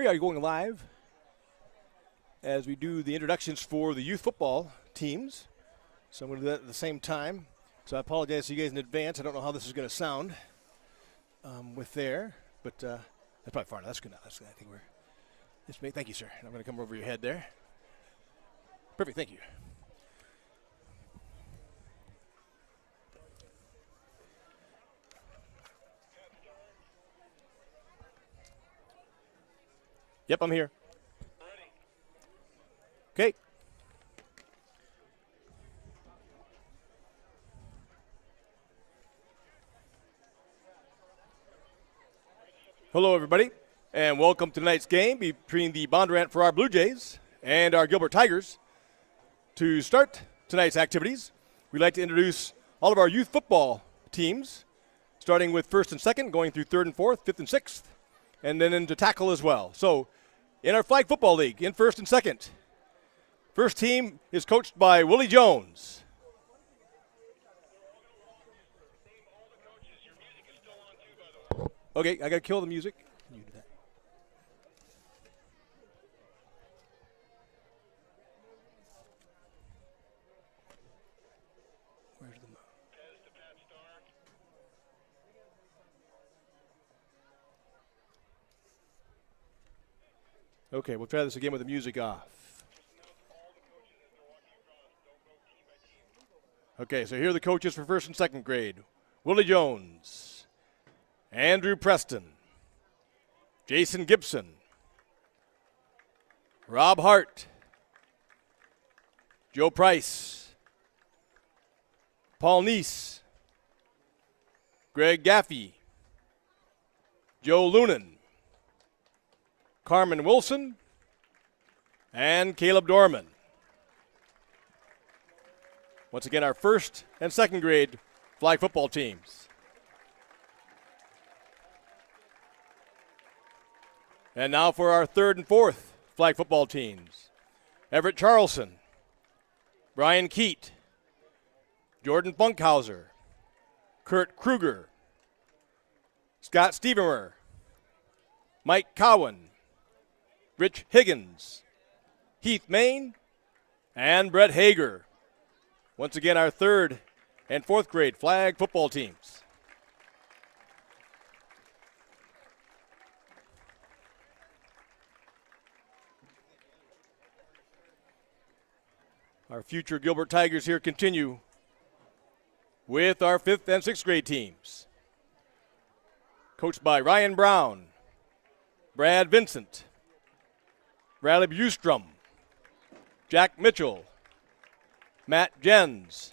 We are going live as we do the introductions for the youth football teams. So I'm going to do that at the same time. So I apologize to you guys in advance. I don't know how this is going to sound with there, but that's probably far enough. That's good enough. I think we're. Thank you, sir. And I'm going to come over your head there. Perfect. Thank you. Yep, I'm here. Okay. Hello, everybody, and welcome to tonight's game between the Bondurant-Farrar Blue Jays and our Gilbert Tigers. To start tonight's activities, we'd like to introduce all of our youth football teams, starting with first and second, going through third and fourth, fifth and sixth, and then into tackle as well. So, in our flag football league, in first and second, first team is coached by Willie Jones. Okay, I got to kill the music. You do that. Where's the Okay, we'll try this again with the music off. Okay, so here are the coaches for first and second grade. Willie Jones, Andrew Preston, Jason Gibson, Rob Hart, Joe Price, Paul Neese, Greg Gaffey, Joe Lunan, Carmen Wilson, and Caleb Dorman. Once again, our first and second grade flag football teams. And now for our third and fourth flag football teams. Everett Charlson, Brian Keat, Jordan Funkhauser, Kurt Kruger, Scott Stevemer, Mike Cowan, Rich Higgins, Heath Main, and Brett Hager. Once again, our third and fourth grade flag football teams. Our future Gilbert Tigers here continue with our fifth and sixth grade teams. Coached by Ryan Brown, Brad Vincent, Bradley Bustrom, Jack Mitchell, Matt Jens,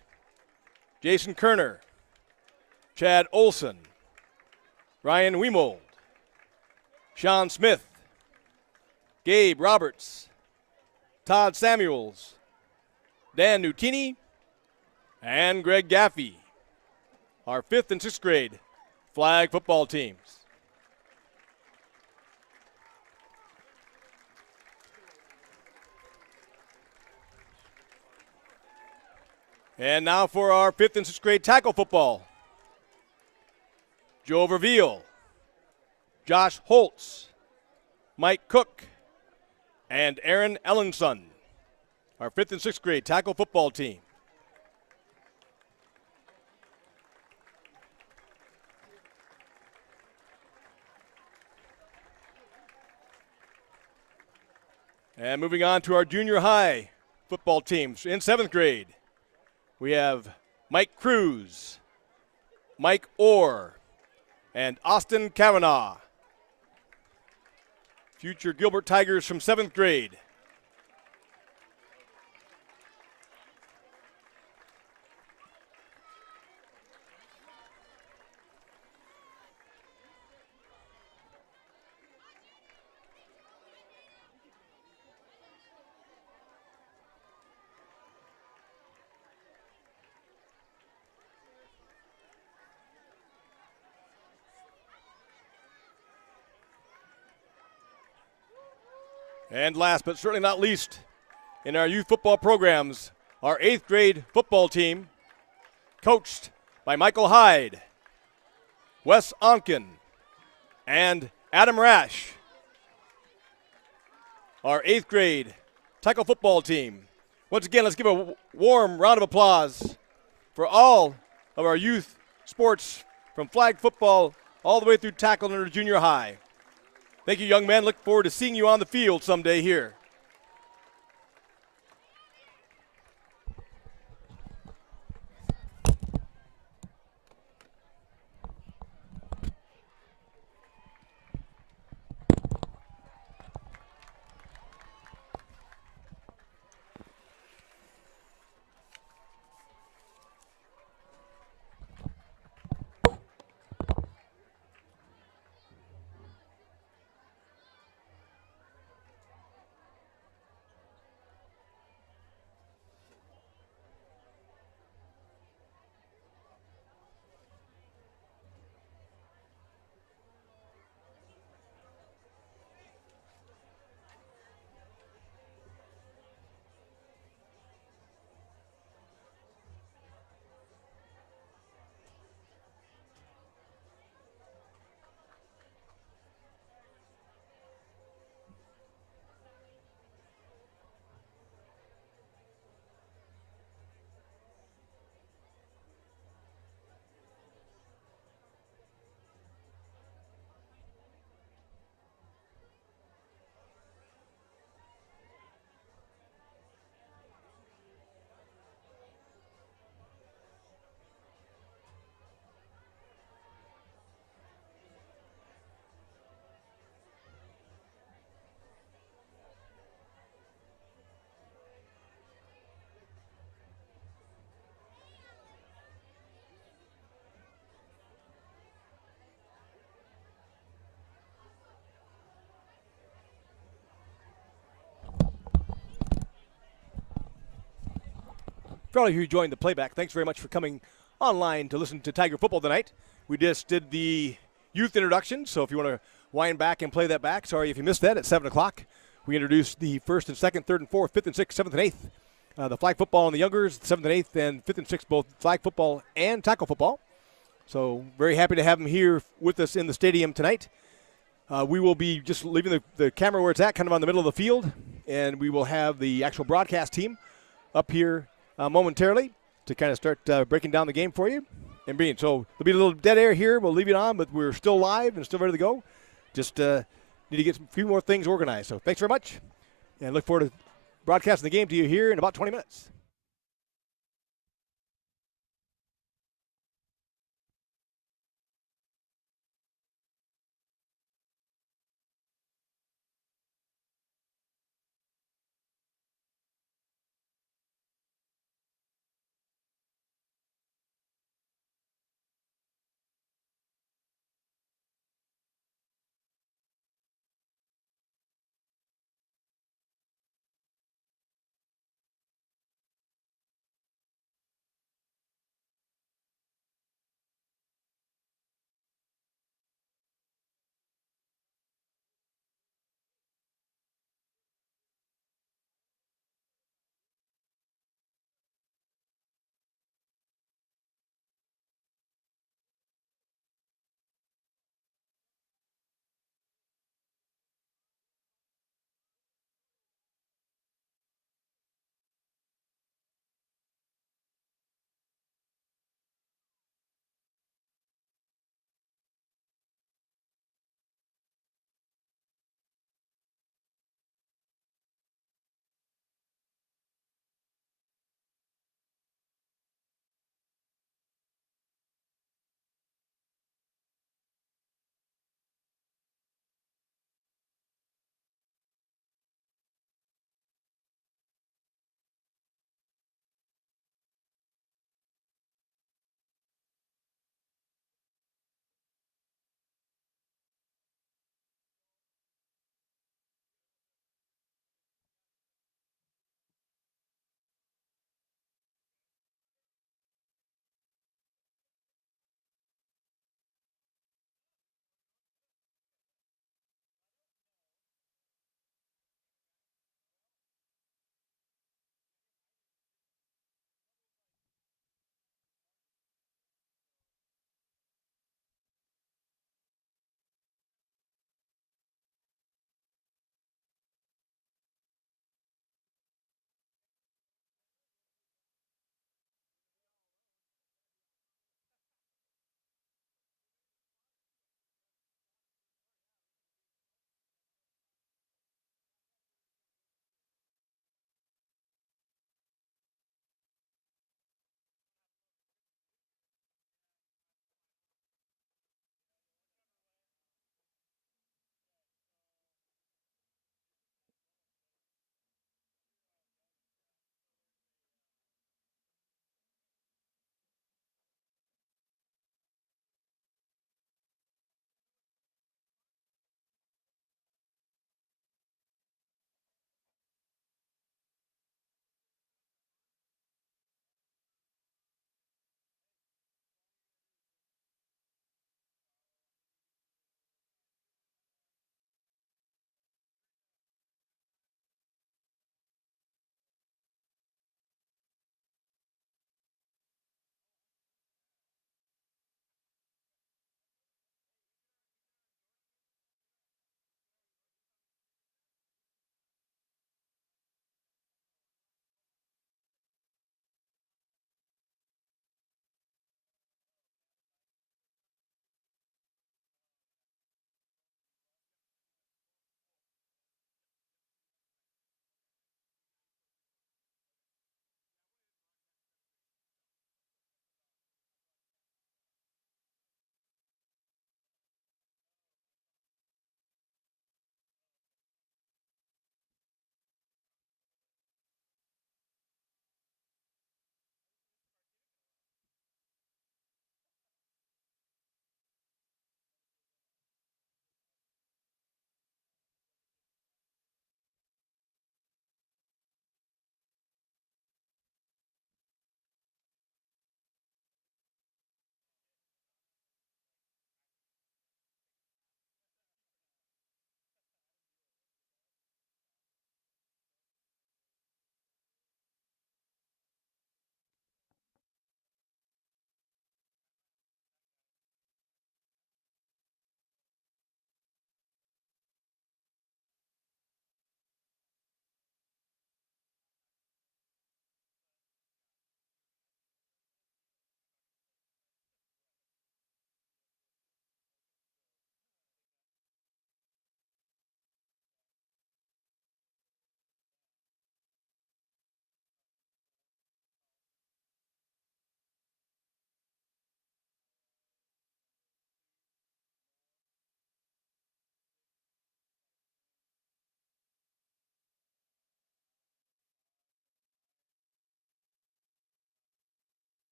Jason Kerner, Chad Olson, Ryan Weimold, Sean Smith, Gabe Roberts, Todd Samuels, Dan Nutini, and Greg Gaffey, our fifth and sixth grade flag football teams. And now for our fifth and sixth grade tackle football. Joe Verveal, Josh Holtz, Mike Cook, and Aaron Ellenson, our fifth and sixth grade tackle football team. And moving on to our junior high football teams in seventh grade. We have Mike Cruz, Mike Orr, and Austin Kavanaugh. Future Gilbert Tigers from seventh grade. And last but certainly not least, in our youth football programs, our eighth grade football team, coached by Michael Hyde, Wes Onken, and Adam Rash. our 8th grade tackle football team. Once again, let's give a warm round of applause for all of our youth sports from flag football all the way through tackle under junior high. Thank you, young men. Look forward to seeing you on the field someday here. For all of you who joined the playback, thanks very much for coming online to listen to Tiger football tonight. We just did the youth introduction, so if you want to wind back and play that back, sorry if you missed that, at 7 o'clock. We introduced the 1st and 2nd, 3rd and 4th, 5th and 6th, 7th and 8th. The flag football and the youngers, 7th and 8th, and 5th and 6th, both flag football and tackle football. So very happy to have them here with us in the stadium tonight. We will be just leaving the camera where it's at, kind of on the middle of the field, and we will have the actual broadcast team up here momentarily to kind of start breaking down the game for you. So there'll be a little dead air here. We'll leave it on, but we're still live and still ready to go. Just need to get a few more things organized. So thanks very much, and look forward to broadcasting the game to you here in about 20 minutes.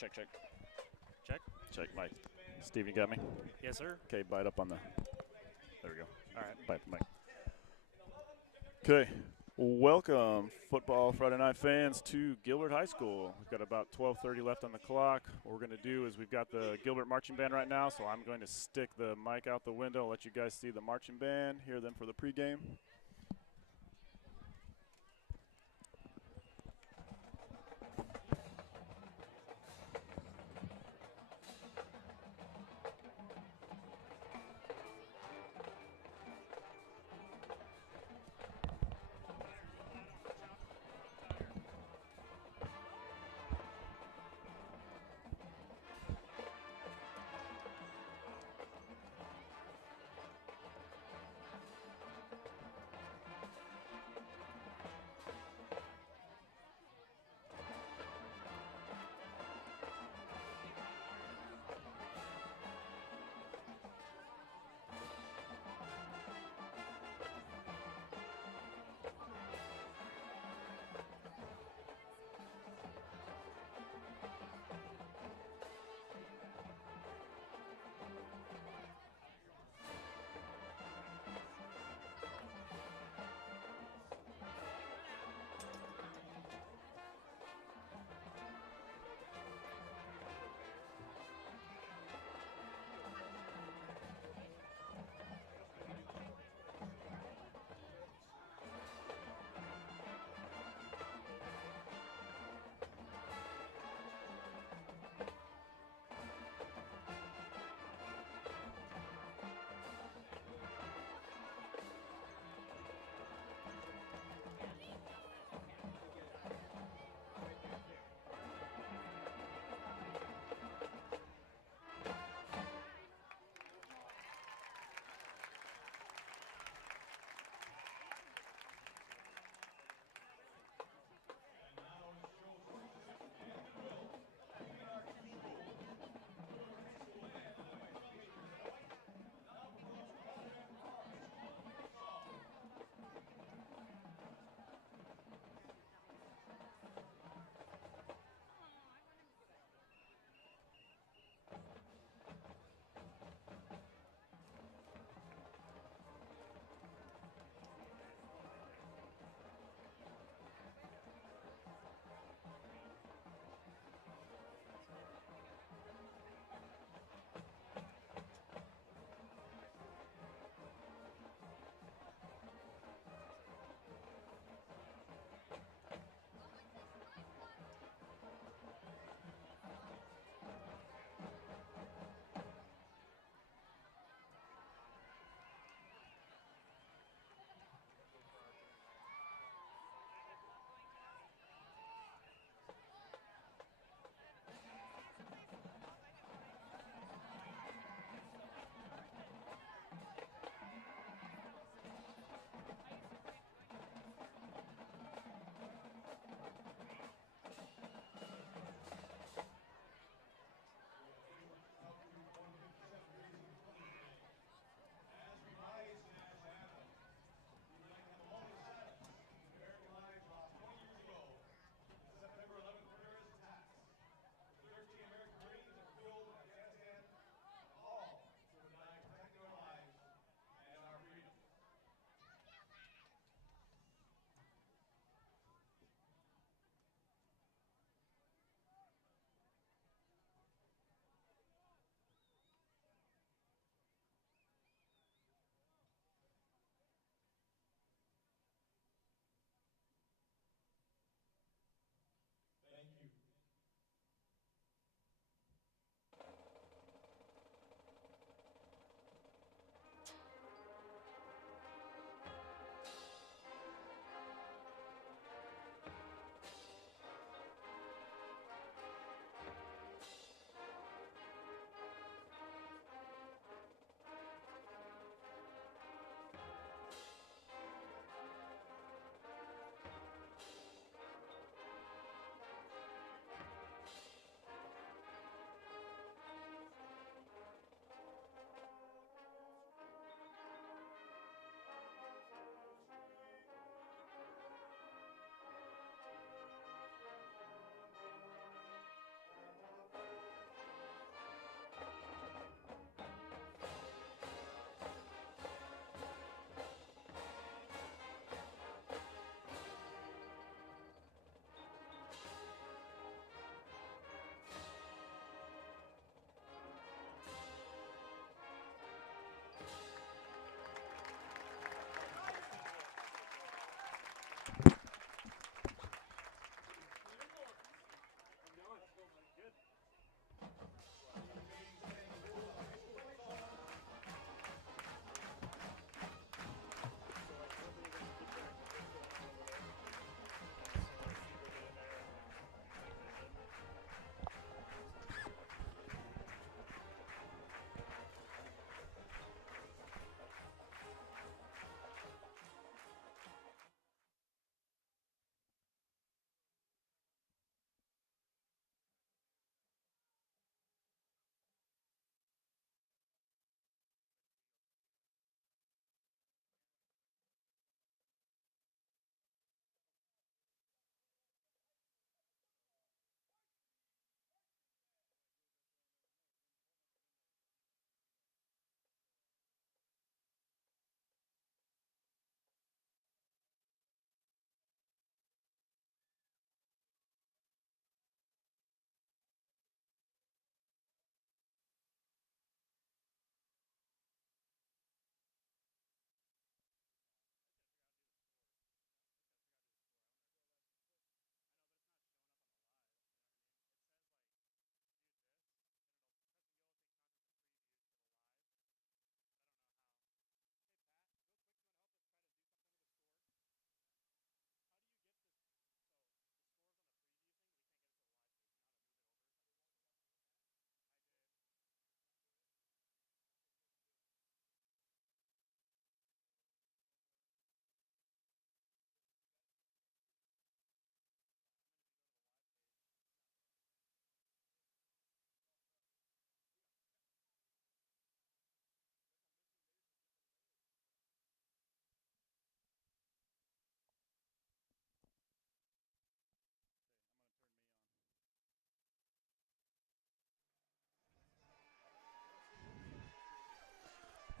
check. Check. Check, Mike. Steve, you got me? Yes, sir. Okay, bite up on the. There we go. All right. Bite the mic. Okay. Welcome, football Friday night fans, to Gilbert High School. We've got about 12:30 left on the clock. What we're going to do is we've got the Gilbert marching band right now, so I'm going to stick the mic out the window, let you guys see the marching band, hear them for the pregame.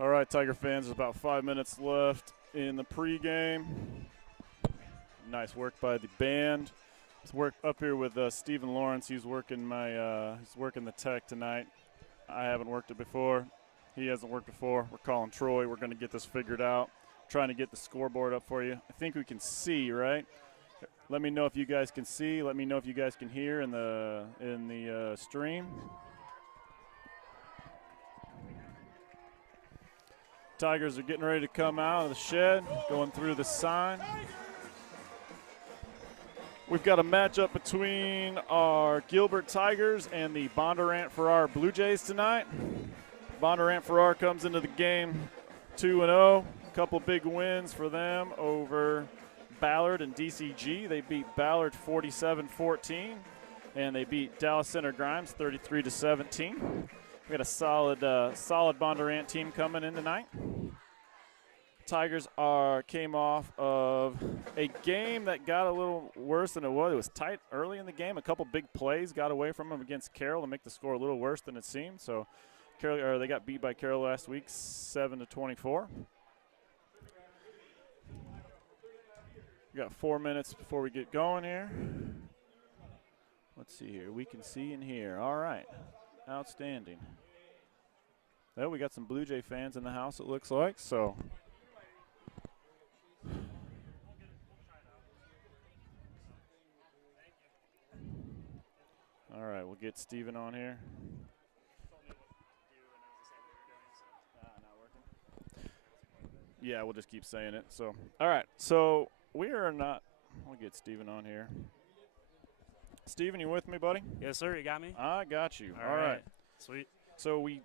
All right, Tiger fans, there's about 5 minutes left in the pregame. Nice work by the band. Let's work up here with Stephen Lawrence. He's working the tech tonight. I haven't worked it before. He hasn't worked before. We're calling Troy. We're going to get this figured out. Trying to get the scoreboard up for you. I think we can see, right? Let me know if you guys can see. Let me know if you guys can hear in the stream. Tigers are getting ready to come out of the shed, going through the sign. We've got a matchup between our Gilbert Tigers and the Bondurant-Farrar Blue Jays tonight. Bondurant-Farrar comes into the game 2-0. A couple big wins for them over Ballard and DCG. They beat Ballard 47-14, and they beat Dallas Center Grimes 33-17. We got a solid Bondurant team coming in tonight. Tigers came off of a game that got a little worse than it was. It was tight early in the game. A couple big plays got away from them against Carroll to make the score a little worse than it seemed. So they got beat by Carroll last week, 7-24. We got 4 minutes before we get going here. Let's see here. We can see and hear. All right. Outstanding. Well, we got some Blue Jay fans in the house, it looks like. So all right, we'll get Steven on here. Yeah, we'll just keep saying it. So, all right. So we are not. We'll get Steven on here. Steven, you with me, buddy? Yes, sir. You got me? I got you. All right. Sweet. So we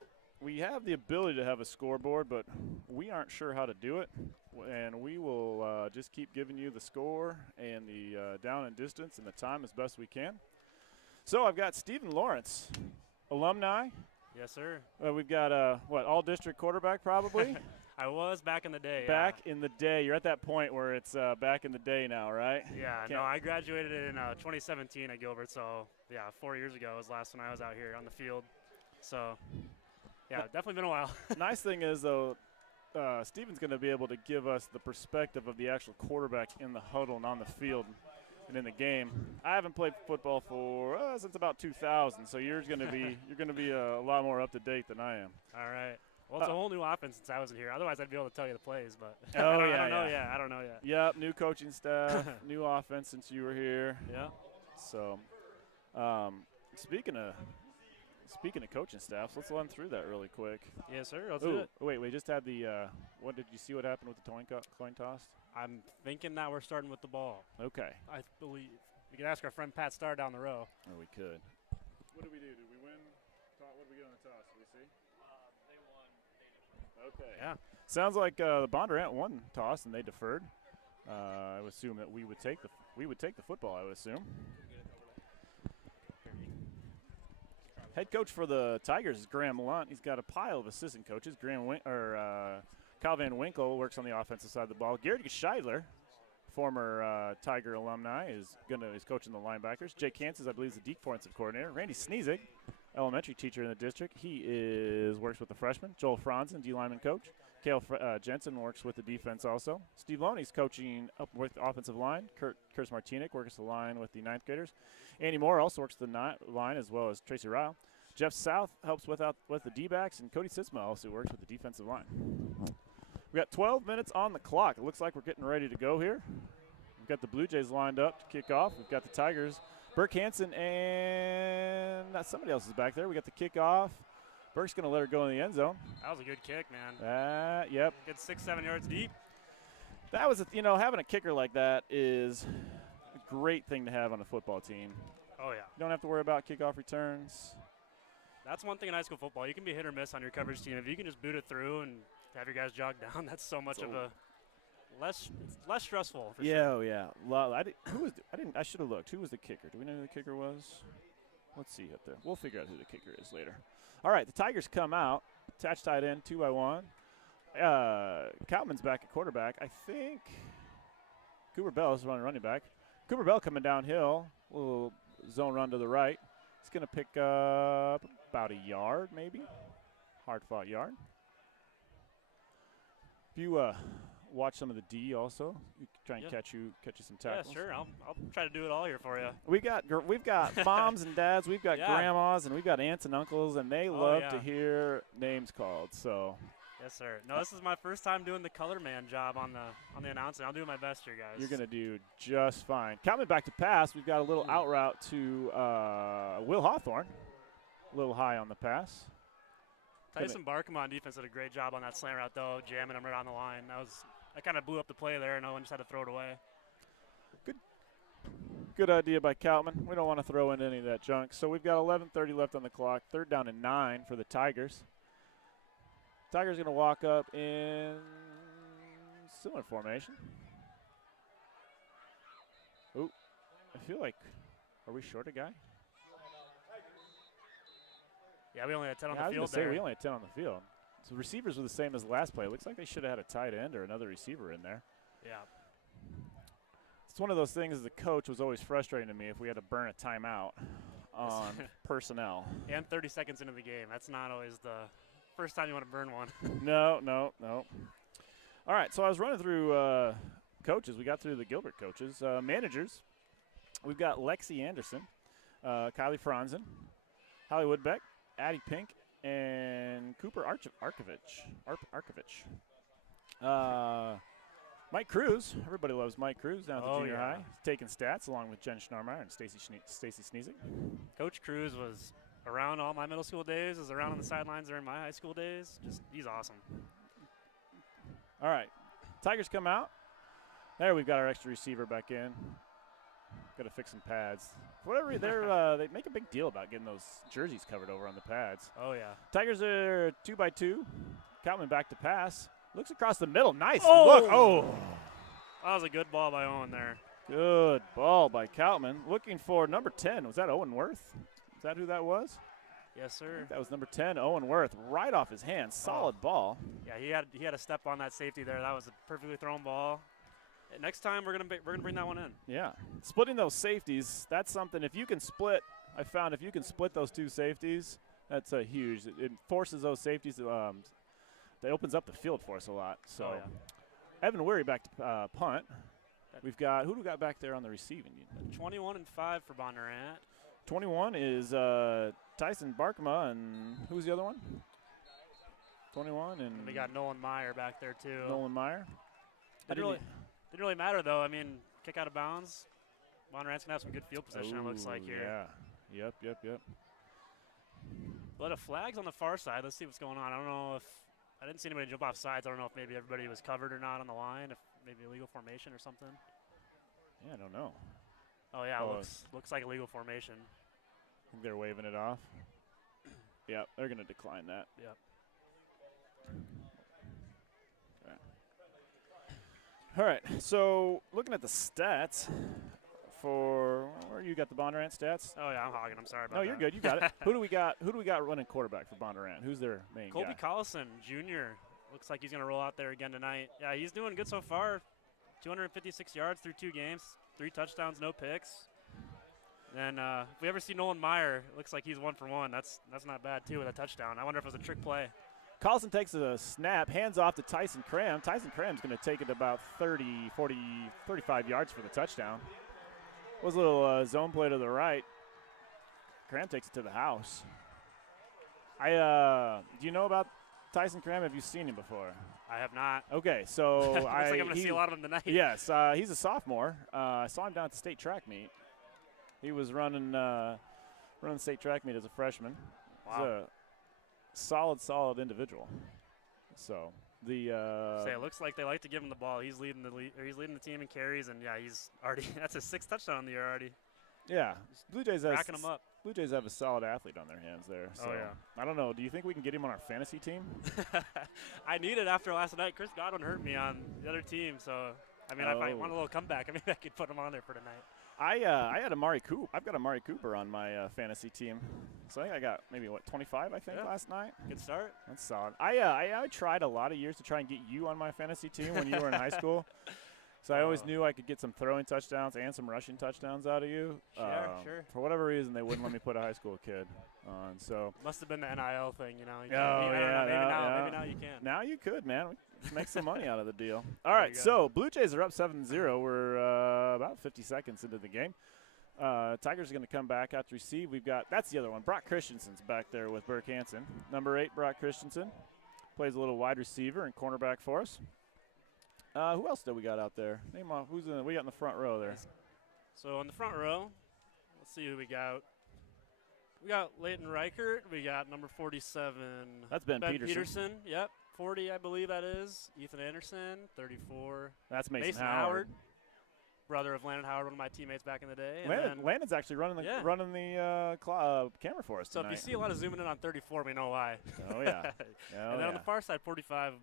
have the ability to have a scoreboard, but we aren't sure how to do it. And we will just keep giving you the score and the down and distance and the time as best we can. So I've got Stephen Lawrence, alumni. Yes, sir. We've got all-district quarterback probably? I was back in the day. Back in the day. You're at that point where it's back in the day now, right? Yeah, no, I graduated in 2017 at Gilbert, so, 4 years ago was the last time I was out here on the field. So, yeah, definitely been a while. Nice thing is, though, Steven's going to be able to give us the perspective of the actual quarterback in the huddle and on the field and in the game. I haven't played football since about 2000, so you're going to be a lot more up to date than I am. All right. Well, it's a whole new offense since I wasn't here. Otherwise, I'd be able to tell you the plays, but I don't know yet. Yep, new coaching staff, new offense since you were here. Yeah. So, speaking of coaching staffs, let's run through that really quick. Yes, sir. Let's do it. Wait, we just had the what did you see what happened with the coin toss? I'm thinking that we're starting with the ball. Okay. I believe. We could ask our friend Pat Starr down the row. Or we could. What did we do? Did we win? What did we get on the toss? Did we see? They won. Okay. Yeah. Sounds like the Bondurant won toss and they deferred. I would assume that we would take the football. I would assume. Head coach for the Tigers is Graham Lunt. He's got a pile of assistant coaches. Kyle Van Winkle works on the offensive side of the ball. Gary Scheidler, former Tiger alumni, is coaching the linebackers. Jake Hanses, I believe, is the defensive coordinator. Randy Sneezig, elementary teacher in the district. He works with the freshmen. Joel Franzen, D-lineman coach. Cale Jensen works with the defense also. Steve Loney's coaching up with the offensive line. Curtis Martinic works the line with the ninth graders. Andy Moore also works the line as well as Tracy Ryle. Jeff South helps with the D-backs, and Cody Sitzma also works with the defensive line. We got 12 minutes on the clock. It looks like we're getting ready to go here. We've got the Blue Jays lined up to kick off. We've got the Tigers. Burke Hansen and somebody else is back there. We got the kickoff. Burke's going to let her go in the end zone. That was a good kick, man. Yep. Good 6-7 yards deep. That was, having a kicker like that is a great thing to have on a football team. Oh, yeah. You don't have to worry about kickoff returns. That's one thing in high school football. You can be hit or miss on your coverage team. If you can just boot it through and have your guys jog down, that's so much of a less stressful. For sure. Oh yeah. I should have looked. Who was the kicker? Do we know who the kicker was? Let's see up there. We'll figure out who the kicker is later. All right, the Tigers come out. Attached tight end, 2-by-1. Coutman's back at quarterback. I think Cooper Bell is running back. Cooper Bell coming downhill. Little zone run to the right. He's going to pick up about a yard, maybe. Hard-fought yard. If you watch some of the D also, you can try and catch you some tackles. Yeah, sure. I'll try to do it all here for you. We've got moms and dads, we've got grandmas, and we've got aunts and uncles, and they love to hear names called. So. Yes, sir. No, this is my first time doing the color man job on the announcing. I'll do my best here, guys. You're gonna do just fine. Coming back to pass, we've got a little out route to Will Hawthorne. A little high on the pass. Tyson Barkham on defense did a great job on that slant route, though, jamming him right on the line. I kind of blew up the play there, and no one just had to throw it away. Good idea by Coutman. We don't want to throw in any of that junk. So we've got 11:30 left on the clock. 3rd down and 9 for the Tigers. Tigers going to walk up in similar formation. Ooh, I feel like, are we short a guy? Yeah, we only had 10 on the I was field say there. we only had 10 on the field. So receivers were the same as the last play. It looks like they should have had a tight end or another receiver in there. Yeah. It's one of those things the coach was always frustrating to me if we had to burn a timeout on personnel. And 30 seconds into the game. That's not always the first time you want to burn one. No. All right, so I was running through coaches. We got through the Gilbert coaches. Managers, we've got Lexi Anderson, Kylie Franzen, Holly Woodbeck, Addie Pink, and Cooper Arkovich. Mike Cruz. Everybody loves Mike Cruz down at the junior high. He's taking stats along with Jen Schnormeyer and Stacy Sneezing. Coach Cruz was around all my middle school days, was around on the sidelines during my high school days. He's awesome. All right, Tigers come out. There, we've got our extra receiver back in. Got to fix some pads. Whatever, they make a big deal about getting those jerseys covered over on the pads. Oh, yeah. Tigers are 2-by-2. Coutman back to pass. Looks across the middle. Nice. Oh! Look. Oh. That was a good ball by Owen there. Good ball by Coutman. Looking for number 10. Was that Owen Worth? Is that who that was? Yes, sir. I think that was number 10, Owen Worth. Right off his hand. Solid ball. Yeah, he had a step on that safety there. That was a perfectly thrown ball. Next time we're gonna bring that one in. Yeah, splitting those safeties, that's something. If you can split, I found if you can split those two safeties, that's a huge. It forces those safeties. That opens up the field for us a lot. So, Evan Weary back to punt. We've got who do we got back there on the receiving unit? 21 and 5 for Bondurant. 21 is Tyson Barkma, and who's the other one? 21 and we got Nolan Meyer back there too. Nolan Meyer. Didn't really matter, though. I mean, kick out of bounds. Bondurant's going to have some good field position, it looks like, here. Yeah. Yep. But a flag's on the far side. Let's see what's going on. I don't know if – I didn't see anybody jump off sides. I don't know if maybe everybody was covered or not on the line, if maybe illegal formation or something. Yeah, I don't know. Oh, yeah, looks like illegal formation. I think they're waving it off. Yeah, they're going to decline that. Yep. All right, so looking at the stats for where you got the Bondurant stats? Oh yeah, I'm hogging. I'm sorry about that. No, you're good. You got it. Who do we got running quarterback for Bondurant? Who's their main Colby guy? Collison, Jr. Looks like he's going to roll out there again tonight. Yeah, he's doing good so far. 256 yards through 2 games, 3 touchdowns, no picks. And if we ever see Nolan Meyer, it looks like he's 1 for 1. That's not bad too with a touchdown. I wonder if it was a trick play. Collison takes a snap, hands off to Tyson Cram. Tyson Cram's going to take it about 30, 40, 35 yards for the touchdown. Was a little zone play to the right. Cram takes it to the house. Do you know about Tyson Cram? Have you seen him before? I have not. Okay, so looks like I'm going to see a lot of him tonight. Yes, he's a sophomore. I saw him down at the state track meet. He was running state track meet as a freshman. Wow. He's a solid individual. So it looks like they like to give him the ball. He's leading the team in carries, and yeah, he's already that's his 6th touchdown of the year already. Yeah, Blue Jays racking them up. Blue Jays have a solid athlete on their hands there. So I don't know. Do you think we can get him on our fantasy team? I need it after last night. Chris Godwin hurt me on the other team, so I mean, if I want a little comeback, maybe I could put him on there for tonight. I had Amari Cooper. I've got Amari Cooper on my fantasy team. So I think I got maybe 25 last night. Good start. That's solid. I tried a lot of years to try and get you on my fantasy team when you were in high school. So I always knew I could get some throwing touchdowns and some rushing touchdowns out of you. Sure. For whatever reason, they wouldn't let me put a high school kid on. So must have been the NIL thing, you know. maybe Now you can. Now you could, man. We make some money out of the deal. All There right, you go. so Blue Jays are up 7-0. We're about 50 seconds into the game. Tigers are going to come back out to receive. That's the other one. Brock Christensen's back there with Burke Hansen. Number 8, Brock Christensen, plays a little wide receiver and cornerback for us. Who else do we got out there? Name off. We got in the front row there? So in the front row, let's see who we got. We got Leighton Reichert. We got number 47. That's Ben Peterson. Yep, 40 I believe that is. Ethan Anderson, 34. That's Mason Howard. Brother of Landon Howard, one of my teammates back in the day. Landon's actually running the camera for us so tonight. if you see a lot of zooming in on 34, we know why. Oh, yeah. And then on the far side, 45,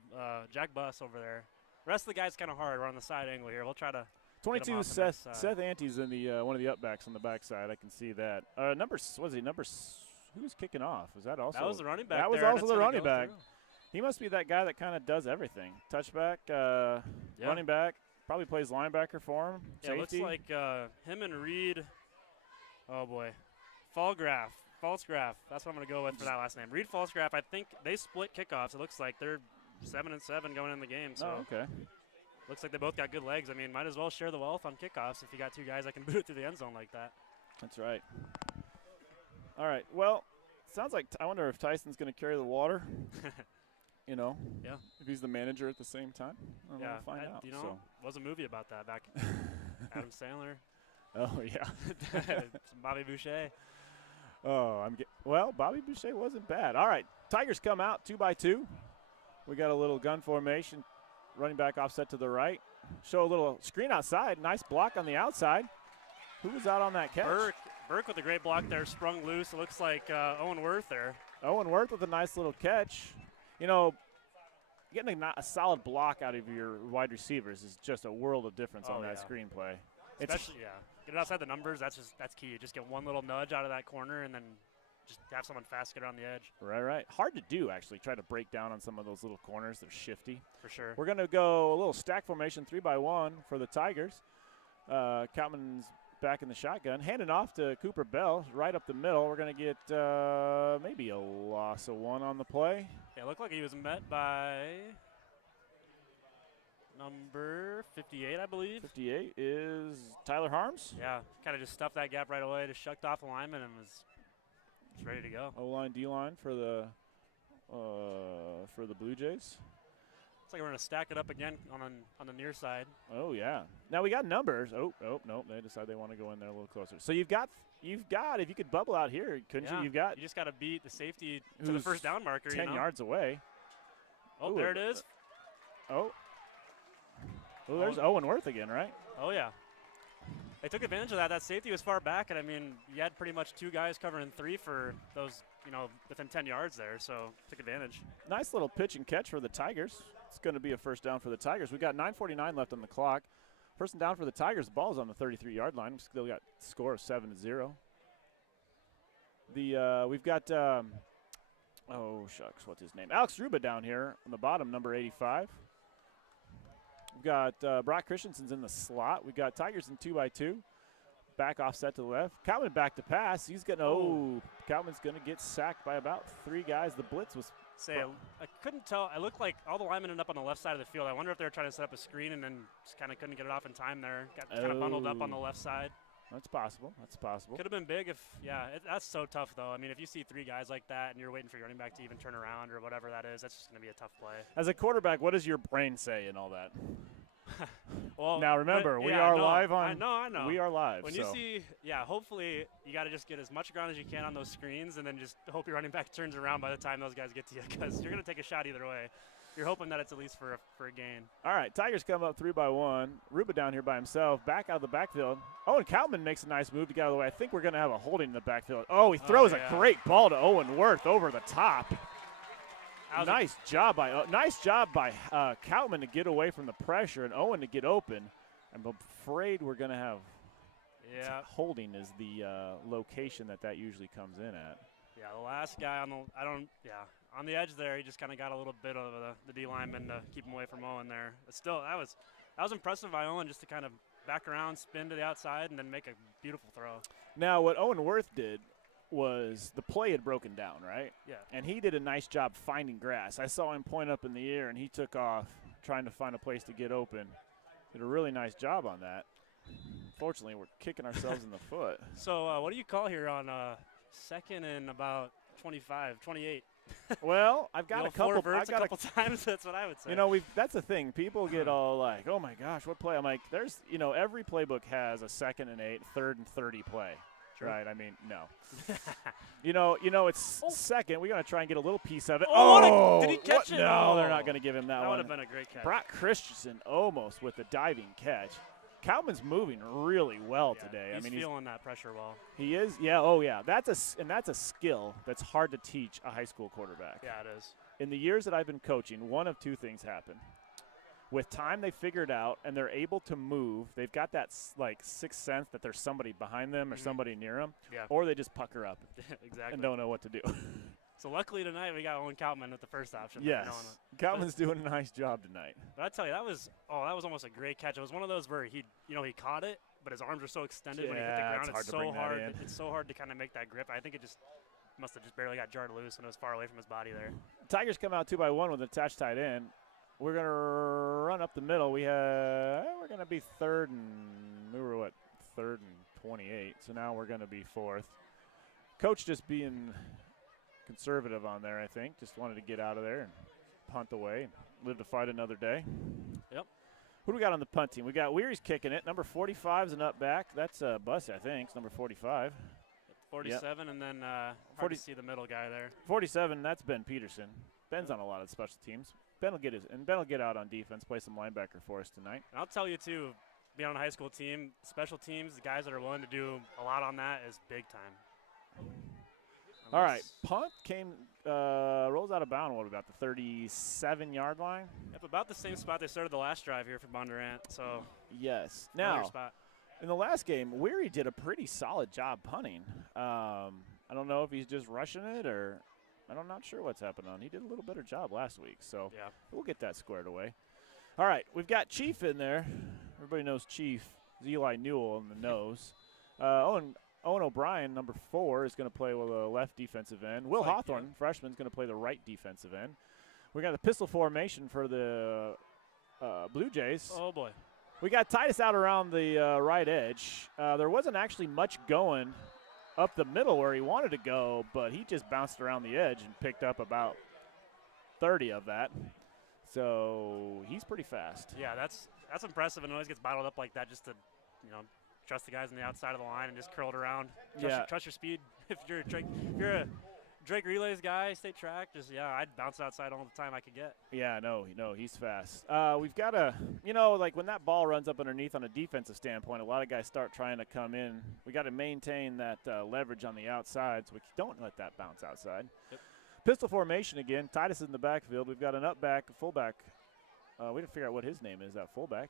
Jack Buss over there. The rest of the guys kind of hard. We're on the side angle here. We'll try to 22, Seth Ante's in the one of the upbacks on the backside. I can see that. Who's kicking off? Was that also? That was the running back. That was also the running back. He must be that guy that kind of does everything. Touchback, running back, probably plays linebacker for him. Yeah, safety. it looks like him and Reed. Oh boy, Falsgraf. That's what I'm gonna go with for that last name. Reed Falsgraf. I think they split kickoffs. It looks like they're 7-7 going in the game. So okay. Looks like they both got good legs. I mean, might as well share the wealth on kickoffs if you got two guys that can boot it through the end zone like that. That's right. All right. Well, sounds like I wonder if Tyson's going to carry the water. You know. Yeah. If he's the manager at the same time. We'll find out. You know, was a movie about that back. Adam Sandler. Oh yeah. Some Bobby Boucher. Oh, Bobby Boucher wasn't bad. All right. Tigers come out 2-2. We got a little gun formation. Running back offset to the right. Show a little screen outside. Nice block on the outside. Who was out on that catch? Burke with a great block there, sprung loose. It looks like Owen Worth there. Owen Worth with a nice little catch. You know, getting a solid block out of your wide receivers is just a world of difference on that screenplay. Especially, get it outside the numbers. That's key. You just get one little nudge out of that corner and then just have someone fast get around the edge. Right. Hard to do, actually. Try to break down on some of those little corners. They're shifty. For sure. We're going to go a little stack formation, 3-by-1 for the Tigers. Coutman's back in the shotgun. Handing off to Cooper Bell right up the middle. We're going to get maybe a loss of 1 on the play. Yeah, it looked like he was met by number 58, I believe. 58 is Tyler Harms. Yeah, kind of just stuffed that gap right away, just shucked off the lineman and was ready to go. O-line, D-line for the Blue Jays. Looks like we're going to stack it up again on the near side. Oh, yeah. Now we got numbers. Oh, no. They decide they want to go in there a little closer. So you've got, if you could bubble out here, couldn't you? You just got to beat the safety to the first down marker. 10 yards away. Oh, there it is. Oh, there's Owen Worth again, right? Oh, yeah. They took advantage of that. That safety was far back, and I mean, you had pretty much 2 guys covering 3 for those, within 10 yards there, so took advantage. Nice little pitch and catch for the Tigers. It's going to be a first down for the Tigers. We got 9:49 left on the clock. First and down for the Tigers. The ball is on the 33-yard line. We've still got a score of 7-0. We've got what's his name? Alex Ruba down here on the bottom, number 85. We've got Brock Christensen's in the slot. We've got Tigers in 2-by-2. Back offset to the left. Coutman back to pass. He's going to, Coutman's going to get sacked by about 3 guys. The blitz was. I couldn't tell. It looked like all the linemen ended up on the left side of the field. I wonder if they were trying to set up a screen and then just kind of couldn't get it off in time there. Got kind of bundled up on the left side. That's possible. Could have been big if, that's so tough, though. I mean, if you see 3 guys like that and you're waiting for your running back to even turn around or whatever that is, that's just going to be a tough play. As a quarterback, what does your brain say and all that? Well, now remember, we are live on. I know. We are live. When you see, hopefully you got to just get as much ground as you can on those screens, and then just hope your running back turns around by the time those guys get to you, because you're going to take a shot either way. You're hoping that it's at least for a gain. All right, Tigers come up 3-by-1. Ruba down here by himself, back out of the backfield. Owen Coutman makes a nice move to get out of the way. I think we're going to have a holding in the backfield. Oh, he throws a great ball to Owen Worth over the top. Nice job by Coutman to get away from the pressure and Owen to get open. I'm afraid we're going to have holding is the location that usually comes in at. Yeah, the last guy on the edge there, he just kind of got a little bit of the D lineman to keep him away from Owen there. But still, that was That was impressive by Owen just to kind of back around, spin to the outside, and then make a beautiful throw. Now, what Owen Worth did was the play had broken down, right? Yeah. And he did a nice job finding grass. I saw him point up in the air, and he took off trying to find a place to get open. Did a really nice job on that. Fortunately, we're kicking ourselves in the foot. So what do you call here on second and about 25, 28? Well, I've got a couple. I've got a couple times. That's what I would say. You know, that's the thing. People get all like, "Oh my gosh, what play?" I'm like, "There's, every playbook has a 2nd and 8, 3rd and 30 play." True. Right? I mean, no. It's second. We're gonna try and get a little piece of it. Did he catch it? No, they're not gonna give him that That one. would have been a great catch. Brock Christensen almost with the diving catch. Cowman's moving really well today. He's I mean, feeling that pressure well. he is. Yeah. Oh yeah. That's a skill that's hard to teach a high school quarterback. Yeah, it is. In the years that I've been coaching, one of two things happen. With time, they figure it out, and they're able to move. They've got that sixth sense that there's somebody behind them or somebody near them, Yeah. or they just pucker up Exactly. and don't know what to do. So luckily tonight we got Owen Coutman with the first option. Yes, Coutman's doing a nice job tonight. But I tell you, that was almost a great catch. It was one of those where he caught it, but his arms were so extended when he hit the ground. It's hard to bring that in. It's so hard to kind of make that grip. I think it just must have just barely got jarred loose and it was far away from his body there. Tigers come out 2-by-1 with an attached tight end. We're gonna run up the middle. We're gonna be third and 28. So now we're gonna be fourth. Coach just being conservative on there, I think. Just wanted to get out of there and punt away and live to fight another day. Yep. Who do we got on the punt team? We got Weary's kicking it. Number 45 is an up back. That's Buss, I think. It's number 45. 47, yep. And then hard to see the middle guy there. 47, that's Ben Peterson. Ben's on a lot of special teams. Ben will get out on defense, play some linebacker for us tonight. And I'll tell you, too, being on a high school team, special teams, the guys that are willing to do a lot on that is big time. All right, punt rolls out of bounds, what about the 37-yard line? Yep, about the same spot they started the last drive here for Bondurant. So yes. Now, in the last game, Weary did a pretty solid job punting. I don't know if he's just rushing it or I'm not sure what's happening. He did a little better job last week, so yeah. We'll get that squared away. All right, we've got Chief in there. Everybody knows Chief. Eli Newell in the nose. Owen O'Brien, number 4, is going to play with a left defensive end. Will Hawthorne, freshman, is going to play the right defensive end. We got the pistol formation for the Blue Jays. Oh, boy. We got Titus out around the right edge. There wasn't actually much going up the middle where he wanted to go, but he just bounced around the edge and picked up about 30 of that. So he's pretty fast. Yeah, that's impressive, and always gets bottled up like that just to, trust the guys on the outside of the line and just curl it around. Trust your speed. If you're a Drake Relays guy, state track, I'd bounce outside all the time I could get. Yeah, no, he's fast. We've got to, like when that ball runs up underneath on a defensive standpoint, a lot of guys start trying to come in. We got to maintain that leverage on the outside so we don't let that bounce outside. Yep. Pistol formation again. Titus is in the backfield. We've got an up back, a fullback. We didn't figure out what his name is, that fullback.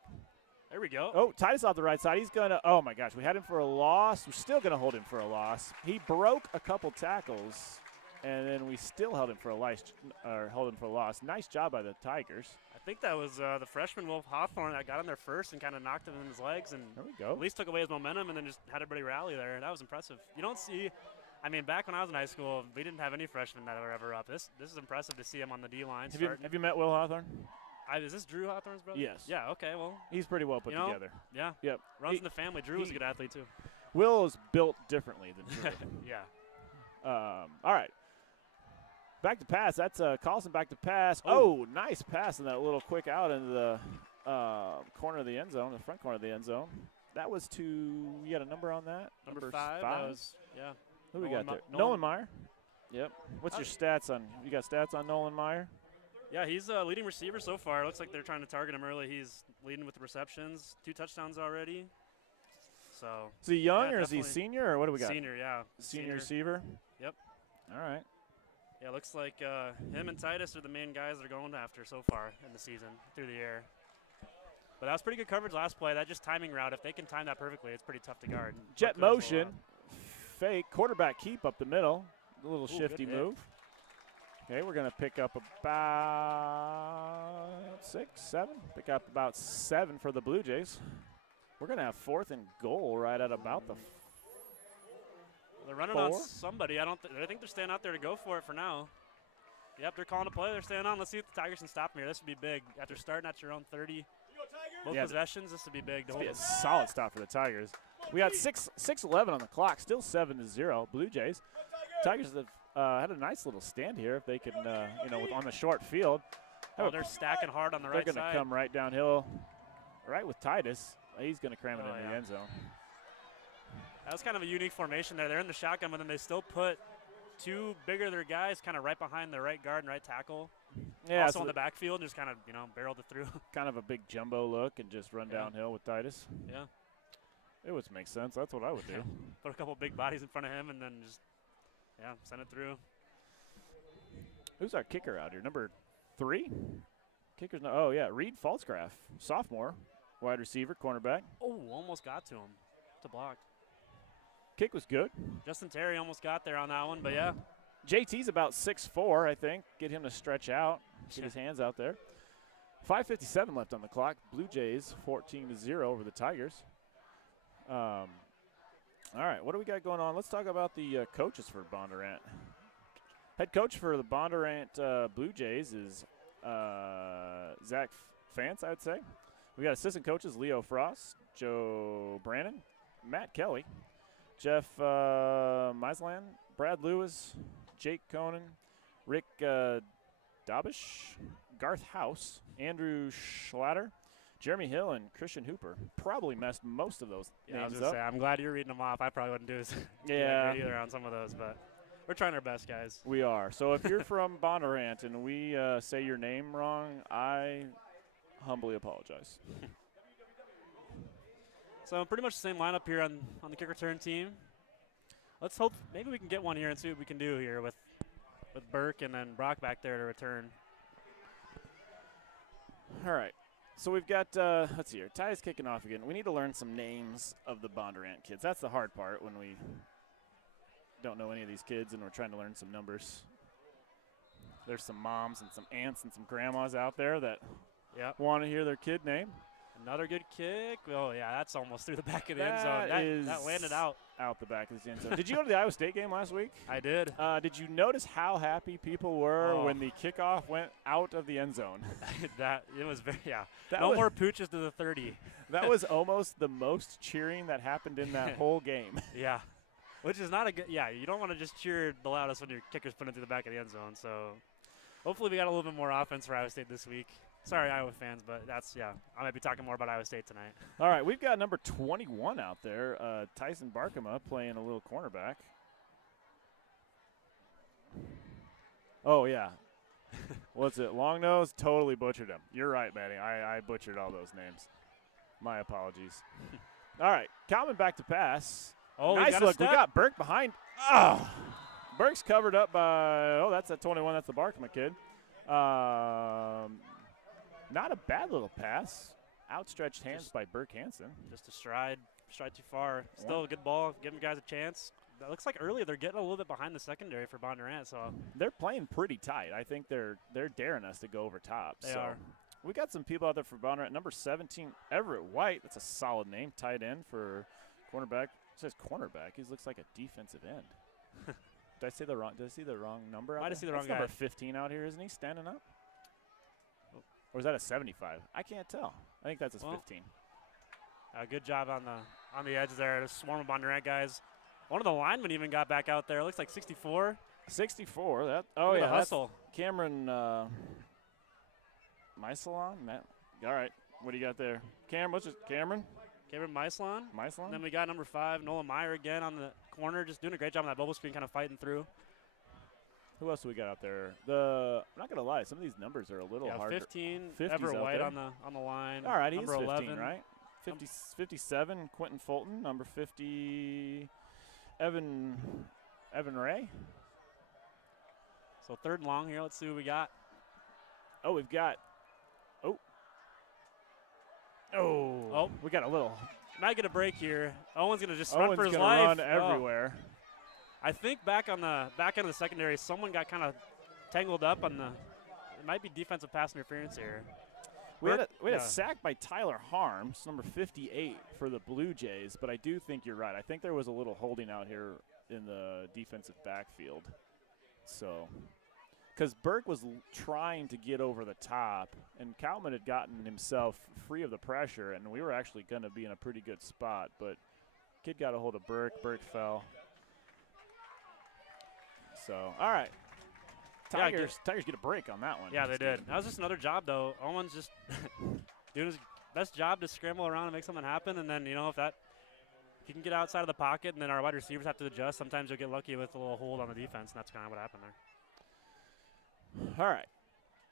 There we go. Oh, Titus off the right side. He's going to – oh, my gosh. We had him for a loss. We're still going to hold him for a loss. He broke a couple tackles, and then we still held him for a loss. Nice job by the Tigers. I think that was the freshman Wolf Hawthorne that got him there first and kind of knocked him in his legs and there we go. At least took away his momentum and then just had everybody rally there. That was impressive. You don't see – back when I was in high school, we didn't have any freshmen that were ever up. This is impressive to see him on the D-line. Have you met Will Hawthorne? Is this Drew Hawthorne's brother? Yes. Yeah, okay, well. He's pretty well put together. Yeah. Yep. Runs in the family. Drew was a good athlete, too. Will is built differently than Drew. Yeah. All right. Back to pass. That's Carlson back to pass. Oh, nice pass in that little quick out into the corner of the end zone, the front corner of the end zone. That was you got a number on that? Number 5. That was, yeah. Who we got there? Nolan Meyer. Yep. What's your stats on? You got stats on Nolan Meyer? Yeah, he's leading receiver so far. It looks like they're trying to target him early. He's leading with the receptions, 2 touchdowns already. So. Is he young or is he senior or what do we got? Senior, yeah. Senior receiver. Yep. All right. Yeah, looks like him and Titus are the main guys they're going after so far in the season through the air. But that was pretty good coverage last play. That just timing route. If they can time that perfectly, it's pretty tough to guard. Jet motion, fake quarterback keep up the middle. A little shifty move. Okay, we're going to pick up about 6, 7. Pick up about 7 for the Blue Jays. We're going to have 4th and goal right at about the They're running 4. on somebody. I think they're staying out there to go for it for now. Yep, they're calling a play. They're staying on. Let's see if the Tigers can stop them here. This would be big. After starting at your own 30, both possessions, this would be big. This would be a solid stop for the Tigers. We got 6:11 on the clock, still 7-0. Blue Jays. Tigers have had a nice little stand here. If they can, on the short field. Oh, they're stacking hard on the right side. They're going to come right downhill, right with Titus. He's going to cram it in the end zone. That was kind of a unique formation there. They're in the shotgun, but then they still put 2 bigger their guys kind of right behind their right guard and right tackle. Yeah, also on the backfield, and just kind of, barreled it through. Kind of a big jumbo look and just run downhill with Titus. Yeah. It would make sense. That's what I would do. Put a couple big bodies in front of him and then just, send it through. Who's our kicker out here? Number 3? Kicker's Reed Falsgraf, sophomore, wide receiver, cornerback. Oh, almost got to him. To block. Kick was good. Justin Terry almost got there on that one, but yeah. JT's about 6'4", I think. Get him to stretch out, get his hands out there. 5:57 left on the clock. Blue Jays 14-0 over the Tigers. All right, what do we got going on? Let's talk about the coaches for Bondurant. Head coach for the Bondurant Blue Jays is Zach Fance, I would say. We got assistant coaches Leo Frost, Joe Brannon, Matt Kelly, Jeff Meisland, Brad Lewis, Jake Conan, Rick Dabish, Garth House, Andrew Schlatter, Jeremy Hill, and Christian Hooper. Probably messed most of those names up. I'm glad you're reading them off. I probably wouldn't do this either on some of those, but we're trying our best, guys. We are. So if you're from Bondurant and we say your name wrong, I humbly apologize. So pretty much the same lineup here on the kick return team. Let's hope maybe we can get one here and see what we can do here with Burke and then Brock back there to return. All right. So we've got, let's see here, Ty's kicking off again. We need to learn some names of the Bondurant kids. That's the hard part when we don't know any of these kids and we're trying to learn some numbers. There's some moms and some aunts and some grandmas out there that want to hear their kid name. Another good kick. Oh, yeah, that's almost through the back of the end zone. That landed out. Out the back of the end zone. Did you go to the Iowa State game last week? I did. Did you notice how happy people were when the kickoff went out of the end zone? It was very, no more pooches to the 30. That was almost the most cheering that happened in that whole game. Yeah. Which is not a good, you don't want to just cheer the loudest when your kicker's put it through the back of the end zone. So hopefully we got a little bit more offense for Iowa State this week. Sorry, Iowa fans, but I might be talking more about Iowa State tonight. All right, we've got number 21 out there, Tyson Barkema, playing a little cornerback. Oh, yeah. What's it? Long nose? Totally butchered him. You're right, Manny. I butchered all those names. My apologies. All right, coming back to pass. Oh, nice look. We got Burke behind. Oh, Burke's covered up by, that's at 21. That's the Barkema kid. Not a bad little pass. Outstretched hands by Burke Hansen. Just a stride too far. Still a good ball. Giving guys a chance. It looks like earlier they're getting a little bit behind the secondary for Bondurant. So they're playing pretty tight. I think they're daring us to go over top. They are. We got some people out there for Bondurant. Number 17, Everett White. That's a solid name. Tight end for cornerback. It says cornerback. He looks like a defensive end. Did I see the wrong number? Might have seen the wrong guy. Number 15 out here, isn't he? Standing up. Or is that a 75? I can't tell. I think that's a 15. Good job on the edges there. A swarm of Bondurant guys. One of the linemen even got back out there. It looks like 64. 64. The hustle. Cameron Maisalon. All right. What do you got there? Cameron Maisalon. Maisalon. And then we got number 5, Nolan Meyer again on the corner, just doing a great job on that bubble screen, kind of fighting through. Who else do we got out there? I'm not gonna lie, some of these numbers are a little hard. 15. Everett White on the line. All right, number he's 15, 11, right? 57. Quentin Fulton. Number 50. Evan Ray. So 3rd and long here. Let's see what we got. Oh, we've got. Oh, we got a little. Might get a break here. Owen's gonna just run for his life. Run everywhere. I think back on the secondary, someone got kind of tangled up on the. It might be defensive pass interference here. We had a sack by Tyler Harms, number 58 for the Blue Jays, but I do think you're right. I think there was a little holding out here in the defensive backfield. So, because Burke was trying to get over the top, and Kalman had gotten himself free of the pressure, and we were actually going to be in a pretty good spot, but kid got a hold of Burke. Burke fell. So, all right. Tigers get a break on that one. Yeah, they did. That was just another job, though. Owen's just doing his best job to scramble around and make something happen. And then, if he can get outside of the pocket and then our wide receivers have to adjust, sometimes you'll get lucky with a little hold on the defense, and that's kind of what happened there. All right.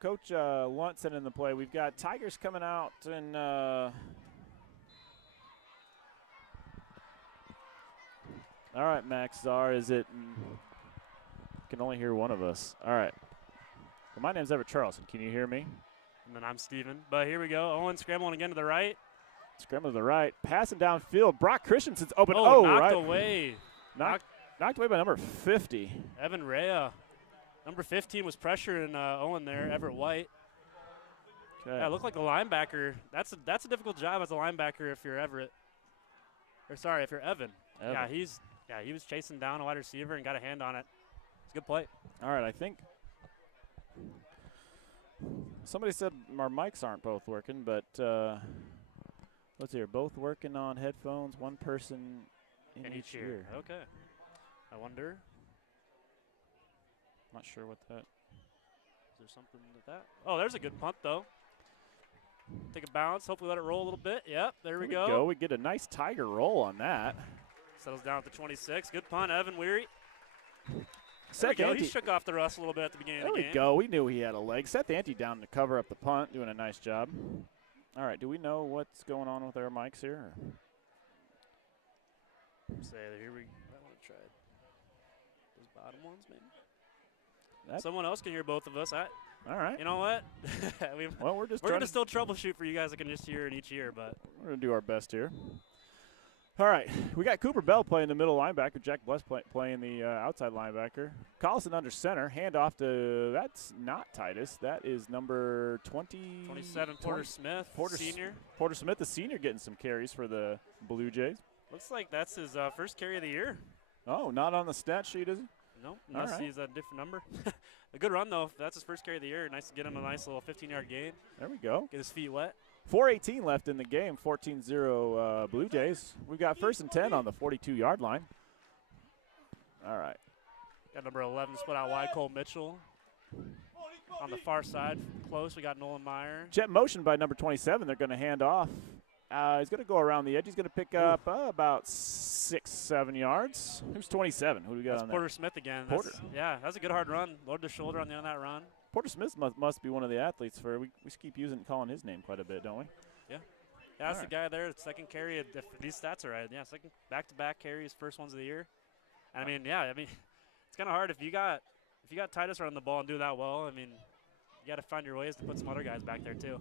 Coach Luntz in the play. We've got Tigers coming out and all right, Max Czar, is it – can only hear one of us. All right. Well, my name's Everett Charleston. Can you hear me? And then I'm Steven. But here we go. Owen scrambling again to the right. Scrambling to the right. Passing downfield. Brock Christensen's open. Knocked right. away. Knocked away by number 50. Evan Rea. Number 15 was pressuring Owen there. Everett White. Okay. Yeah, it looked like a linebacker. That's a difficult job as a linebacker if you're Everett. If you're Evan. Yeah, he was chasing down a wide receiver and got a hand on it. Good play. All right, I think somebody said our mics aren't both working, but let's hear. Both working on headphones, one person in each ear. Okay. I wonder. Not sure what that. Is there something with that? Oh, there's a good punt, though. Take a bounce. Hopefully let it roll a little bit. Yep, there we go. We get a nice Tiger roll on that. Settles down at the 26. Good punt, Evan Weary. Seth there we go. He shook off the rust a little bit at the beginning of the game. There we go. We knew he had a leg. Set the ante down to cover up the punt, doing a nice job. All right, do we know what's going on with our mics here? Here we I want to try those bottom ones, maybe. Someone else can hear both of us. All right. You know what? we're going to still troubleshoot for you guys that can just hear in each ear, but we're going to do our best here. All right, we got Cooper Bell playing the middle linebacker, Jack Bless playing the outside linebacker. Collison under center, handoff to, that's not Titus, that is number 27, Porter Smith, senior. Porter Smith, the senior, getting some carries for the Blue Jays. Looks like that's his first carry of the year. Oh, not on the stat sheet, is he? No, unless he's a different number. A good run, though. That's his first carry of the year. Nice to get him a nice little 15-yard gain. There we go. Get his feet wet. 4:18 left in the game, 14-0 Blue Jays. We've got 1st and 10 on the 42-yard line. All right. Got number 11 split out wide, Cole Mitchell. On the far side, close, we got Nolan Meyer. Jet motion by number 27. They're going to hand off. He's going to go around the edge. He's going to pick up about 6-7 yards. Who's 27? Who do we got on there? Porter Smith again. That's a good hard run. Lowered the shoulder on the end of that run. Porter Smith must be one of the athletes for we keep calling his name quite a bit, don't we? Yeah. That's the guy there. Second carry, if these stats are right. Yeah, second back-to-back carries, first ones of the year. And it's kind of hard if you got Titus running the ball and do that well. You got to find your ways to put some other guys back there too.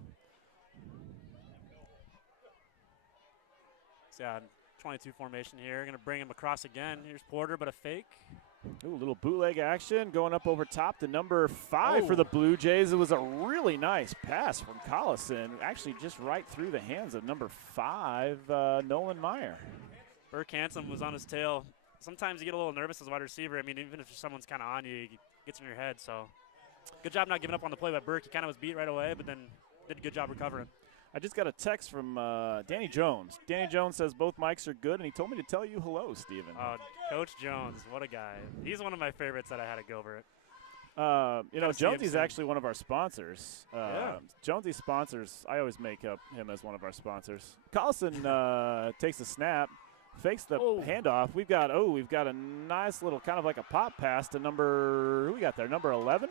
So 22 formation here. Going to bring him across again. Here's Porter, but a fake. Ooh, little bootleg action going up over top to number 5 for the Blue Jays. It was a really nice pass from Collison, actually just right through the hands of number 5, Nolan Meyer. Burke Hansen was on his tail. Sometimes you get a little nervous as a wide receiver. Even if someone's kind of on you, it gets in your head. So good job not giving up on the play by Burke. He kind of was beat right away, but then did a good job recovering. I just got a text from Danny Jones. Danny Jones says both mics are good, and he told me to tell you hello, Steven. Oh, Coach Jones, what a guy. He's one of my favorites that I had at Gilbert. Jonesy's actually one of our sponsors. Jonesy sponsors, I always make up him as one of our sponsors. Collison takes the snap, fakes the handoff. We've got a nice little kind of like a pop pass to who we got there, number 11?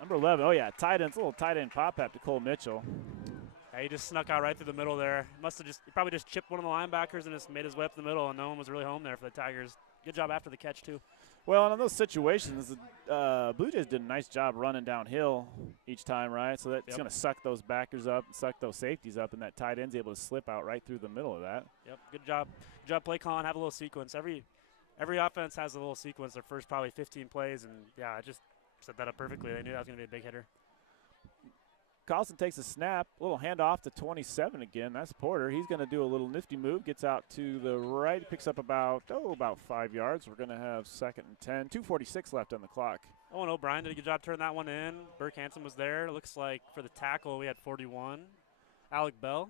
Number 11, little tight end pop to Cole Mitchell. Yeah, he just snuck out right through the middle there. He probably just chipped one of the linebackers and just made his way up the middle, and no one was really home there for the Tigers. Good job after the catch, too. Well, and in those situations, the Blue Jays did a nice job running downhill each time, right? So that's going to suck those backers up, suck those safeties up, and that tight end's able to slip out right through the middle of that. Yep, good job. Good job play calling, have a little sequence. Every offense has a little sequence, their first probably 15 plays, and, just set that up perfectly. They knew that was going to be a big hitter. Carlson takes a snap, a little handoff to 27 again. That's Porter. He's going to do a little nifty move, gets out to the right, picks up about 5 yards. We're going to have 2nd and 10, 2:46 left on the clock. Oh, and O'Brien did a good job turning that one in. Burke Hansen was there. Looks like for the tackle, we had 41. Alec Bell.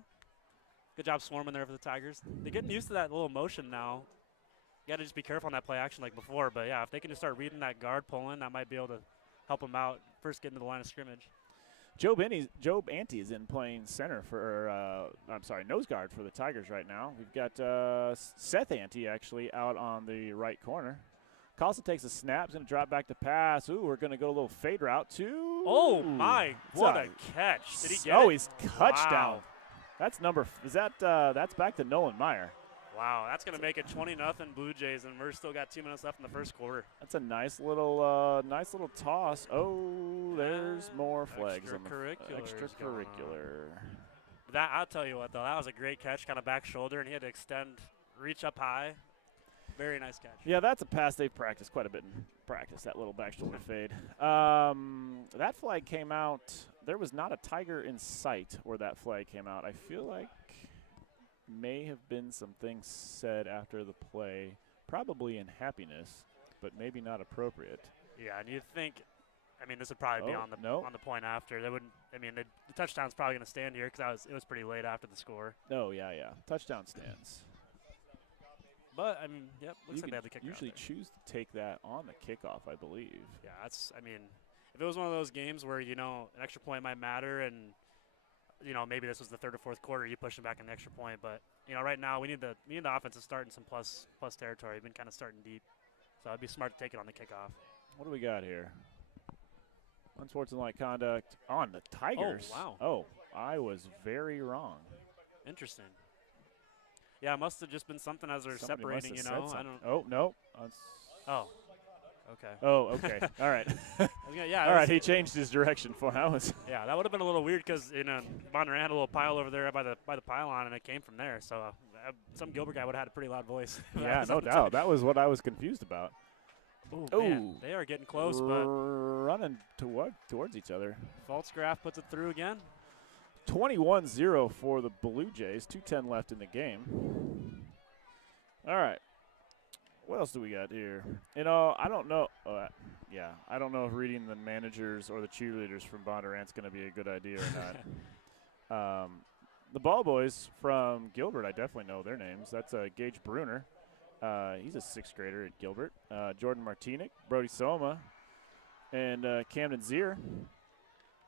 Good job swarming there for the Tigers. They're getting used to that little motion now. You got to just be careful on that play action like before. But, yeah, if they can just start reading that guard pulling, that might be able to help them out first getting to the line of scrimmage. Job Ante is in playing center for, nose guard for the Tigers right now. We've got Seth Ante actually out on the right corner. Carlson takes a snap, is going to drop back to pass. Ooh, we're going to go a little fade route to. Oh, my. What a catch. Did he get it? Oh, he's touchdown. Wow. That's that's back to Nolan Meyer. Wow, that's going to make it 20-0 Blue Jays, and we're still got 2 minutes left in the first quarter. That's a nice little toss. Oh, there's more flags on the extracurricular. That, I'll tell you what, though, that was a great catch, kind of back shoulder, and he had to reach up high. Very nice catch. Yeah, that's a pass they've practiced quite a bit in practice, that little back shoulder fade. That flag came out. There was not a Tiger in sight where that flag came out. I feel like may have been some things said after the play, probably in happiness, but maybe not appropriate. Yeah, and you'd think, this would probably be on the point after. They wouldn't. The touchdown's probably going to stand here because it was pretty late after the score. Oh, yeah. Touchdown stands. But, looks like they had the kick. Usually choose to take that on the kickoff, I believe. Yeah, if it was one of those games where, an extra point might matter and, maybe this was the 3rd or 4th quarter, you push them back in the extra point. But, right now we need the offense to start in some plus territory. We've been kind of starting deep. So it'd be smart to take it on the kickoff. What do we got here? Unsportsmanlike conduct on the Tigers. Oh, wow. Oh, I was very wrong. Interesting. Yeah, it must have just been something as they're separating, I don't. Oh, no. Oh. Okay. Oh, okay. All right. All right, he changed his direction for us. Yeah, that would have been a little weird because, Bondurant had a little pile over there by the pylon, and it came from there. So some Gilbert guy would have had a pretty loud voice. Yeah, no doubt. That was what I was confused about. Man, they are getting close, but running towards each other. Faltzgraf puts it through again. 21-0 for the Blue Jays. 2:10 left in the game. All right. What else do we got here? I don't know. I don't know if reading the managers or the cheerleaders from Bondurant's going to be a good idea or not. The ball boys from Gilbert, I definitely know their names. That's Gage Bruner. He's a 6th grader at Gilbert. Jordan Martinic, Brody Soma, and Camden Zier.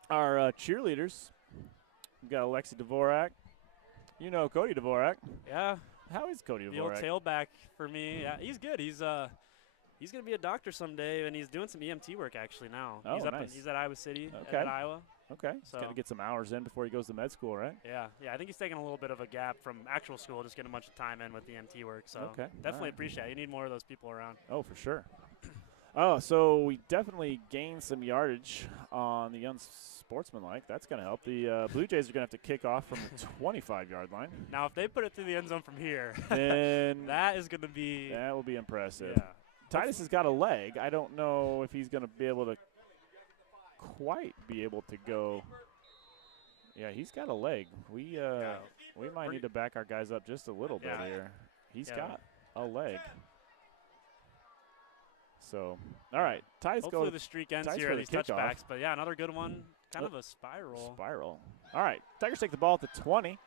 Our cheerleaders, we've got Alexi Dvorak. Cody Dvorak. Yeah. How is Cody Dvorak? The old tailback for me. Yeah, he's good. He's going to be a doctor someday, and he's doing some EMT work actually now. Oh, nice. He's at Iowa City, okay. at Iowa. Okay. So he's got to get some hours in before he goes to med school, right? Yeah. I think he's taking a little bit of a gap from actual school, just getting a bunch of time in with EMT work. So definitely appreciate it. You need more of those people around. Oh, for sure. Oh, so we definitely gained some yardage on the unsportsmanlike. That's going to help. The Blue Jays are going to have to kick off from the 25-yard line. Now, if they put it through the end zone from here, then that is going to be. That will be impressive. Yeah. Titus has got a leg. I don't know if he's going to be able to quite be able to go. Yeah, he's got a leg. We might need to back our guys up just a little bit here. He's got a leg. So, all right. Titus hopefully the streak ends here, these touchbacks. But, yeah, another good one. Kind of a spiral. All right. Tigers take the ball at the 20.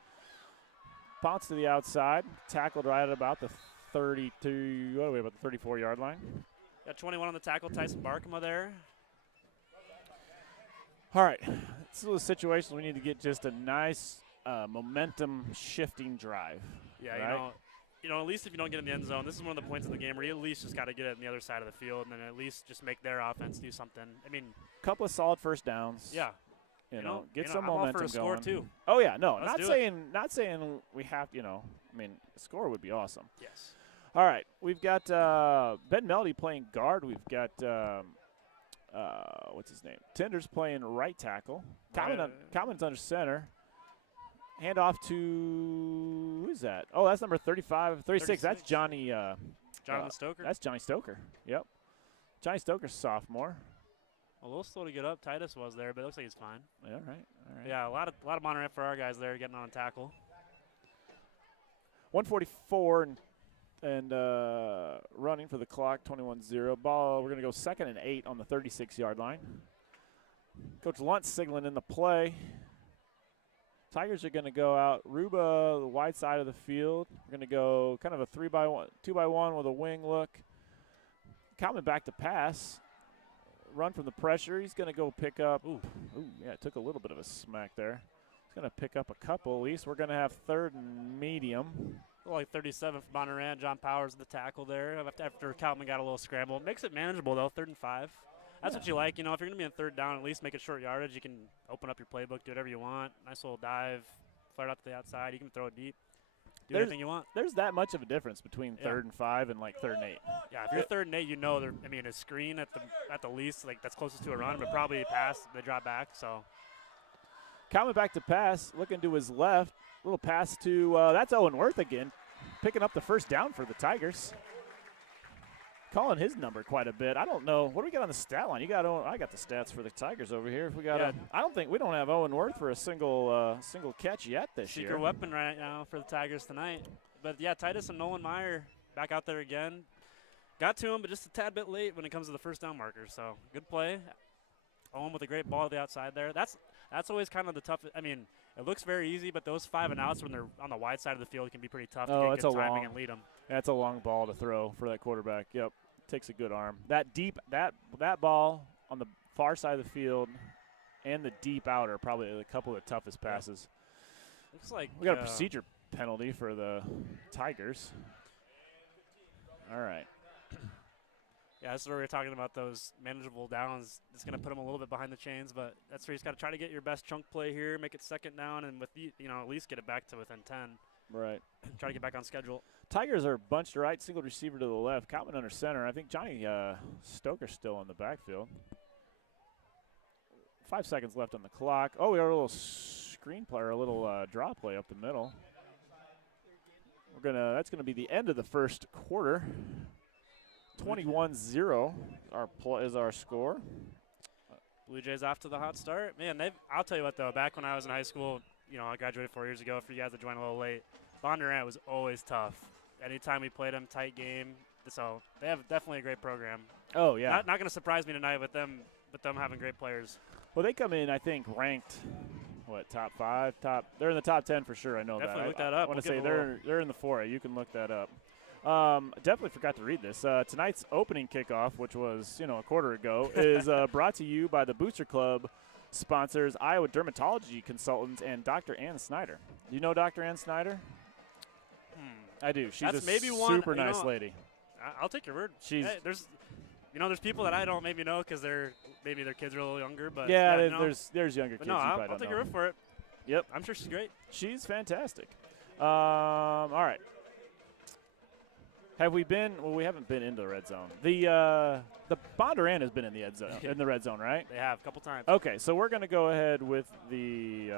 Bounce to the outside. Tackled right at about the 32, what are we, about the 34-yard line. Got 21 on the tackle, Tyson Barkema there. All right. This is a situation we need to get just a nice momentum-shifting drive. Yeah, right? At least if you don't get in the end zone, this is one of the points of the game where you at least just got to get it on the other side of the field and then at least just make their offense do something. A couple of solid first downs. Yeah. Get some momentum for a score going. Too. Oh yeah, no, Let's not saying we have. A score would be awesome. Yes. All right, we've got Ben Melody playing guard. We've got what's his name? Tinders playing right tackle. Common's under center. Hand off to who's that? Oh, that's number 36. That's Johnny. Jonathan Stoker. That's Johnny Stoker. Yep. Johnny Stoker's sophomore. A little slow to get up. Titus was there, but it looks like he's fine. Yeah, all right. Yeah, a lot of Bondurant-Farrar guys there getting on a tackle. 144 and running for the clock, 21-0. Ball, we're going to go 2nd and 8 on the 36-yard line. Coach Luntz signaling in the play. Tigers are going to go out. Ruba, the wide side of the field. We're going to go kind of a 3-by-1, 2-by-1 with a wing look. Coming back to pass. Run from the pressure. He's going to go pick up. Ooh, yeah, took a little bit of a smack there. He's going to pick up a couple at least. We're going to have 3rd and medium. Like 37 for Bondurant. John Powers the tackle there after Calvin got a little scramble. Makes it manageable, though, 3rd and 5. That's what you like. You know, if you're going to be in 3rd down, at least make it short yardage. You can open up your playbook, do whatever you want. Nice little dive, flare it out to the outside. You can throw it deep. Do anything you want. There's that much of a difference between 3rd and 5 and like 3rd and 8. Yeah, if you're 3rd and 8, you know, a screen at the least, like that's closest to a run, but probably a pass. They drop back. So coming back to pass, looking to his left, little pass to that's Owen Worth again, picking up the 1st down for the Tigers. Calling his number quite a bit. I don't know. What do we got on the stat line? I got the stats for the Tigers over here. If we got we don't have Owen Worth for a single catch yet this year. Secret weapon right now for the Tigers tonight. But yeah, Titus and Nolan Meyer back out there again. Got to him, but just a tad bit late when it comes to the 1st down marker. So good play. Owen with a great ball to the outside there. That's always kind of the toughest. I mean, it looks very easy, but those 5 and outs when they're on the wide side of the field can be pretty tough to get good timing and lead them. That's a long ball to throw for that quarterback. Yep. Takes a good arm. That deep that ball on the far side of the field and the deep outer probably a couple of the toughest passes. Looks like we got a procedure penalty for the Tigers. All right. Yeah, this is where we were talking about those manageable downs. It's going to put them a little bit behind the chains, but that's where you just got to try to get your best chunk play here, make it 2nd down, and at least get it back to within 10. Right. Try to get back on schedule. Tigers are bunched right, single receiver to the left. Cotman under center. I think Johnny Stoker's still in the backfield. 5 seconds left on the clock. Oh, we got a little screen play, or a little draw play up the middle. That's gonna be the end of the 1st quarter. 21-0 is our score. Blue Jays off to the hot start. Man, I'll tell you what, though, back when I was in high school, I graduated 4 years ago. For you guys that joined a little late, Bondurant was always tough. Anytime we played them, tight game. So they have definitely a great program. Oh, yeah. Not going to surprise me tonight with them having great players. Well, they come in, I think, ranked, top 5? They're in the top 10 for sure. I know definitely that. Look that up. I want to say they're in the 4A. You can look that up. Definitely forgot to read this. Tonight's opening kickoff, which was, a quarter ago, is brought to you by the Booster Club sponsors, Iowa Dermatology Consultants, and Dr. Ann Snyder. Do you know Dr. Ann Snyder? I do. She's super nice lady. I'll take your word. There's people that I don't maybe know because maybe their kids are a little younger, but there's younger kids. No, I'll take your word for it. Yep, I'm sure she's great. She's fantastic. All right. Have we been? Well, we haven't been into the red zone. The Bondurant has been in the red zone, right? They have a couple times. Okay, so we're going to go ahead with the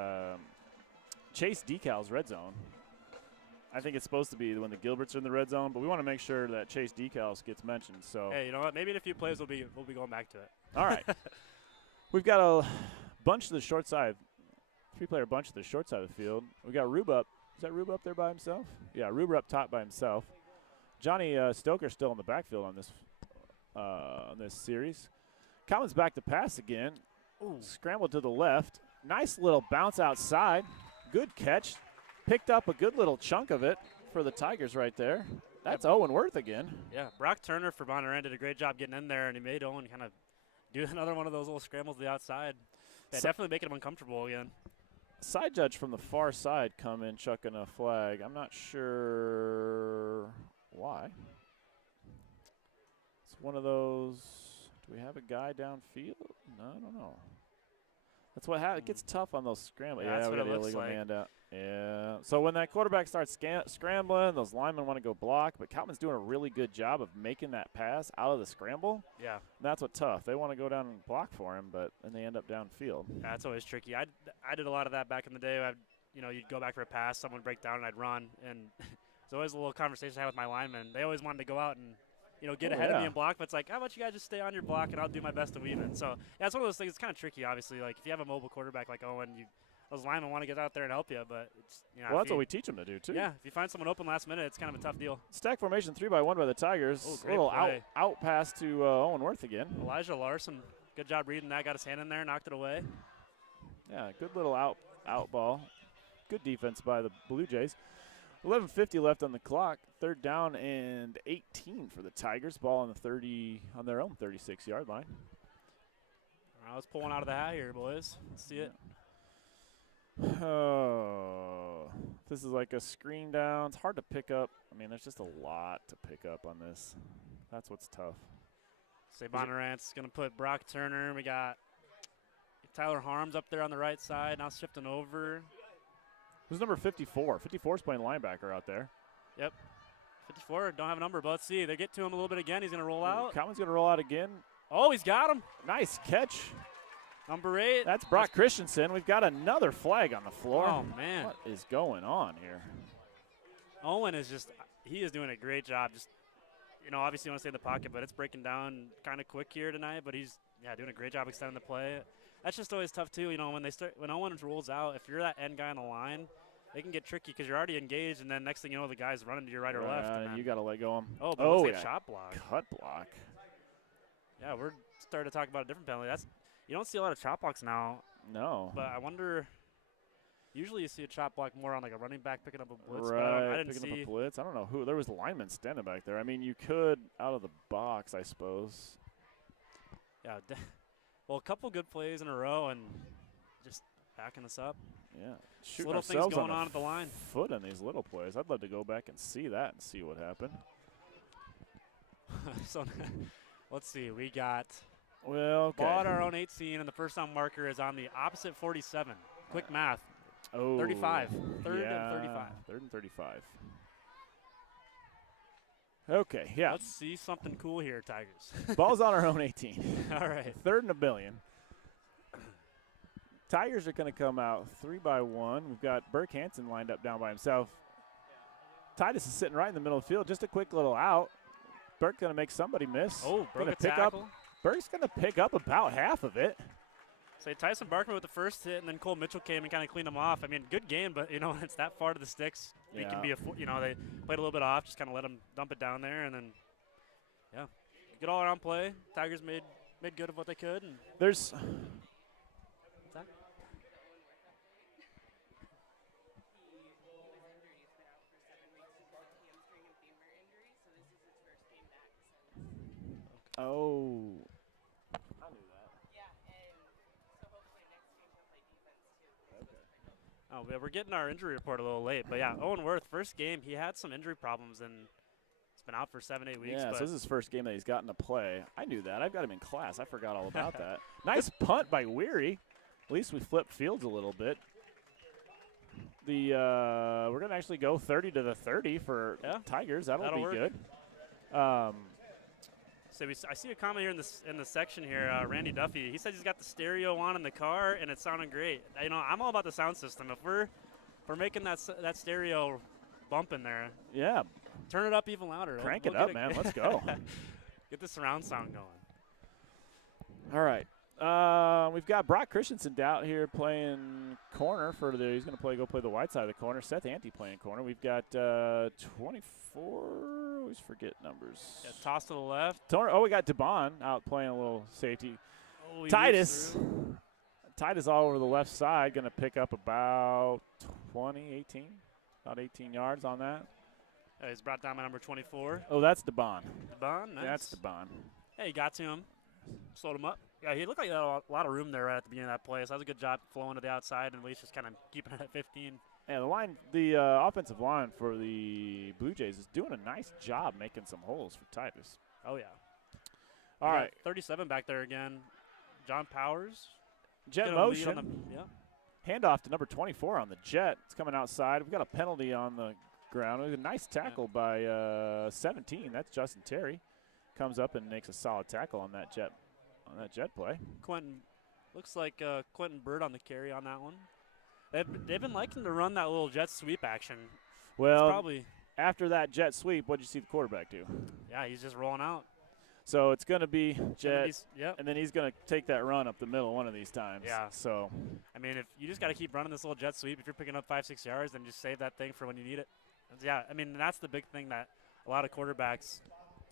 Chase Decals red zone. I think it's supposed to be when the Gilberts are in the red zone, but we want to make sure that Chase Decals gets mentioned. So hey, you know what? Maybe in a few plays we'll be going back to it. All right. We've got a bunch to the short side, 3-player bunch to the short side of the field. We got Ruba up. Is that Ruba up there by himself? Yeah, Ruba up top by himself. Johnny Stoker still in the backfield on this series. Collins back to pass again. Ooh. Scrambled to the left. Nice little bounce outside. Good catch. Picked up a good little chunk of it for the Tigers right there. That's Owen Worth again. Yeah, Brock Turner for Bondurant did a great job getting in there, and he made Owen kind of do another one of those little scrambles to the outside. Definitely making him uncomfortable again. Side judge from the far side come in chucking a flag. I'm not sure why. It's one of those. Do we have a guy downfield? No, I don't know. That's what happens. It gets tough on those scrambles. Yeah, we got got the illegal man down. Yeah. So when that quarterback starts scrambling, those linemen want to go block, but Cotman's doing a really good job of making that pass out of the scramble. Yeah. And that's what's tough. They want to go down and block for him, but then they end up downfield. Yeah, that's always tricky. I did a lot of that back in the day. You'd go back for a pass, someone would break down, and I'd run. And it's always a little conversation I had with my linemen. They always wanted to go out and, get ahead of me and block. But it's like, how about you guys just stay on your block and I'll do my best to weave it. So yeah, it's one of those things. It's kind of tricky, obviously. Like if you have a mobile quarterback like Owen, those linemen want to get out there and help you, but it's well, that's what we teach them to do too. Yeah, if you find someone open last minute, it's kind of a tough deal. Stack formation 3-by-1 by the Tigers. Oh, a little play. out pass to Owen Worth again. Elijah Larson, good job reading that. Got his hand in there, knocked it away. Yeah, good little out ball. Good defense by the Blue Jays. 11:50 left on the clock. 3rd down and 18 for the Tigers. Ball on their own 36-yard line. All right, let's pull one out of the hat here, boys. Let's see it. Oh, this is like a screen down. It's hard to pick up. I mean, there's just a lot to pick up on this. That's what's tough. Say Bondurant's going to put Brock Turner. We got Tyler Harms up there on the right side. Now shifting over. Who's number 54? 54's playing linebacker out there. Yep. 54, don't have a number, but let's see. They get to him a little bit again. He's going to roll out. Cowan's going to roll out again. Oh, he's got him. Nice catch. Number 8. That's Brock Christensen. We've got another flag on the floor. Oh, man. What is going on here? Owen is he is doing a great job. Just, obviously you want to stay in the pocket, but it's breaking down kind of quick here tonight. But he's, doing a great job extending the play. That's just always tough, too. When Owen rolls out, if you're that end guy on the line, they can get tricky because you're already engaged, and then next thing you know, the guy's running to your right or left. You got to let go of him. Oh, but it's a chop block. Cut block. Yeah, we're starting to talk about a different penalty. You don't see a lot of chop blocks now. No. But I wonder, usually you see a chop block more on like a running back picking up a blitz. Right, but I didn't picking see. up a blitz. I don't know who. There was linemen standing back there. I mean, you could out of the box, I suppose. Yeah. Well, a couple good plays in a row and just backing us up. Yeah. Shooting little things going on at the line. Foot in these little plays. I'd love to go back and see that and see what happened. So let's see. We got ball at our own 18, and the first down marker is on the opposite 47. Quick math. Oh. 35. Third and 35. 3rd and 35. Okay, yeah. Let's see something cool here, Tigers. Ball's on our own 18. All right. 3rd and a billion. Tigers are going to come out 3-by-1. We've got Burke Hansen lined up down by himself. Titus is sitting right in the middle of the field. Just a quick little out. Burke's going to make somebody miss. Oh, broke a pick tackle. Up. Burke's going to pick up about half of it. Say Tyson Barkman with the first hit, and then Cole Mitchell came and kind of cleaned him off. I mean, good game, but it's that far to the sticks. Yeah. It can be they played a little bit off, just kind of let him dump it down there, and then good all around play. Tigers made good of what they could. And there's. What's that? Oh. I knew that. Yeah, and so hopefully next game he'll play defense too. Oh, yeah, we're getting our injury report a little late, but yeah, Owen Worth, first game, he had some injury problems and he's been out for 7-8 weeks. Yeah, so this is his first game that he's gotten to play. I knew that. I've got him in class. I forgot all about that. Nice punt by Weary. At least we flipped fields a little bit. We're gonna actually go 30 to the 30 for Tigers. That'll be work. Good. So I see a comment here in the section here. Randy Duffy, he says he's got the stereo on in the car and it's sounding great. I'm all about the sound system. If we're making that stereo bump in there, turn it up even louder. Crank it up, man. Let's go. Get the surround sound going. All right. We've got Brock Christensen out here playing corner he's going to go play the wide side of the corner. Seth Ante playing corner. We've got 24. Always forget numbers. Yeah, toss to the left. We got DeBon out playing a little safety. Oh, Titus all over the left side, going to pick up about 18 yards on that. He's brought down by number 24. Oh, that's DeBon. DeBon, nice. That's DeBon. Hey, he got to him. Slowed him up. Yeah, he looked like he had a lot of room there right at the beginning of that play. So that was a good job flowing to the outside and at least just kind of keeping it at 15. Yeah, the offensive line for the Blue Jays is doing a nice job making some holes for Titus. Oh, yeah. All right. 37 back there again. John Powers. Jet motion. Handoff to number 24 on the jet. It's coming outside. We've got a penalty on the ground. It was a nice tackle by 17. That's Justin Terry. Comes up and makes a solid tackle on that jet play. Looks like Quentin Bird on the carry on that one. They've been liking to run that little jet sweep action. Well, after that jet sweep, what did you see the quarterback do? Yeah, he's just rolling out. So it's going to be jet, Yep. and then he's going to take that run up the middle one of these times. Yeah. So, I mean, if you just got to keep running this little jet sweep, if you're picking up 5-6 yards, then just save that thing for when you need it. And yeah, I mean, that's the big thing that a lot of quarterbacks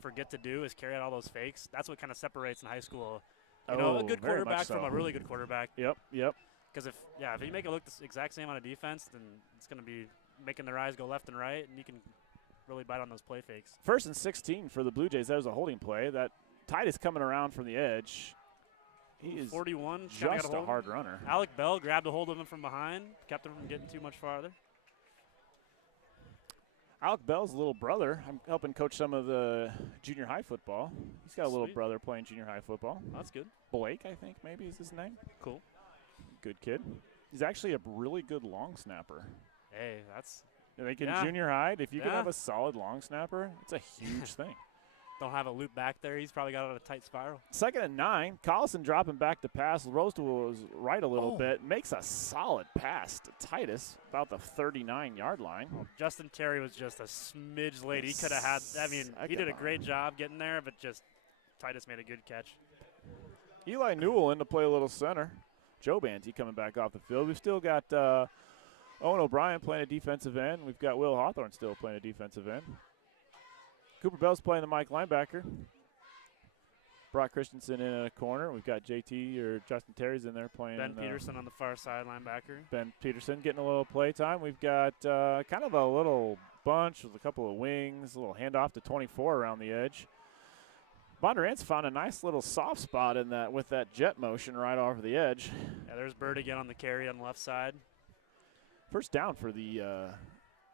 forget to do is carry out all those fakes. That's what kind of separates in high school, a good very much quarterback from so. a really good quarterback. Yep. Because if you make it look the exact same on a defense, then it's going to be making their eyes go left and right, and you can really bite on those play fakes. 1st and 16 for the Blue Jays. That was a holding play. That Titus coming around from the edge. He is 41, just a hard runner. Alec Bell grabbed a hold of him from behind, kept him from getting too much farther. Alec Bell's little brother. I'm helping coach some of the junior high football. He's got a little Sweet. brother playing junior high football. Oh, that's good. Blake, I think, maybe is his name. Cool. Good kid. He's actually a really good long snapper. Hey, that's I think in junior high, if you can Yeah. have a solid long snapper, it's a huge thing. don't have a loop back there. He's probably got it on a tight spiral. 2nd and 9. Collison dropping back to pass. Rose was right a little bit. Makes a solid pass to Titus, about the 39-yard line. Justin Terry was just a smidge late. He could have had, he did a great job getting there, but just Titus made a good catch. Eli Newell in to play a little center. Joe Banty coming back off the field. We've still got Owen O'Brien playing a defensive end. We've got Will Hawthorne still playing a defensive end. Cooper Bell's playing the Mike linebacker. Brock Christensen in a corner. We've got JT or Justin Terry's in there playing. Ben Peterson on the far side linebacker. Ben Peterson getting a little play time. We've got kind of a little bunch with a couple of wings, a little handoff to 24 around the edge. Bondurant's found a nice little soft spot in that with that jet motion right over the edge. Yeah, there's Bird again on the carry on the left side. First down for the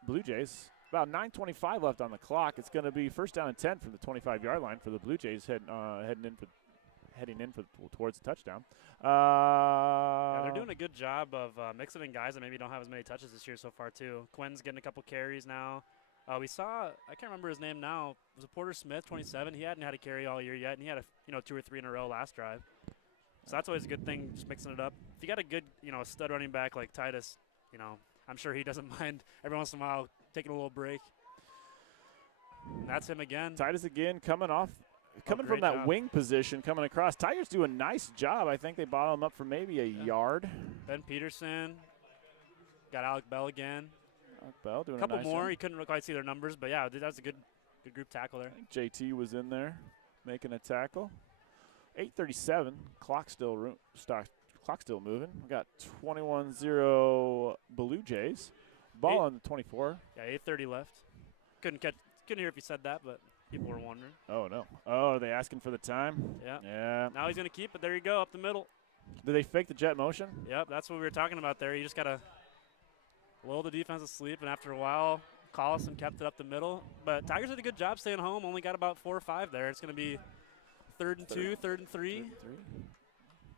Blue Jays. About 9:25 left on the clock. It's going to be 1st down and 10 from the 25-yard line for the Blue Jays heading in towards the touchdown. Yeah, they're doing a good job of mixing in guys that maybe don't have as many touches this year so far too. Quinn's getting a couple carries now. We saw, I can't remember his name now. Was it Porter Smith, 27? He hadn't had a carry all year yet, and he had 2 or 3 in a row last drive. So that's always a good thing, just mixing it up. If you got a good, stud running back like Titus, I'm sure he doesn't mind every once in a while taking a little break. And that's him again. Titus again coming from that wing position, coming across. Tigers do a nice job. I think they bottle him up for maybe a yard. Ben Peterson. Got Alec Bell again. Alec Bell doing a couple nice more. job. You couldn't quite see their numbers, but yeah, that was a good group tackle there. JT was in there making a tackle. 8:37. Clock still moving. We got 21-0 Blue Jays. Ball on the 24. Yeah, 8:30 left. Couldn't hear if you said that, but people were wondering. Oh no. Oh, are they asking for the time? Yeah. Yeah. Now he's gonna keep it. There you go, up the middle. Did they fake the jet motion? Yep, that's what we were talking about there. You just gotta lull the defense asleep, and after a while, Collison kept it up the middle. But Tigers did a good job staying home. Only got about 4 or 5 there. It's gonna be 3rd and 2, 3rd and 3.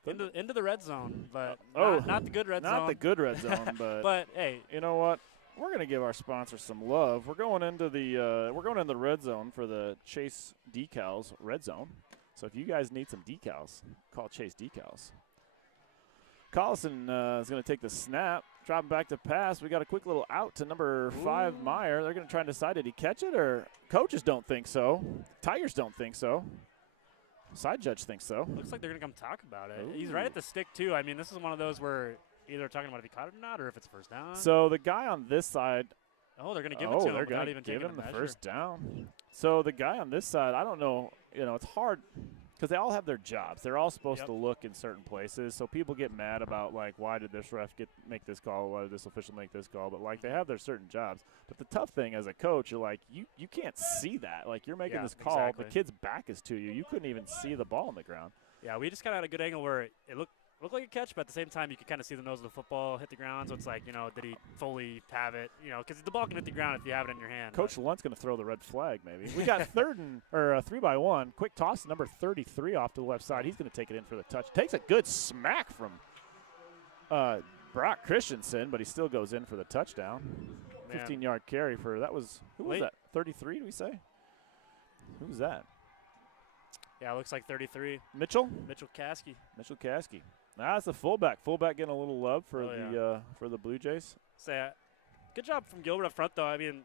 Into the red zone, but not the good red zone. Not the good red zone, but but hey, you know what? We're going to give our sponsor some love. We're going into the red zone for the Chase Decals red zone. So if you guys need some decals, call Chase Decals. Collison is going to take the snap, dropping back to pass. We got a quick little out to number 5, Meyer. They're going to try and decide, did he catch it, or coaches don't think so. Tigers don't think so. Side judge thinks so. Looks like they're going to come talk about it. Ooh. He's right at the stick, too. I mean, this is one of those where either talking about if he caught it or not, or if it's first down. So the guy on this side. Oh, they're going to give it to him without even taking him the measure. first down. So the guy on this side, I don't know. It's hard because they all have their jobs. They're all supposed to look in certain places. So people get mad about, like, why did this ref make this call? Why did this official make this call? But, like, they have their certain jobs. But the tough thing as a coach, you're like, you can't see that. Like, you're making this call. Exactly. The kid's back is to you. You couldn't even see the ball on the ground. Yeah, we just got out a good angle where it looked like a catch, but at the same time, you could kind of see the nose of the football hit the ground. So it's like, did he fully have it? Because the ball can hit the ground if you have it in your hand. Coach Lunt's going to throw the red flag, maybe. We got 3-by-1. Quick toss to number 33 off to the left side. He's going to take it in for the touch. Takes a good smack from Brock Christensen, but he still goes in for the touchdown. 15-yard carry for who was that? 33, do we say? Who's that? Yeah, it looks like 33. Mitchell Caskey. Mitchell Caskey. That's the fullback. Fullback getting a little love for the Blue Jays. Good job from Gilbert up front, though. I mean,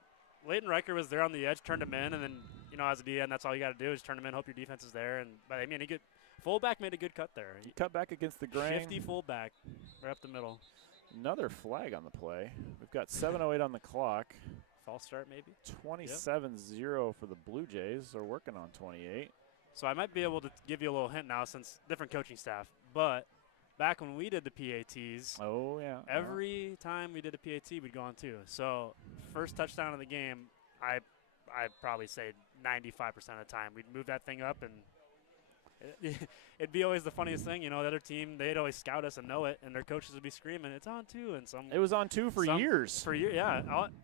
Leighton Riker was there on the edge, turned him in, and then, as a DN, that's all you got to do is turn him in, hope your defense is there. But, fullback made a good cut there. Cut back against the grain. Shifty fullback right up the middle. Another flag on the play. We've got 7:08 on the clock. False start maybe. 27-0 for the Blue Jays. They're working on 28. So I might be able to give you a little hint now since different coaching staff. But back when we did the PATs, every time we did a PAT, we'd go on 2. So first touchdown of the game, I'd probably say 95% of the time. We'd move that thing up, and it'd be always the funniest thing. The other team, they'd always scout us and know it, and their coaches would be screaming, "It's on 2." And it was on 2 for years. Yeah,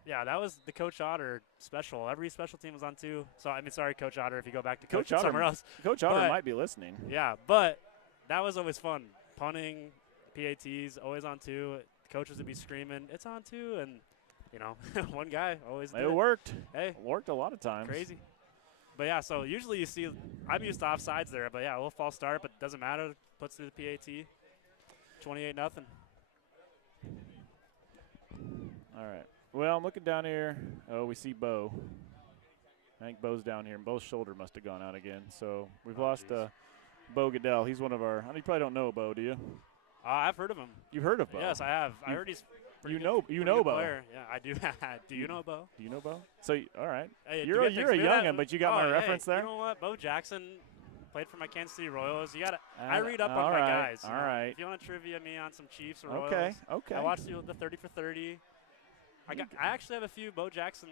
that was the Coach Otter special. Every special team was on 2. So, sorry, Coach Otter, if you go back to Coach coaching Otter, somewhere else. Coach Otter might be listening. Yeah, but that was always fun. Punting, PATs, always on 2. The coaches would be screaming, "It's on 2," and one guy always did it worked. Hey, it worked a lot of times. Crazy. But yeah, so usually you see, I'm used to offsides there, but yeah, a little false start, but doesn't matter. Puts through the PAT. 28-0. All right. Well, I'm looking down here. Oh, we see Bo. I think Bo's down here, and Bo's shoulder must have gone out again. So we've lost Bo Goodell. He's one of our. You probably don't know Bo, do you? I've heard of him. You've heard of Bo? Yes, I have. I heard he's. You know Bo. Player. Yeah, I do. Do you know Bo? Do you know Bo? So all right. Hey, you're a youngin', but you got my reference there. You know what? Bo Jackson played for my Kansas City Royals. You got to. I read up on my guys. All right. If you want to trivia me on some Chiefs or Royals. Okay. I watched the 30 for 30. I actually have a few Bo Jackson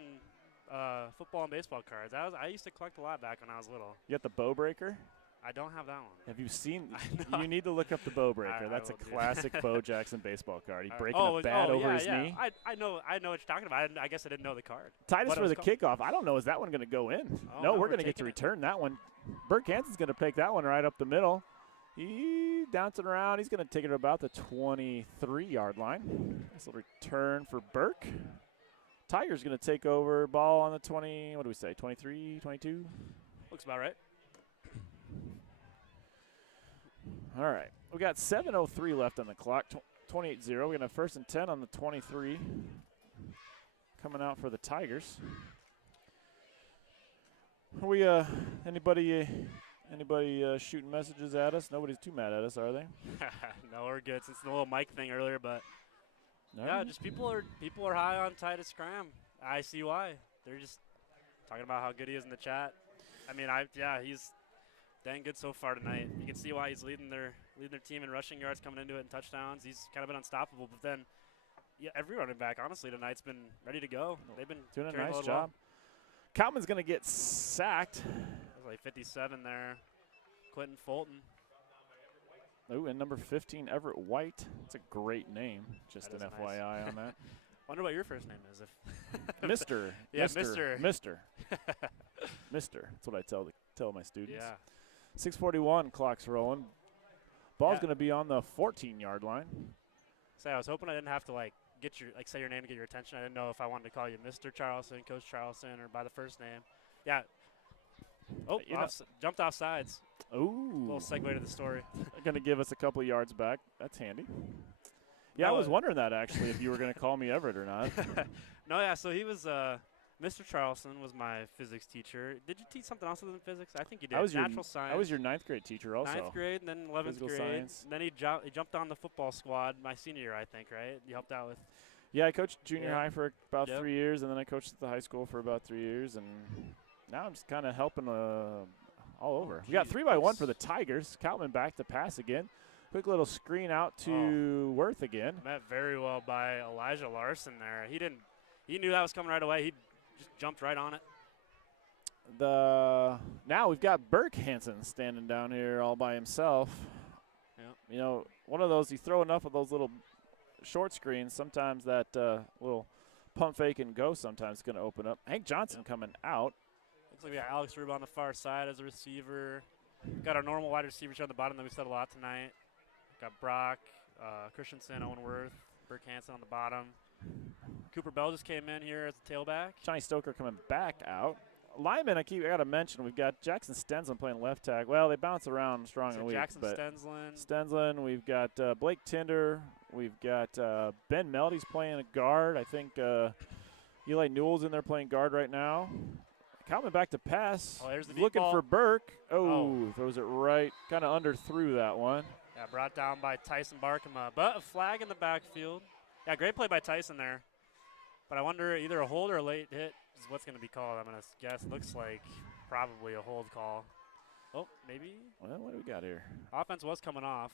football and baseball cards. I used to collect a lot back when I was little. You got the Bow Breaker? I don't have that one. Have you seen? You need to look up the Bow Breaker. That's a classic Bo Jackson baseball card. He breaking a bat over his knee. I know what you're talking about. I guess I didn't know the card. Titus for the kickoff. I don't know. Is that one going to go in? No, we're going to get to return that one. Burke Hansen's going to take that one right up the middle. He bouncing around. He's going to take it about the 23-yard line. Nice little return for Burke. Tiger's going to take over. Ball on the 20. What do we say? 23, 22? Looks about right. All right. We got 7:03 left on the clock. 28-0. We're going to have 1st and 10 on the 23. Coming out for the Tigers. Are we anybody shooting messages at us? Nobody's too mad at us, are they? No, we're good. Since the little mic thing earlier, but no? Yeah, just people are high on Titus Cram. I see why. They're just talking about how good he is in the chat. He's dang good so far tonight. You can see why he's leading their team in rushing yards coming into it and touchdowns. He's kind of been unstoppable. But then, every running back, honestly, tonight's been ready to go. They've been doing a nice job. Cowman's going to get sacked. There's like 57 there. Quentin Fulton. Oh, and number 15, Everett White. That's a great name. Just an FYI on that. Wonder what your first name is. Mr. Yeah, Mr. Mr. That's what I tell my students. Yeah. 6:41, clock's rolling. Ball's going to be on the 14-yard line. So I was hoping I didn't have to say your name to get your attention. I didn't know if I wanted to call you Mr. Charleston, Coach Charleston, or by the first name. Yeah. Oh, jumped off sides. Ooh. Little segue to the story. Going to give us a couple of yards back. That's handy. Yeah, I was wondering that, actually, if you were going to call me Everett or not. No, yeah, so he was Mr. Charleston was my physics teacher. Did you teach something else other than physics? I think you did. Natural science. I was your 9th grade teacher also. 9th grade and then 11th Physical grade. Science. And then he jumped on the football squad my senior year, I think, right? You helped out with. Yeah, I coached junior high for about 3 years, and then I coached at the high school for about 3 years, and now I'm just kind of helping all over. We got 3-by-1 for the Tigers. Coutman back to pass again. Quick little screen out to Worth again. Met very well by Elijah Larson there. He knew that was coming right away. He just jumped right on it. Now we've got Burke Hansen standing down here all by himself. Yep. One of those, you throw enough of those little short screens, sometimes that little pump fake and go sometimes is going to open up. Hank Johnson coming out. Looks like we got Alex Rube on the far side as a receiver. Got our normal wide receivers on the bottom that we said a lot tonight. Got Brock, Christensen, Owen Worth, Burke Hansen on the bottom. Cooper Bell just came in here as a tailback. Johnny Stoker coming back out. Lineman, I got to mention, we've got Jackson Stensland playing left tackle. Well, they bounce around strong and weak. Jackson Stensland. We've got Blake Tinder. We've got Ben Melody's playing a guard. I think Eli Newell's in there playing guard right now. Coming back to pass. Oh, there's the deep looking ball. for Burke. Oh, throws it right. Kind of underthrew that one. Yeah, brought down by Tyson Barkema. But a flag in the backfield. Yeah, great play by Tyson there. But I wonder either a hold or a late hit is what's going to be called. I'm going to guess. Looks like probably a hold call. Oh, maybe. Well, what do we got here? Offense was coming off.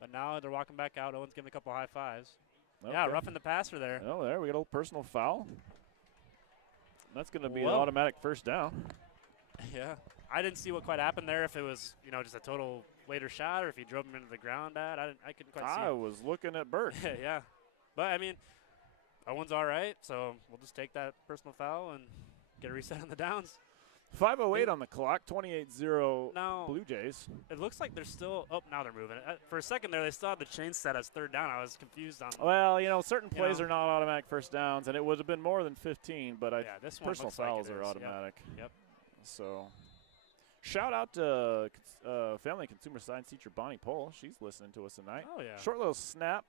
But now they're walking back out. Owen's giving a couple high fives. Okay. Yeah, roughing the passer there. Oh, there we got a little personal foul. That's going to be an Whoa. automatic first down. Yeah. I didn't see what quite happened there, if it was, just a total later shot or if he drove him into the ground at. I couldn't quite see. I was looking at Burke. Yeah. But, I mean, Owen's all right, so we'll just take that personal foul and get a reset on the downs. 5:08 on the clock, 28-0 Now, Blue Jays. it looks like they're still – oh, now they're moving. For a second there, they still had the chain set as third down. I was confused on – Well, certain plays know. are not automatic first downs, and it would have been more than 15, but yeah, this one personal looks like fouls it are is. automatic. Yep. So, shout out to Family and Consumer Science teacher Bonnie Pohl. She's listening to us tonight. Oh, yeah. Short little snap.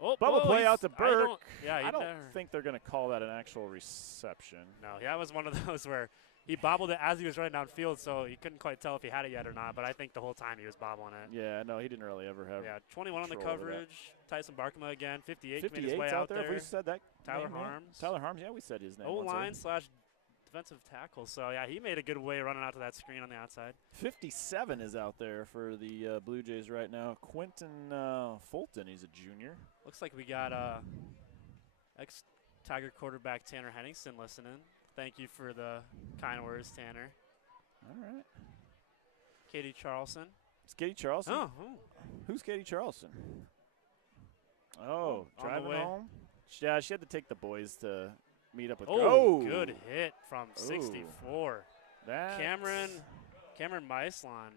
Oh, Bubble whoa, play he's- out to Burke. I I don't never- think they're going to call that an actual reception. No, that was one of those where he bobbled it as he was running downfield, so you couldn't quite tell if he had it yet or not. But I think the whole time he was bobbling it. Yeah, no, he didn't really ever have. Yeah, 21 on the control over that. coverage. Tyson Barkema again, 58 made his 58's way out there. If we there. said that. Tyler name, yeah. Harms. Tyler Harms, yeah, we said his name. once O-line / defensive tackle. So, yeah, he made a good way running out to that screen on the outside. 57 is out there for the Blue Jays right now. Quentin Fulton, he's a junior. Looks like we got ex-Tiger quarterback Tanner Henningsen listening. Thank you for the kind words, Tanner. All right. Katie Charlson. It's Katie Charlson. Oh. Who's Katie Charlson? On Oh, the driving way. home? Yeah, she had to take the boys to meet up with Oh, good hit from Oh. 64. That's Cameron Meislan.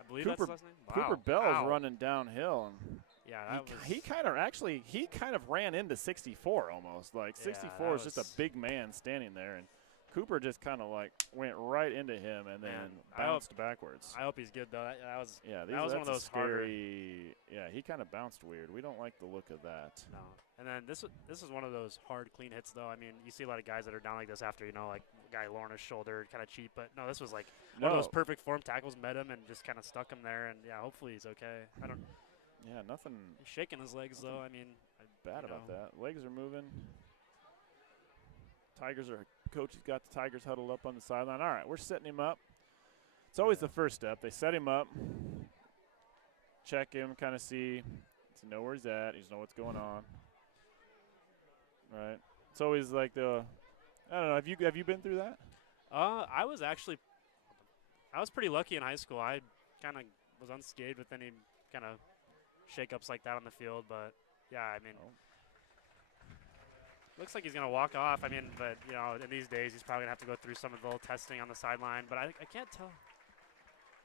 I believe that's Cooper- his last name. Wow. Cooper Bell's Wow. running downhill. And Yeah, that was. he kind of ran into 64 almost. Like Yeah, 64 is that just a was- big man standing there, and Cooper just kind of like went right into him and then Man, bounced backwards. I hope he's good though. That was. Yeah, that was one of that's a those harder- scary. Yeah, he kind of bounced weird. We don't like the look of that. No. And then this is one of those hard clean hits though. I mean, you see a lot of guys that are down like this after like a guy lowering his shoulder, kind of cheap. But no, this was like one of those perfect form tackles. Met him and just kind of stuck him there. And yeah, hopefully he's okay. I don't. Yeah, nothing He's shaking his legs though. I mean. bad about that. Legs are moving. Coach has got the Tigers huddled up on the sideline. All right, we're setting him up. It's always the first step. They set him up, check him, kind of see, to know where he's at. He know what's going on. Right. It's always like I don't know. Have you been through that? I was pretty lucky in high school. I kind of was unscathed with any kind of shakeups like that on the field. But yeah, I mean. Looks like he's going to walk off. I mean, but, in these days, he's probably going to have to go through some of the little testing on the sideline. But I can't tell.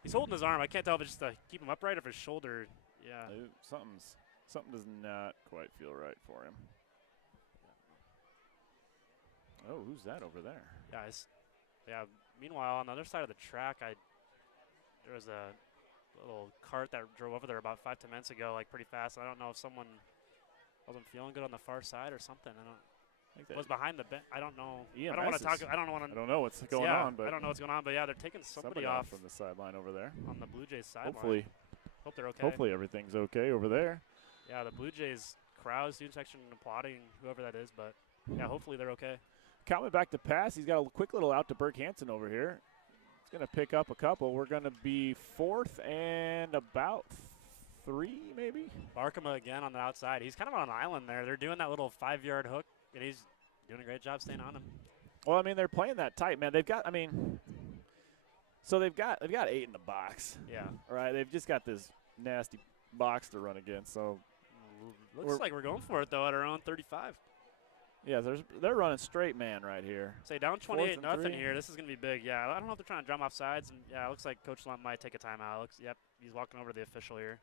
He's holding his arm. I can't tell if it's just to keep him upright or if his shoulder. Yeah. Something does not quite feel right for him. Oh, who's that over there? Yeah. Meanwhile, on the other side of the track, there was a little cart that drove over there about 5-10 minutes ago, like pretty fast. I don't know if someone wasn't feeling good on the far side or something. Was behind the bench. I don't know. I don't want to talk. I don't know what's going on. But I don't know what's going on. But yeah, they're taking somebody off from the sideline over there. On the Blue Jays sideline. Hope they're okay. Hopefully everything's okay over there. Yeah, the Blue Jays crowd, student section applauding whoever that is. But yeah, hopefully they're okay. Coming back to pass, he's got a quick little out to Burke Hansen over here. He's going to pick up a couple. We're going to be 4th and about 3, maybe. Barkema again on the outside. He's kind of on an island there. They're doing that little 5-yard hook, and he's doing a great job staying on him. Well, I mean, they're playing that tight, man. They've got 8 in the box. Yeah. Right. They've just got this nasty box to run against. So looks like we're going for it though at our own 35. Yeah, they're running straight man right here. Say down 28-0 here. This is gonna be big. Yeah, I don't know if they're trying to drum off sides, and yeah, it looks like Coach Lump might take a timeout. Yep, he's walking over to the official here.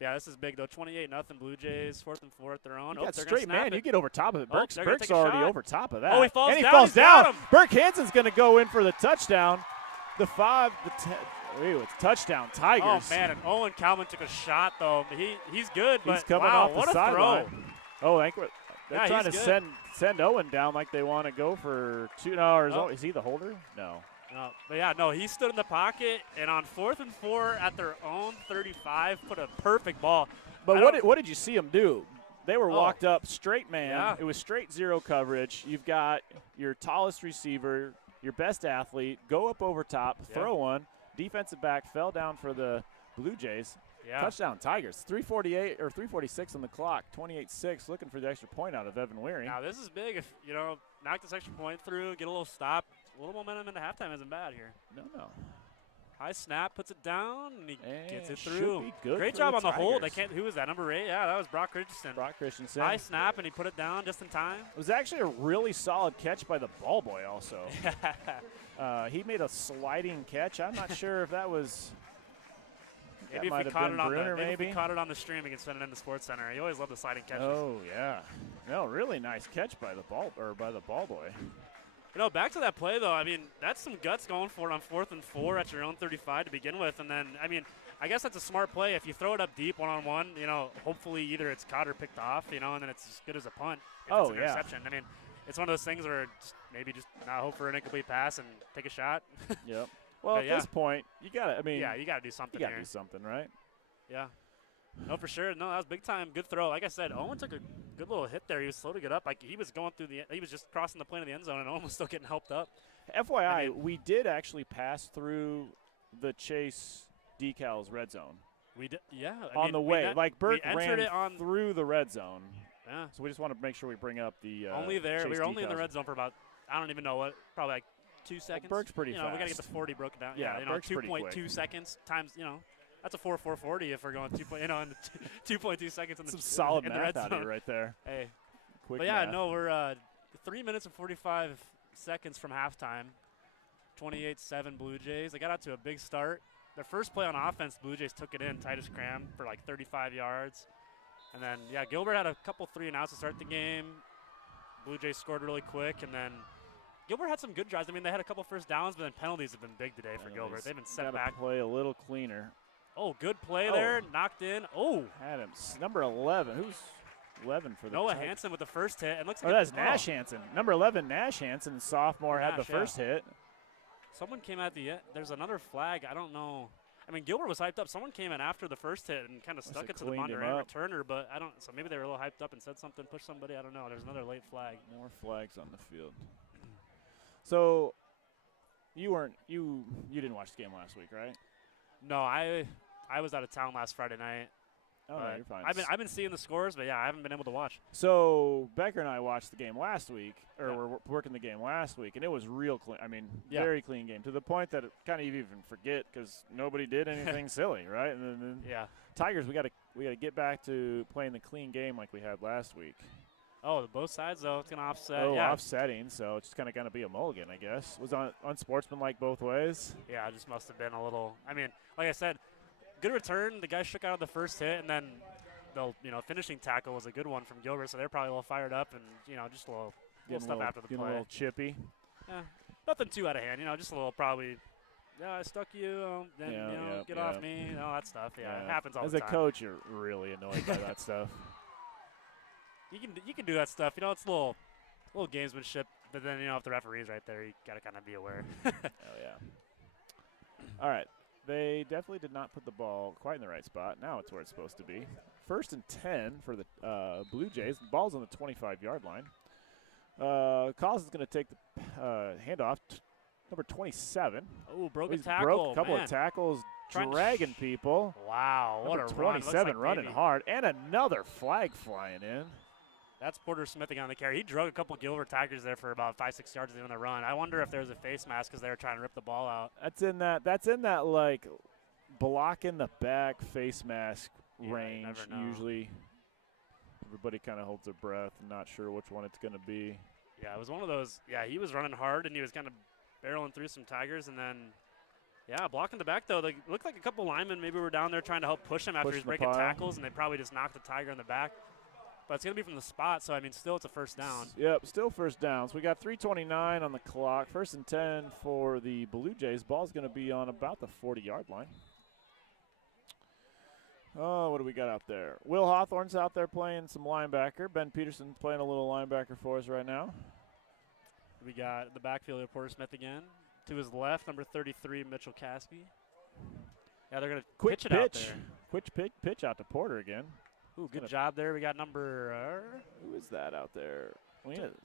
Yeah, this is big though. 28-0 Blue Jays, 4th and 4 at their own. That's straight man. You get over top of it. Burke's take a already shot. over top of that. Oh, he falls and he down. falls He's got him. Burke Hansen's going to go in for the touchdown. The 5, the 10. Ooh, it's touchdown Tigers. Oh man, and Owen Kalman took a shot though. He's good, but he's coming wow, off the what a sideline. throw! Oh, I They're Yeah, trying to he's good. send Owen down like they want to go for 2 hours. Oh. Is he the holder? No. No, but yeah, no, he stood in the pocket, and on 4th and 4 at their own 35, put a perfect ball. But what did you see them do? They were walked up straight man. Yeah. It was straight zero coverage. You've got your tallest receiver, your best athlete, go up over top, throw one. Defensive back fell down for the Blue Jays. Yeah. Touchdown Tigers. 3:48 or 3:46 on the clock. 28-6. Looking for the extra point out of Evan Wearing. Now this is big. If knock this extra point through, get a little stop, a little momentum into halftime isn't bad here. No. High snap, puts it down, and he gets it should through. be good Great for job the on the hold. Tigers. Who was that? Number 8? Yeah, that was Brock Richardson. Brock Christensen. High snap, and he put it down just in time. It was actually a really solid catch by the ball boy also. He made a sliding catch. I'm not sure if that was Maybe that if we might caught have it been on Bruner, if we maybe. caught it on the stream, we can send it in the Sports Center. You always love the sliding catches. Oh yeah. No, really nice catch by the ball boy. Back to that play though. I mean, that's some guts going for it on 4th and 4 at your own 35 to begin with, and then I guess that's a smart play. If you throw it up deep one-on-one, hopefully either it's caught or picked off, and then it's as good as a punt. If it's an interception. I mean, it's one of those things where maybe just not hope for an incomplete pass and take a shot. Yep. Well, at this point, you got to. you got to do something. You got to do something, right? Yeah. No, for sure. No, that was big time. Good throw. Like I said, Owen took a good little hit there. He was slow to get up. Like he was going through he was just crossing the plane of the end zone, and Owen was still getting helped up. FYI, we did actually pass through the Chase Decals red zone. We did, yeah. On the way, Burke ran it on through the red zone. Yeah. So we just want to make sure we bring up the only there. Chase We were only in the Decals. red zone for about I don't even know what, probably like 2 seconds. Burke's pretty We fast. got to get the 40 broken down. Yeah, Burke's pretty quick. 2.2 seconds times. That's a 4.40 if we're going 2.2 seconds in the Some solid in the math red out zone. here right there. Hey. Quick But yeah, math. no, we're 3 minutes and 45 seconds from halftime. 28-7 Blue Jays. They got out to a big start. Their first play on offense, Blue Jays took it in, Titus Cram for like 35 yards. And then, Gilbert had a couple 3-and-outs to start the game. Blue Jays scored really quick, and then Gilbert had some good drives. They had a couple first downs, but then penalties have been big today for Gilbert. They've been set back. Play a little cleaner. Oh, good play there. Knocked in. Oh. Adams, number 11. Who's 11 for the Noah Tigers? Hansen with the first hit. It looks like that's Nash Hansen. Number 11, Nash Hansen, sophomore, had the first hit. Someone came at the end. There's another flag. I don't know. Gilbert was hyped up. Someone came in after the first hit and kind of stuck it to the Bondurant returner, but I don't. So maybe they were a little hyped up and said something, pushed somebody. I don't know. There's another late flag. More flags on the field. So you didn't watch the game last week, right? No, I was out of town last Friday night. Oh, no, you're fine. I've been seeing the scores, but I haven't been able to watch. So Becker and I watched the game last week, or we're working the game last week, and it was real clean. Very clean game to the point that it kind of even forget because nobody did anything silly, right? And then Tigers, we got to get back to playing the clean game like we had last week. Oh, both sides though. It's gonna offset. Oh, offsetting. So it's just kind of gonna be a mulligan, I guess. Was unsportsmanlike both ways. Yeah, it just must have been a little. Like I said. Good return. The guy shook out of the first hit, and then the finishing tackle was a good one from Gilbert, so they're probably a little fired up and just a little stuff after the play. A little chippy. Yeah, nothing too out of hand. Just a little probably. Yeah, I stuck you. Then get off me. All that stuff. Yeah, it happens all the time. As a coach, you're really annoyed by that stuff. You can do that stuff. It's a little gamesmanship, but then if the referee's right there, you got to kind of be aware. Oh yeah. All right. They definitely did not put the ball quite in the right spot. Now it's where it's supposed to be. 1st and 10 for the Blue Jays. The ball's on the 25-yard line. Collins is going to take the handoff. Number 27. Oh, broke a couple of tackles, dragging people. Wow, what number a run. 27 running hard. And another flag flying in. That's Porter Smithing on the carry. He drug a couple Gilbert tackers there for about 5-6 yards in the run. I wonder if there's a face mask because they were trying to rip the ball out. That's in that like block in the back face mask range. Usually, everybody kind of holds their breath and not sure which one it's going to be. Yeah, it was one of those. Yeah, he was running hard and he was kind of barreling through some Tigers and then. Yeah, blocking the back though. They looked like a couple linemen maybe were down there trying to help push him after he was breaking tackles, and they probably just knocked the Tiger in the back. But it's going to be from the spot, so, still it's a first down. Yep, still first down. So we got 3:29 on the clock. 1st and 10 for the Blue Jays. Ball's going to be on about the 40-yard line. Oh, what do we got out there? Will Hawthorne's out there playing some linebacker. Ben Peterson's playing a little linebacker for us right now. We got the backfield Porter Smith again. To his left, number 33, Mitchell Caskey. Yeah, they're going to Quick pitch it out there. Quick pitch out to Porter again. Ooh, good job there. We got number. Who is that out there?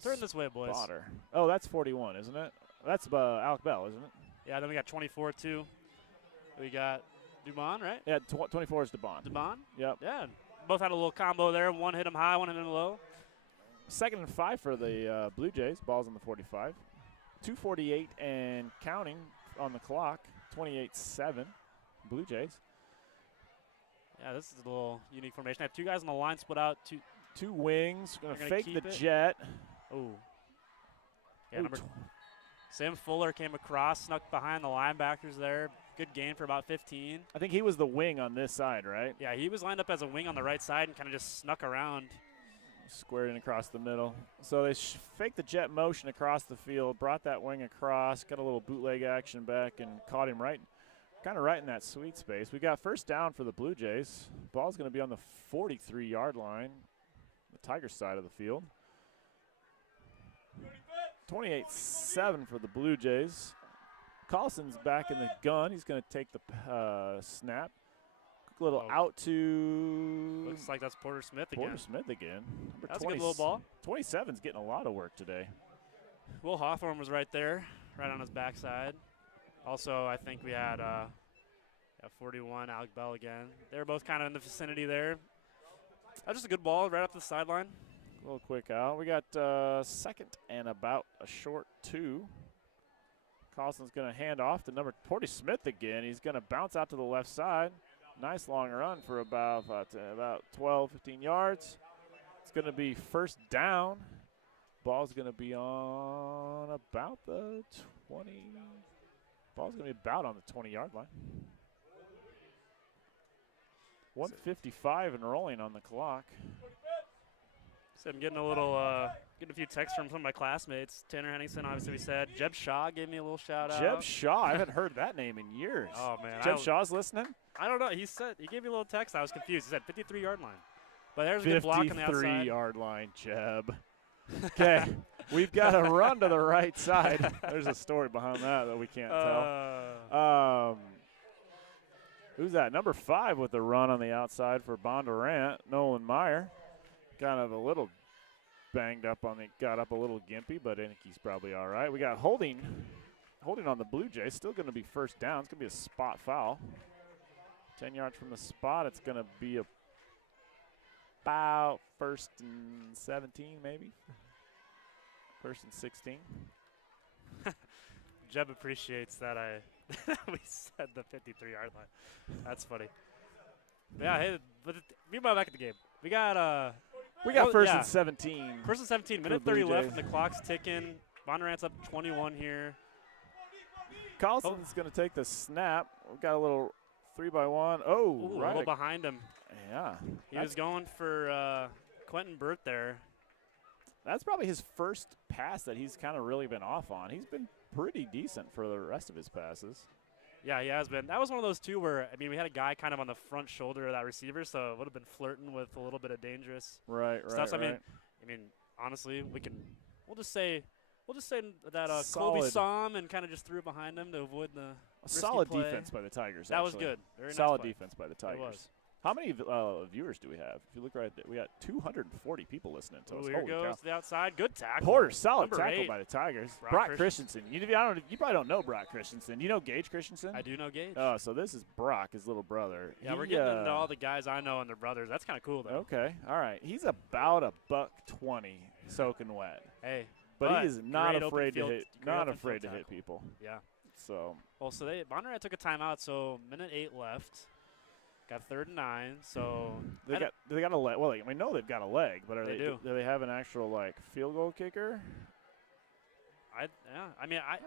Turn this way, boys. Potter. Oh, that's 41, isn't it? That's Alec Bell, isn't it? Yeah, then we got 24 too. We got Dubon, right? Yeah, 24 is DeBond. Dubon? Yep. Yeah. Both had a little combo there. One hit him high, one hit him low. 2nd and 5 for the Blue Jays. Ball's on the 45. 2:48 and counting on the clock. 28-7. Blue Jays. Yeah, this is a little unique formation. I have 2 guys on the line, split out. Two wings. Going to fake the keep it. jet. Oh. Yeah, Sam Fuller came across, snuck behind the linebackers there. Good gain for about 15. I think he was the wing on this side, right? Yeah, he was lined up as a wing on the right side and kind of just snuck around. Squared in across the middle. So they faked the jet motion across the field, brought that wing across, got a little bootleg action back, and caught him kind of right in that sweet space. We got first down for the Blue Jays. Ball's going to be on the 43-yard line, the Tigers side of the field. 28-7 for the Blue Jays. Collison's back in the gun. He's going to take the snap. Quick little out to. Looks like that's Porter Smith again. Porter Smith again. That's a good little ball. 27's getting a lot of work today. Will Hawthorne was right there, right on his backside. Also, I think we had 41, Alec Bell again. They were both kind of in the vicinity there. That's just a good ball right up the sideline. A little quick out. We got 2nd and about a short 2. Collison's going to hand off to number Porter Smith again. He's going to bounce out to the left side. Nice long run for about 12, 15 yards. It's going to be first down. Ball's going to be on about the 20. Ball's going to be about on the 20-yard line. 1:55 and rolling on the clock. So I'm getting getting a few texts from some of my classmates. Tanner Henningsen, obviously we said. Jeb Shaw gave me a little shout out. Jeb Shaw, I haven't heard that name in years. Oh man, Jeb Shaw's listening? I don't know. He gave me a little text. I was confused. He said 53-yard line. But there's a good block on the outside. 53-yard line, Jeb. Okay, we've got a run to the right side. There's a story behind that we can't tell. Who's that? Number 5 with the run on the outside for Bondurant, Nolan Meyer. Kind of a little banged up got up a little gimpy, but I think he's probably all right. We got holding on the Blue Jays. Still going to be first down. It's going to be a spot foul. 10 yards from the spot. It's going to be about 1st and 17 maybe. 1st and 16. Jeb appreciates that we said the 53-yard line. That's funny. Yeah, hey, but meanwhile back at the game. We got 1st and 17. 1st and 17, minute 30 left, and the clock's ticking. Bondurant's up 21 here. Collison's going to take the snap. We've got a little 3-by-1. Oh, Ooh, right. A little behind him. Yeah. He was going for Quentin Burt there. That's probably his first pass that he's kind of really been off on. He's been pretty decent for the rest of his passes. Yeah, he has been. That was one of those, too, where, I mean, we had a guy kind of on the front shoulder of that receiver, so it would have been flirting with a little bit of dangerous stuff. So, I mean, honestly, we'll just say that Colby saw him and kind of just threw it behind him to avoid the solid play. Defense by the Tigers. That was good. Very solid nice defense by the Tigers. It was. How many viewers do we have? If you look right there, we got 240 people listening to us. Here goes to the outside. Good tackle. Porter, solid Number tackle 8. by the Tigers. Brock Christensen. You probably don't know Brock Christensen. You know Gage Christensen? I do know Gage. Oh, so this is Brock, his little brother. Yeah, we're getting into all the guys I know and their brothers. That's kind of cool, though. Okay, all right. He's about $120 soaking wet. Hey, but he is not afraid to hit. Not afraid to hit people. Yeah. So. Well, Bondurant took a timeout, so minute 8 left. Got 3rd and 9, so do they got a leg? Well, we know they've got a leg, but do they have an actual field goal kicker? I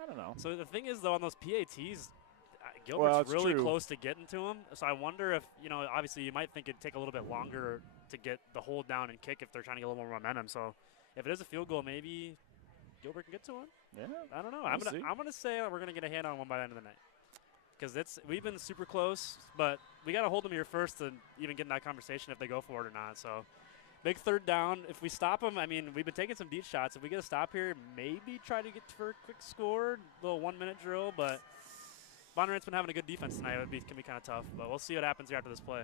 don't know. So the thing is, though, on those PATs, Gilbert's really close to getting to him. So I wonder if, obviously you might think it'd take a little bit longer to get the hold down and kick if they're trying to get a little more momentum. So if it is a field goal, maybe Gilbert can get to him. Yeah, I don't know. I'm gonna say we're gonna get a hand on one by the end of the night. because we've been super close, but we got to hold them here first to even get in that conversation if they go for it or not. So big third down. If we stop them, I mean, we've been taking some deep shots. If we get a stop here, maybe try to get for a quick score, little 1-minute drill. But Bondurant's been having a good defense tonight. Can be kind of tough, but we'll see what happens here after this play.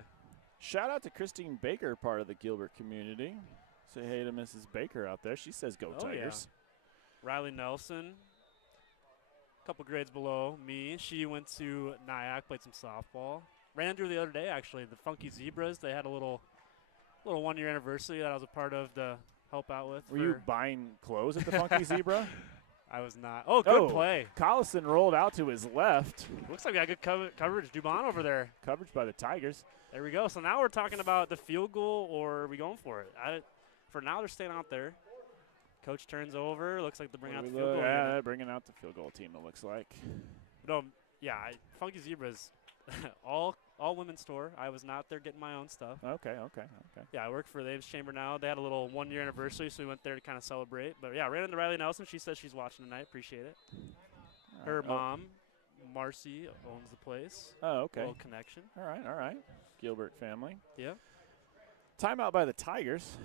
Shout out to Christine Baker, part of the Gilbert community. Say hey to Mrs. Baker out there. She says go Tigers. Yeah. Riley Nelson, a couple grades below me. She went to Nyack, played some softball. Ran through the other day, actually. The Funky Zebras, they had a little 1-year anniversary that I was a part of to help out with. Were you buying clothes at the Funky Zebra? I was not. Oh, good play. Collison rolled out to his left. Looks like we got good coverage. Dubon over there. Coverage by the Tigers. There we go. So now we're talking about the field goal, or are we going for it? For now, they're staying out there. Coach turns over. Looks like they're bringing out the field goal. Yeah, they're bringing out the field goal team, it looks like. No, yeah, Funky Zebras, all women's store. I was not there getting my own stuff. Okay. Yeah, I work for the Ames Chamber now. They had a little 1-year anniversary, so we went there to kind of celebrate. But, yeah, ran into Riley Nelson. She says she's watching tonight. Appreciate it. Her mom, Marcy, owns the place. Oh, okay. Little connection. All right. Gilbert family. Yeah. Timeout by the Tigers.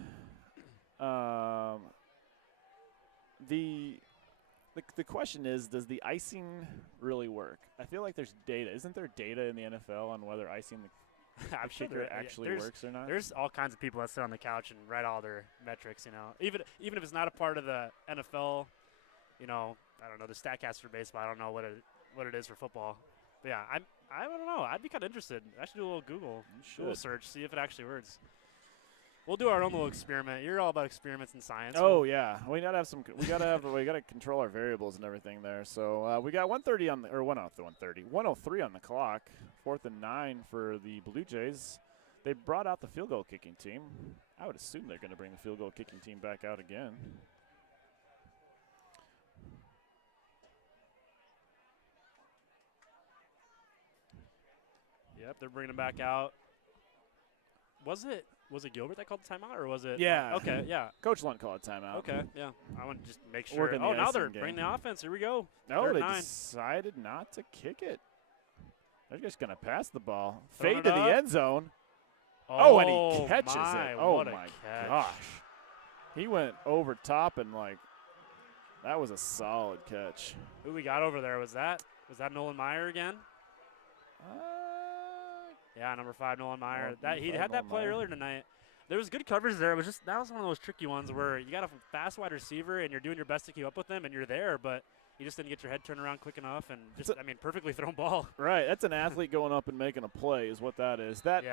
The question is, does the icing really work? I feel like there's data. Isn't there data in the NFL on whether icing the I'm sure kicker actually works or not? There's all kinds of people that sit on the couch and write all their metrics, Even if it's not a part of the NFL, I don't know, the StatCast for baseball. I don't know what it is for football. But, yeah, I don't know. I'd be kind of interested. I should do a little Google search, see if it actually works. We'll do our own little experiment. You're all about experiments in science. Oh yeah, we gotta have some. We gotta control our variables and everything there. So we got 1:30 on the 1:03 on the clock. 4th and 9 for the Blue Jays. They brought out the field goal kicking team. I would assume they're going to bring the field goal kicking team back out again. Yep, they're bringing it back out. Was it Gilbert that called the timeout, or was it? Yeah. Okay, yeah. Coach Lunt called a timeout. Okay, yeah. I want to just make sure. Working the now they're icing bringing game. the offense. Here we go. No, they 9. decided not to kick it. They're just going to pass the ball. Throwing Fade to it the up. end zone. Oh, and he catches my, it. Oh, what a my catch. gosh. He went over top and, that was a solid catch. Who we got over there? Was that Nolan Meyer again? Yeah, number 5, Nolan Meyer. He had that play earlier tonight. There was good coverage there. That was one of those tricky ones where you got a fast wide receiver and you're doing your best to keep up with them and you're there, but you just didn't get your head turned around quick enough and perfectly thrown ball. Right, that's an athlete going up and making a play is what that is. That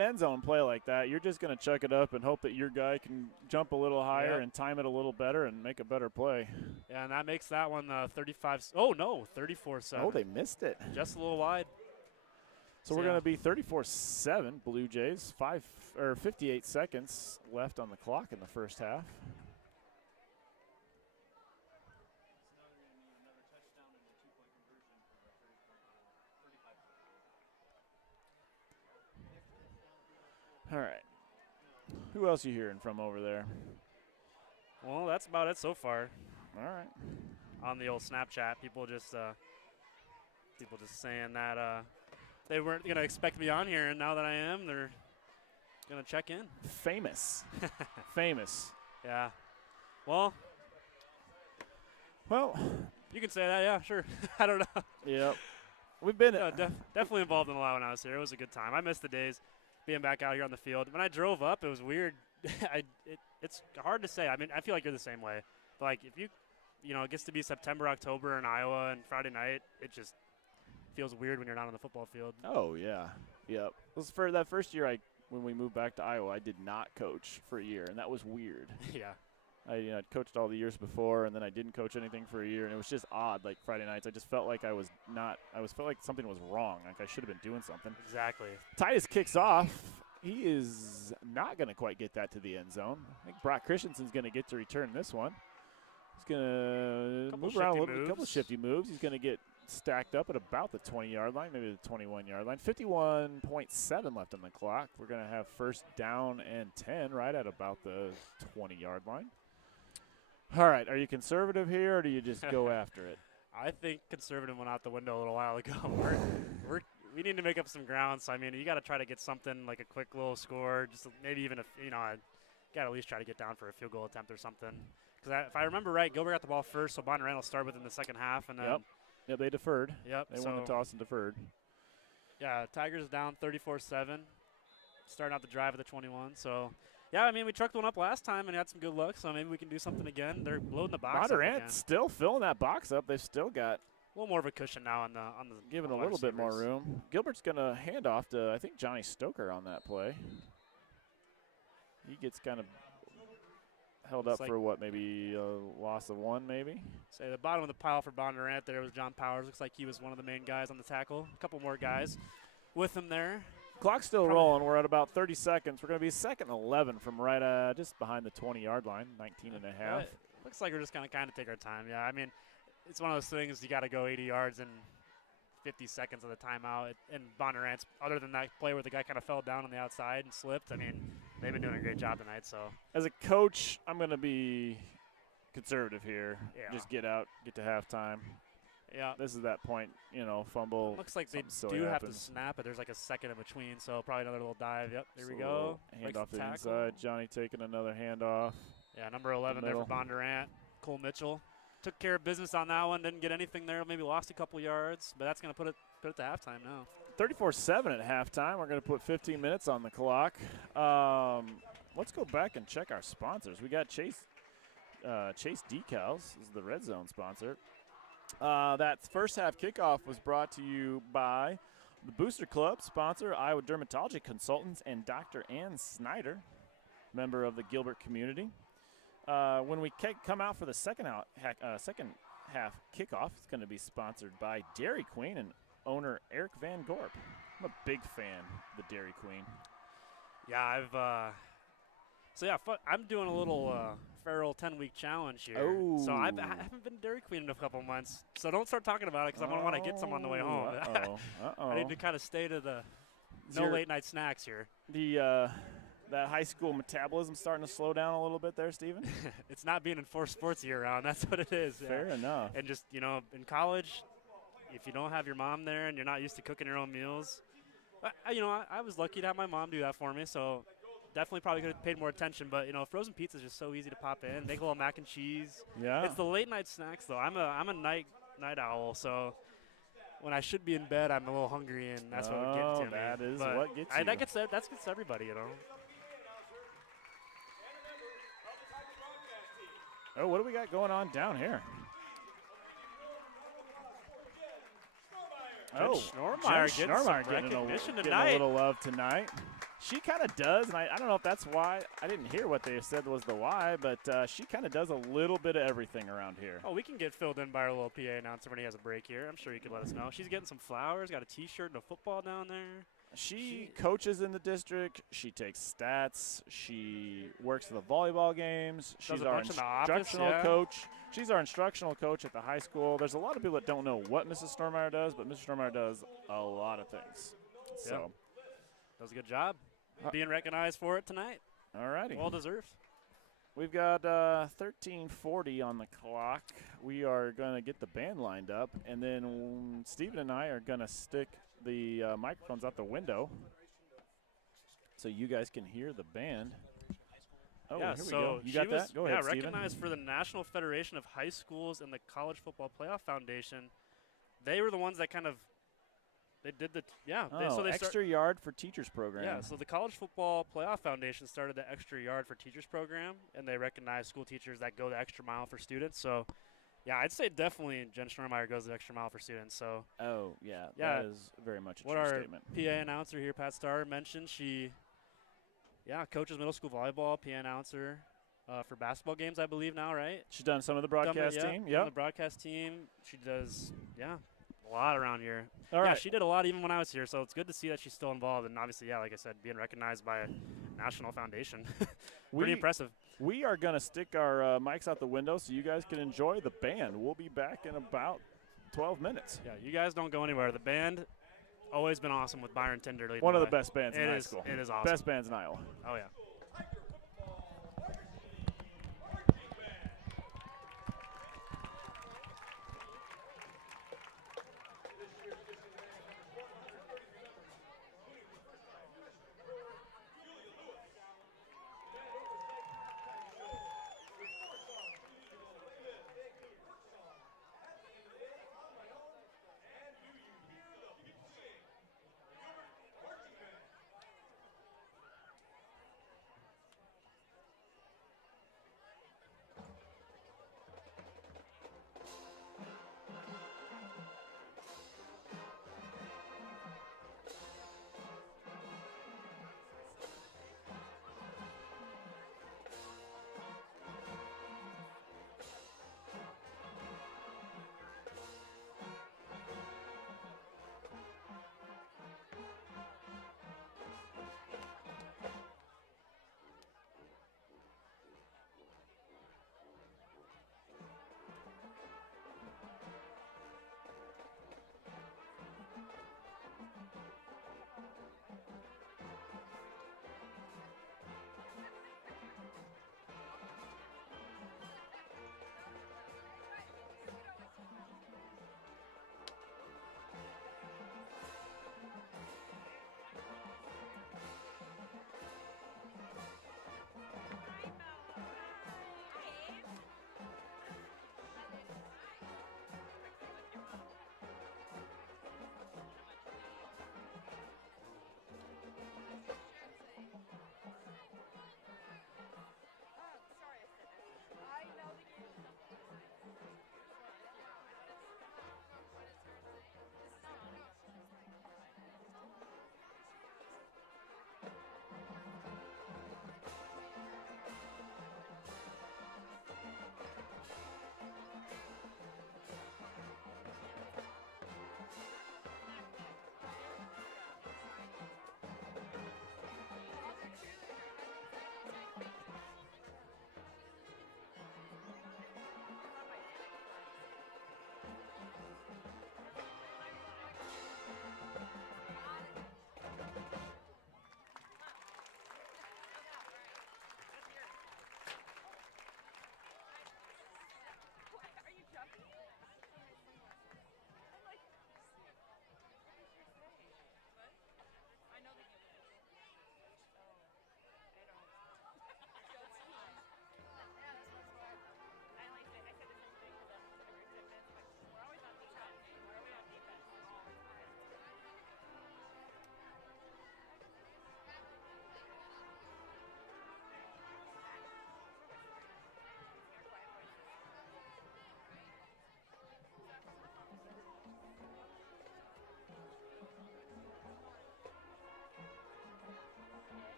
end zone play like that, you're just going to chuck it up and hope that your guy can jump a little higher and time it a little better and make a better play. Yeah, and that makes that one 35. Oh no, 34-7. Oh, they missed it. Just a little wide. So we're going to be 34-7 Blue Jays. 58 seconds left on the clock in the first half. All right. Who else you hearing from over there? Well, that's about it so far. All right. On the old Snapchat, people just saying that they weren't going to expect me on here, and now that I am, they're going to check in. Famous. Famous. Yeah. Well, you can say that, yeah, sure. I don't know. Yep. We've been definitely involved in a lot when I was here. It was a good time. I missed the days being back out here on the field. When I drove up, it was weird. It's hard to say. I mean, I feel like you're the same way. But if it gets to be September, October in Iowa and Friday night, it just feels weird when you're not on the football field. Oh, yeah. Yep. It was for that first year when we moved back to Iowa, I did not coach for a year, and that was weird. Yeah. I'd coached all the years before, and then I didn't coach anything for a year, and it was just odd. Friday nights, I just felt like felt like something was wrong. Like I should have been doing something. Exactly. Titus kicks off. He is not going to quite get that to the end zone. I think Brock Christensen's going to get to return this one. He's going to move around a little bit, a couple of shifty moves. He's going to get stacked up at about the 20-yard line, maybe the 21-yard line. 51.7 left on the clock. We're going to have first down and 10 right at about the 20-yard line. All right, are you conservative here, or do you just go after it? I think conservative went out the window a little while ago. We need to make up some ground. So I mean, you got to try to get something like a quick little score, just maybe even if I got to at least try to get down for a field goal attempt or something. Because if I remember right, Gilbert got the ball first, so Bondurant will start within the second half, and then Yep, they deferred. Yep, they won the toss and deferred. Yeah, Tigers down 34-7, starting out the drive at the 21. So. Yeah, I mean, we trucked one up last time and had some good luck, so maybe we can do something again. They're loading the box up again. Bondurant still filling that box up. They've still got a little more of a cushion now on the giving a little bit more room. Gilbert's going to hand off to, I think, Johnny Stoker on that play. He gets kind of held up for what, maybe a loss of one, maybe? Say the bottom of the pile for Bondurant there was John Powers. Looks like he was one of the main guys on the tackle. A couple more guys with him there. Clock's still rolling. We're at about 30 seconds. We're going to be second and 11 from right just behind the 20-yard line, 19 and a half. Looks like we're just going to kind of take our time. Yeah, I mean, it's one of those things you got to go 80 yards in 50 seconds of the timeout. And Bondurant's, other than that play where the guy kind of fell down on the outside and slipped, I mean, they've been doing a great job tonight. So as a coach, I'm going to be conservative here. Yeah. Just get out, get to halftime. Yeah. This is that point, lumble. Looks like they do have to snap it. There's like a second in between, so probably another little dive. Yep, there we go. Hand off the inside. Johnny taking another handoff. Yeah, number 11 there for Bondurant. Cole Mitchell took care of business on that one. Didn't get anything there. Maybe lost a couple yards, but that's going to put it to halftime now. 34-7 at halftime. We're going to put 15 minutes on the clock. Let's go back and check our sponsors. We got Chase Decals. This is the Red Zone sponsor. That first half kickoff was brought to you by the Booster Club sponsor, Iowa Dermatology Consultants, and Dr. Ann Snyder, member of the Gilbert community. When we come out for the second half kickoff, it's going to be sponsored by Dairy Queen and owner Eric Van Gorp. I'm a big fan of the Dairy Queen. Yeah, I'm doing a little Farrell 10-week challenge here. Oh. So I haven't been Dairy Queen in a couple months. So don't start talking about it because I'm going to want to get some on the way home. I need to kind of stay to the late-night snacks here. That high school metabolism starting to slow down a little bit there, Steven? It's not being in forced sports year-round. That's what it is. Fair enough. And just, in college, if you don't have your mom there and you're not used to cooking your own meals, I was lucky to have my mom do that for me, so definitely probably could have paid more attention. But, frozen pizza is just so easy to pop in. Make a little mac and cheese. Yeah. It's the late-night snacks, though. I'm a night owl, so when I should be in bed, I'm a little hungry, and that's what would get to me. That is but what gets you. That gets everybody, Oh, what do we got going on down here? Jen Schnormeyer getting a little love tonight. She kind of does, and I don't know if that's why. I didn't hear what they said was the why, but she kind of does a little bit of everything around here. Oh, we can get filled in by our little PA announcer when he has a break here. I'm sure you could let us know. She's getting some flowers, got a T-shirt and a football down there. She coaches in the district. She takes stats. She works the volleyball games. She's our instructional coach. She's our instructional coach at the high school. There's a lot of people that don't know what Mrs. Schnormeyer does, but Mrs. Schnormeyer does a lot of things. So, does a good job. Being recognized for it tonight. All righty. Well deserved. We've got 13:40 on the clock. We are going to get the band lined up, and then Stephen and I are going to stick the microphones out the window so you guys can hear the band. Oh, yeah, here we so go. You got that? Go ahead, Steven. Recognized for the National Federation of High Schools and the College Football Playoff Foundation. They were the ones that kind of they did the extra yard for teachers program. Yeah, so the College Football Playoff Foundation started the extra yard for teachers program, and they recognize school teachers that go the extra mile for students. So, yeah, I'd say definitely Jen Schnormeyer goes the extra mile for students. So, that is very much a true statement. What our PA announcer here, Pat Starr, mentioned, she coaches middle school volleyball, PA announcer for basketball games, I believe now, right? She's done some of the broadcast team. Yeah, the broadcast team. She does, a lot around here. All right. She did a lot even when I was here, so it's good to see that she's still involved. And obviously, like I said, being recognized by a national foundation. Pretty impressive. We are going to stick our mics out the window so you guys can enjoy the band. We'll be back in about 12 minutes. Yeah, you guys don't go anywhere. The band, always been awesome with Byron Tinder leading One of the best bands in high school. It is awesome. Best bands in Iowa. Oh, yeah.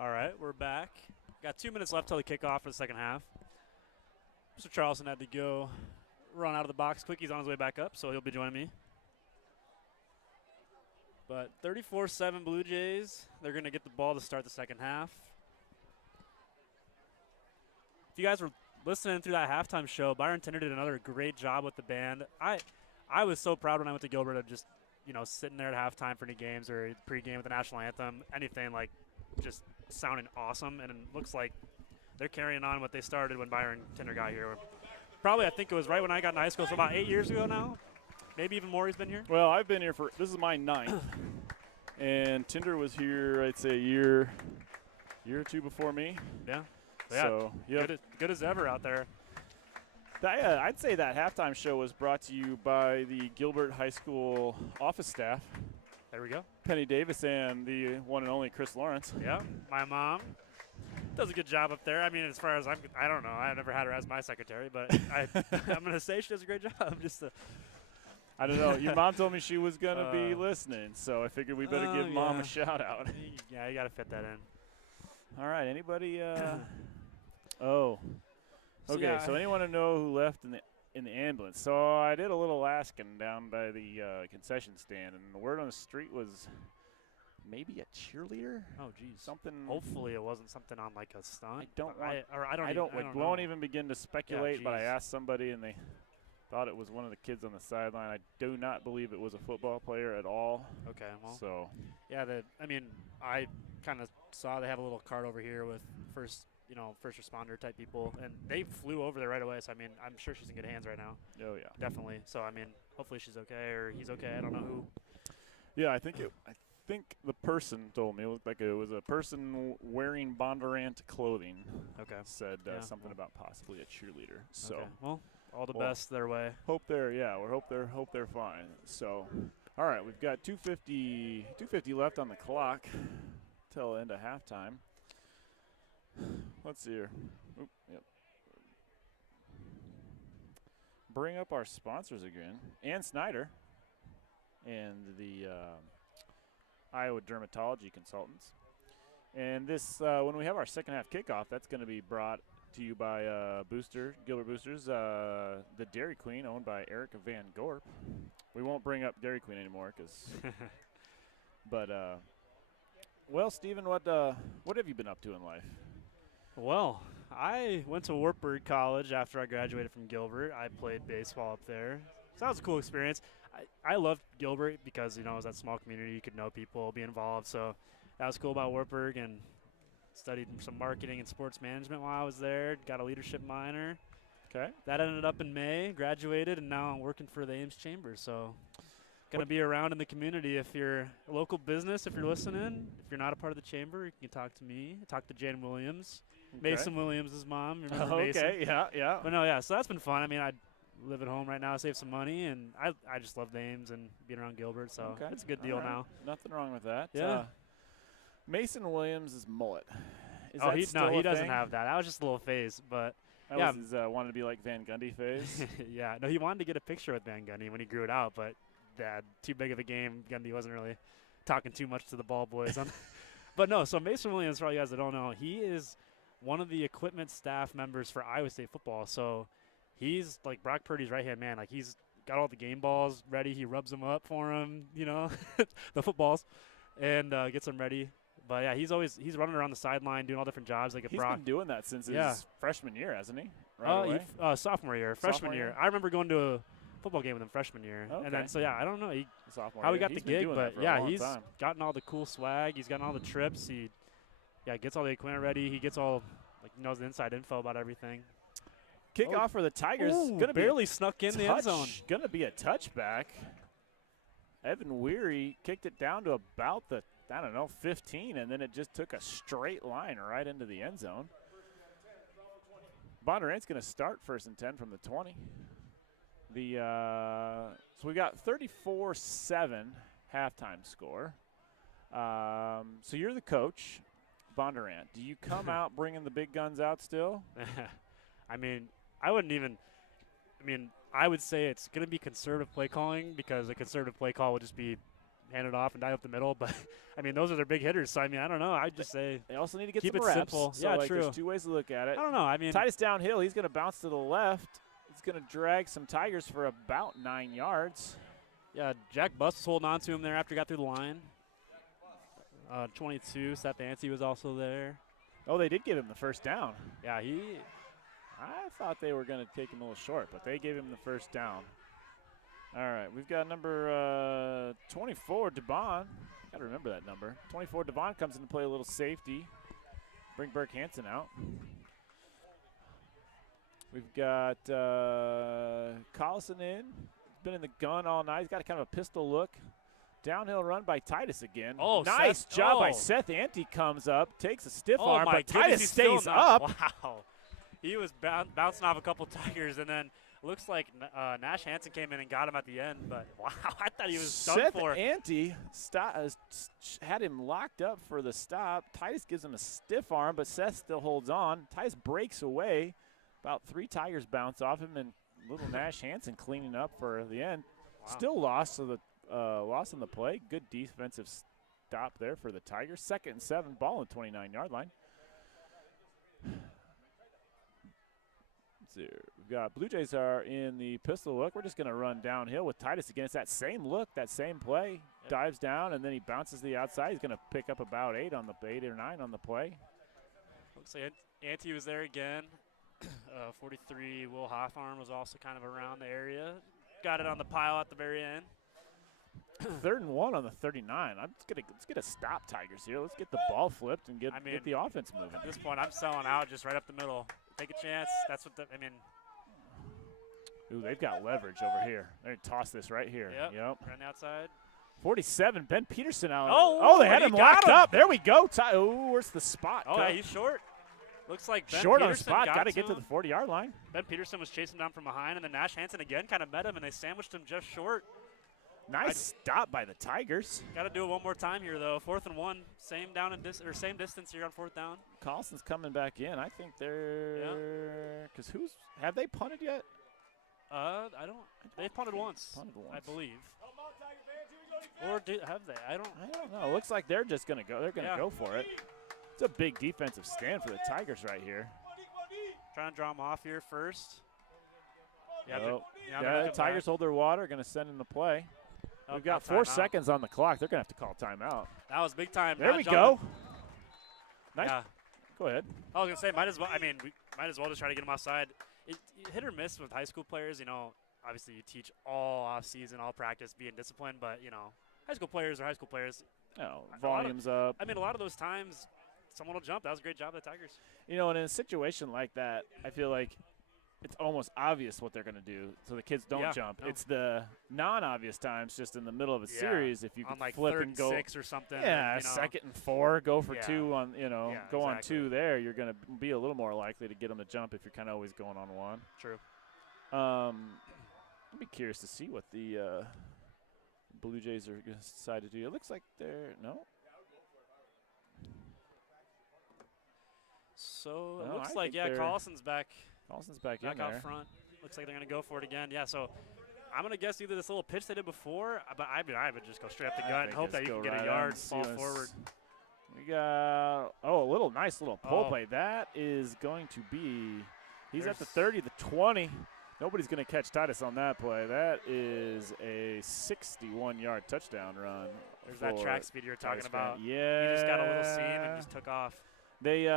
All right, we're back. Got 2 minutes left till the kickoff for the second half. Mr. Charleston had to go run out of the box quick. He's on his way back up, so he'll be joining me. But 34-7 Blue Jays. They're going to get the ball to start the second half. If you guys were listening through that halftime show, Byron Tinder did another great job with the band. I was so proud when I went to Gilbert of just, sitting there at halftime for any games or pregame with the national anthem, anything like just sounding awesome. And it looks like they're carrying on what they started when Byron Tinder got here. Probably, I think it was right when I got into high school, so about 8 years ago now. Maybe even more he's been here. Well, I've been here this is my 9th. And Tinder was here, I'd say, a year or two before me. Yeah. So, yep. Good as ever out there. I'd say that halftime show was brought to you by the Gilbert High School office staff. There we go. Penny Davis and the one and only Chris Lawrence. Yeah, my mom does a good job up there. I mean, as far as I don't know. I've never had her as my secretary, but I'm going to say she does a great job. I don't know. Your mom told me she was going to be listening, so I figured we better give Mom a shout out. Yeah, you got to fit that in. All right, anybody? Okay, so anyone to know who left in the ambulance? So I did a little asking down by the concession stand, and the word on the street was maybe a cheerleader. Oh, geez. Something. Hopefully, it wasn't something on like a stunt. I won't even begin to speculate. But I asked somebody, and they thought it was one of the kids on the sideline. I do not believe it was a football player at all. Okay, well. So. Yeah, I kind of saw they have a little cart over here with first responder type people, and they flew over there right away. So, I'm sure she's in good hands right now. Oh, yeah. Definitely. So, hopefully she's okay or he's okay. I don't know who. Yeah, I think the person told me it looked like it was a person wearing Bondurant clothing. Okay. Said something about possibly a cheerleader. So, okay. Well, all the best their way. Hope they're fine. So, all right, we've got 2:50 left on the clock till end of halftime. Let's see here. Yep. Bring up our sponsors again. Ann Snyder and the Iowa Dermatology Consultants. And this, when we have our second half kickoff, that's going to be brought to you by Gilbert Boosters, the Dairy Queen, owned by Eric Van Gorp. We won't bring up Dairy Queen anymore, but well, Stephen, what have you been up to in life? Well, I went to Wartburg College after I graduated from Gilbert. I played baseball up there. So that was a cool experience. I loved Gilbert because, it was that small community. You could know people, be involved. So that was cool about Wartburg, and studied some marketing and sports management while I was there. Got a leadership minor. Okay. That ended up in May, graduated, and now I'm working for the Ames Chamber. So going to be around in the community. If you're a local business, if you're listening, if you're not a part of the chamber, you can talk to me. Talk to Jan Williams. Okay. Mason Williams' mom. Remember Mason? Okay, yeah. But no, yeah, so that's been fun. I live at home right now, save some money, and I just love the Ames and being around Gilbert, so it's a good deal now. Nothing wrong with that. Yeah. Mason Williams' mullet. He doesn't have that. That was just a little phase, but that was his wanted to be like Van Gundy phase. Yeah, no, he wanted to get a picture with Van Gundy when he grew it out, but Dad, too big of a game. Gundy wasn't really talking too much to the ball boys. But no, so Mason Williams, for all you guys that don't know, he is one of the equipment staff members for Iowa State football. So he's like Brock Purdy's right-hand man. Like, he's got all the game balls ready. He rubs them up for him, the footballs, and gets them ready. But, yeah, he's running around the sideline doing all different jobs. Like He's been doing that since his freshman year, hasn't he? Sophomore year. Freshman year. I remember going to a football game with him freshman year. Okay. And then, so, yeah, I don't know how he got the gig, but, yeah, he's gotten all the cool swag. He's gotten all the trips. He gets all the equipment ready. He gets all, knows the inside info about everything. Kickoff for the Tigers. Gonna barely snuck in the end zone. Going to be a touchback. Evan Weary kicked it down to about the 15, and then it just took a straight line right into the end zone. Bondurant's going to start 1st and 10 from the 20. So we got 34-7 halftime score. So you're the coach, Bondurant. Do you come out bringing the big guns out still? I would say it's going to be conservative play calling, because a conservative play call would just be hand it off and dive up the middle. But, I mean, those are their big hitters. So, I mean, I don't know. I'd just say They also need to get keep some it reps. simple. So Yeah, like, true. There's two ways to look at it. I don't know. I mean, Titus downhill. He's going to bounce to the left. He's going to drag some Tigers for about 9 yards. yeah, Jack Buss was holding on to him there after he got through the line. 22, Seth Anstey was also there. Oh, they did give him the first down. Yeah, I thought they were going to take him a little short, but they gave him the first down. All right, we've got number 24, Devon. Got to remember that number. 24, Devon comes in to play a little safety. Bring Burke Hansen out. We've got Collison in. He's been in the gun all night. He's got a kind of a pistol look. Downhill run by Titus again. Oh, nice Seth, job by oh. Seth Ante comes up, takes a stiff oh arm, my but goodness, Titus he's still stays not- up. Wow. He was bouncing off a couple Tigers, and then looks like Nash Hansen came in and got him at the end. But, wow, I thought he was done Seth for. Ante had him locked up for the stop. Titus gives him a stiff arm, but Seth still holds on. Titus breaks away. About 3 Tigers bounce off him, and little Nash Hansen cleaning up for the end. Wow. Still lost, so the loss in the play. Good defensive stop there for the Tigers. 2nd and 7, ball on the 29-yard line. We've got Blue Jays are in the pistol look. We're just going to run downhill with Titus again. It's that same look, that same play. Yep. Dives down, and then he bounces to the outside. He's going to pick up about 8 or 9 on the play. Looks like Ante was there again. 43, Will Hawthorne was also kind of around the area. Got it on the pile at the very end. 3rd and 1 on the 39. Let's get a stop, Tigers here. Let's get the ball flipped and get the offense moving. At this point, I'm selling out just right up the middle. Take a chance. That's what I mean. Ooh, they've got leverage over here. They're going to toss this right here. Yep. Yep. Right on the outside. 47, Ben Peterson out. Oh, they had he him got locked him. up. There we go. Where's the spot? Oh, yeah, he's short. Looks like Ben short on the Peterson spot. Got to get to him. the 40-yard line. Ben Peterson was chasing down from behind, and then Nash Hansen again kind of met him, and they sandwiched him just short. Nice stop by the Tigers. Got to do it one more time here, though. 4th and 1, same distance here on 4th down. Collison's coming back in. I think they're because have they punted yet? I don't. They've punted once, I believe. Or have they? I don't know. It looks like they're just gonna go. They're gonna go for it. It's a big defensive stand for the Tigers right here. Trying to draw them off here first. Tigers hold their water. Going to send in the play. Oh, We've got 4 seconds on the clock. They're going to have to call timeout. That was big time. There we go. Nice. Yeah. Go ahead. I was going to say, might as well. I mean, we might as well just try to get them outside. Hit or miss with high school players. You know, obviously you teach all off season, all practice, being disciplined. But you know, high school players are high school players. Volumes up. I mean, a lot of those times, someone will jump. That was a great job by the Tigers. You know, and in a situation like that, I feel like it's almost obvious what they're going to do, so the kids don't jump. No. It's the non-obvious times, just in the middle of a series, if you can like flip 3rd and go 6 or something. Yeah, and, 2nd and 4, go for 2 on go on exactly. 2 there. You're going to be a little more likely to get them to jump if you're kind of always going on 1. True. I'd be curious to see what the Blue Jays are going to decide to do. It looks like they're So it looks like Collison's back. Collison's back in out there. front. Looks like they're going to go for it again. Yeah, so I'm going to guess either this little pitch they did before, but I would just go straight up the gut and hope that you can get a yard, fall forward. We got a nice little pull play. That is going to be he's at the 30, the 20. Nobody's going to catch Titus on that play. That is a 61-yard touchdown run. There's that track speed you were talking about. Yeah. He just got a little seam and just took off. They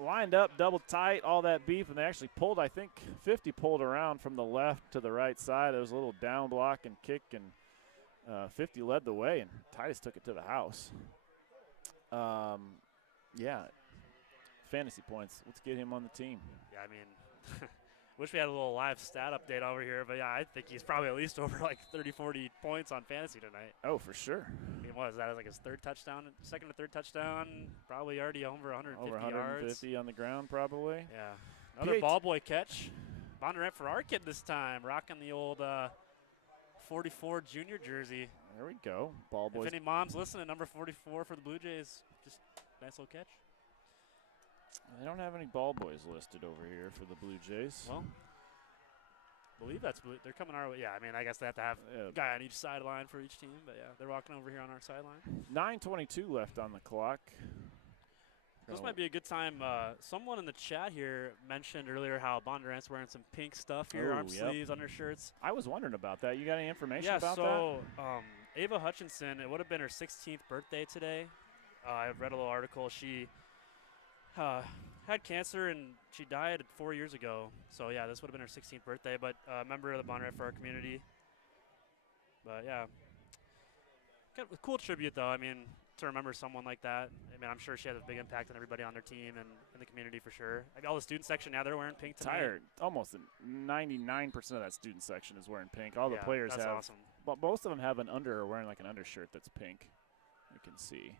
lined up double tight, all that beef, and they actually pulled, I think 50 pulled around from the left to the right side. There was a little down block and kick, and 50 led the way, and Titus took it to the house. Fantasy points. Let's get him on the team. Yeah, I mean, wish we had a little live stat update over here, but yeah, I think he's probably at least over like 30, 40 points on fantasy tonight. Oh, for sure. I mean, what is that? Like his 3rd touchdown, 2nd or 3rd touchdown? Probably already over 150 over 150 yards. on the ground, probably. Yeah. Another ball boy catch. Bondurant-Farrar kid this time, rocking the old 44 junior jersey. There we go. Ball boys. If any moms listening, number 44 for the Blue Jays, just nice little catch. They don't have any ball boys listed over here for the Blue Jays. Well, believe they're coming our way. Yeah, I mean, I guess they have to have Yeah. a guy on each sideline for each team. But, yeah, they're walking over here on our sideline. 9:22 left on the clock. This might be a good time. Someone in the chat here mentioned earlier how Bondurant's wearing some pink stuff here, Oh, arm yep. sleeves, undershirts. I was wondering about that. You got any information Yeah, about so Ava Hutchinson, it would have been her 16th birthday today. I read a little article. She had cancer and she died 4 years ago. So, yeah, this would have been her 16th birthday, but a member of the Bondurant-Farrar community. But, yeah, kind of a cool tribute, though. I mean, to remember someone like that. I mean, I'm sure she has a big impact on everybody on their team and in the community for sure. I mean, all the student section now, they're wearing pink tonight. Tired. Almost 99% of that student section is wearing pink. All the players that's have, awesome. but most of them have wearing like an undershirt that's pink. You can see.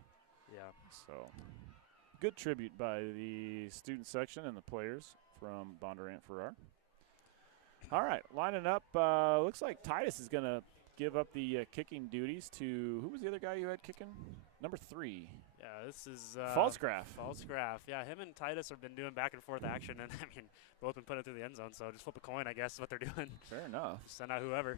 Yeah. So, good tribute by the student section and the players from Bondurant-Farrar. All right, lining up. Looks like Titus is going to give up the kicking duties to, who was the other guy you had kicking? Number 3. Yeah, this is Falsgraf. Falsgraf. Yeah, him and Titus have been doing back and forth action, and I mean, both been putting it through the end zone. So just flip a coin, I guess, is what they're doing. Fair enough. Send out whoever.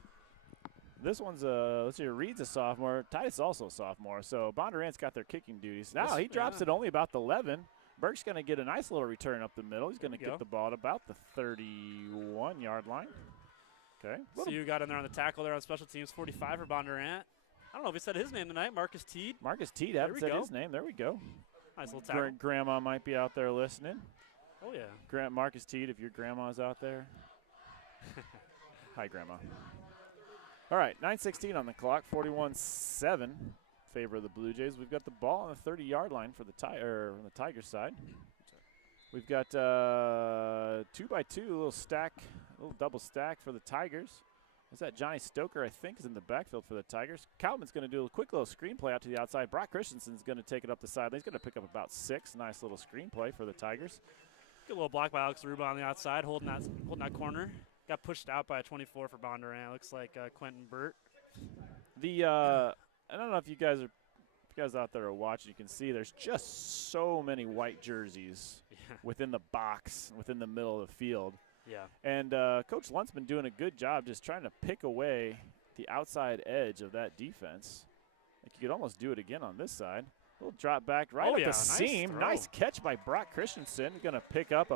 This one's let's see, Reed's a sophomore. Titus is also a sophomore. So Bondurant's got their kicking duties. Now he drops it only about the 11. Burke's going to get a nice little return up the middle. He's going to get the ball at about the 31-yard line. Okay. So you got in there on the tackle there on special teams, 45 for Bondurant. I don't know if he said his name tonight, Marcus Teed. Marcus Teed, haven't said his name. There we go. Nice little tackle. Grandma might be out there listening. Oh, yeah. Marcus Teed, if your grandma's out there. Hi, Grandma. All right, 9:16 on the clock, 41-7 favor of the Blue Jays. We've got the ball on the 30-yard line for the Tigers side. We've got 2x2, a little double stack for the Tigers. Is that Johnny Stoker, I think, is in the backfield for the Tigers. Calvin's going to do a quick little screenplay out to the outside. Brock Christensen's going to take it up the sideline. He's going to pick up about 6. Nice little screenplay for the Tigers. Good little block by Alex Aruba on the outside, holding that corner. Got pushed out by a 24 for Bondurant. Looks like Quentin Burt. I don't know if you guys out there are watching, you can see there's just so many white jerseys within the box, within the middle of the field. Yeah. And Coach Lunt's been doing a good job just trying to pick away the outside edge of that defense. Like you could almost do it again on this side. A little drop back right at the seam. Throw. Nice catch by Brock Christensen. Going to pick up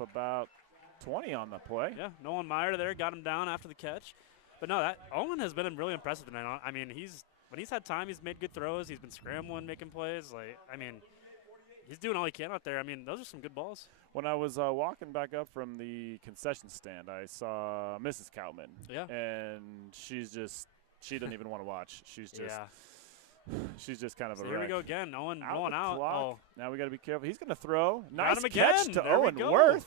about 20 on the play. Yeah, Nolan Meyer there got him down after the catch. But no, Owen has been really impressive tonight. I mean, when he's had time, he's made good throws. He's been scrambling, making plays. He's doing all he can out there. I mean, those are some good balls. When I was walking back up from the concession stand, I saw Mrs. Coutman. Yeah. And she doesn't even want to watch. She's just kind of so a here wreck. we go again. Owen out. Oh. Now we got to be careful. He's going to throw. Got Nice him catch again. to There we Owen go. Worth.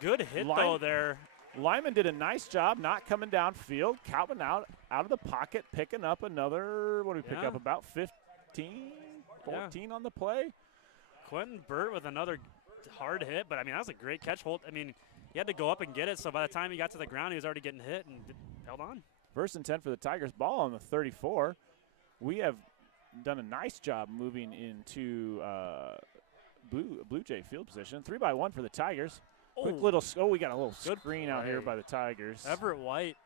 Good hit, though, there. Lyman did a nice job not coming downfield. Coutman out of the pocket, picking up another, what do we pick up, about 15, 14 on the play. Quentin Burt with another hard hit, but, I mean, that was a great catch. He had to go up and get it, so by the time he got to the ground, he was already getting hit and held on. 1st and 10 for the Tigers. Ball on the 34. We have done a nice job moving into Blue Jay field position. 3-by-1 for the Tigers. Quick little, we got a little screen out here by the Tigers. Everett White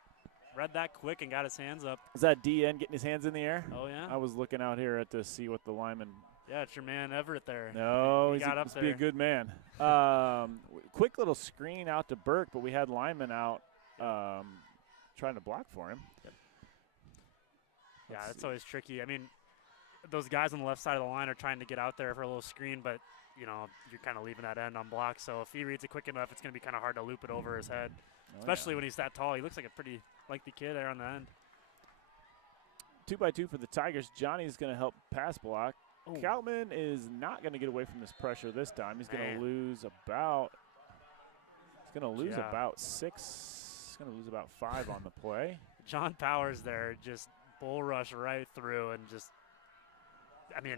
read that quick and got his hands up. Is that DN getting his hands in the air? Oh, yeah. I was looking out here to see what the lineman. Yeah, it's your man Everett there. No, he got up there. Be a good man. Quick little screen out to Burke, but we had Lyman out trying to block for him. Yeah, that's always tricky. I mean, those guys on the left side of the line are trying to get out there for a little screen, but you're kind of leaving that end unblocked. So if he reads it quick enough, it's going to be kind of hard to loop it over his head, especially when he's that tall. He looks like a pretty lengthy kid there on the end. 2-by-2 for the Tigers. Johnny's going to help pass block. Coutman is not going to get away from this pressure this time. He's going to lose about. He's going to lose about 6. He's going to lose about 5 on the play. John Powers there just bull rush right through and just. I mean,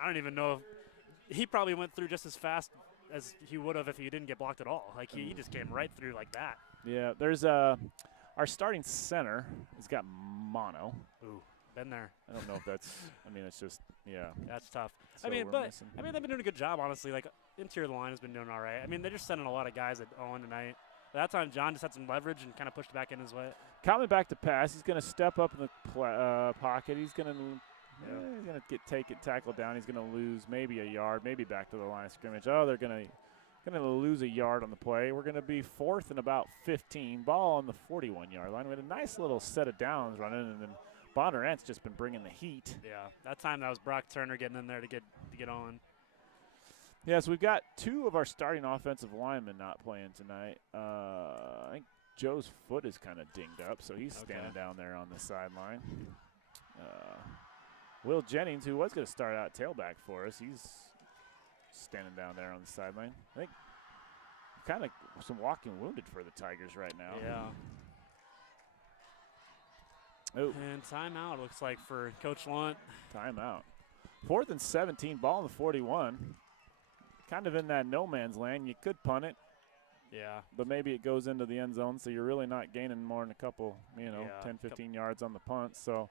I don't even know. He probably went through just as fast as he would have if he didn't get blocked at all. Like he just came right through like that. Yeah, there's our starting center has got mono. Ooh, been there. I don't know if that's. I mean, it's just That's tough. So they've been doing a good job honestly. Like interior of the line has been doing all right. I mean, they're just sending a lot of guys at Owen tonight. That time, John just had some leverage and kind of pushed back in his way. Coming back to pass, he's going to step up in the pocket. He's going to get tackled down. He's going to lose maybe a yard, maybe back to the line of scrimmage. Oh, they're going to lose a yard on the play. We're going to be 4th and about 15. Ball on the 41-yard line. We had a nice little set of downs running, and then Bondurant's just been bringing the heat. Yeah, that time that was Brock Turner getting in there to get on. Yeah, so we've got 2 of our starting offensive linemen not playing tonight. I think Joe's foot is kind of dinged up, so he's standing down there on the sideline. Will Jennings, who was going to start out tailback for us, he's standing down there on the sideline. I think kind of some walking wounded for the Tigers right now. Yeah. Oh. And timeout looks like for Coach Lunt. Timeout. 4th and 17, ball on the 41. Kind of in that no man's land. You could punt it. Yeah. But maybe it goes into the end zone, so you're really not gaining more than a couple, 10, 15 yards on the punt. So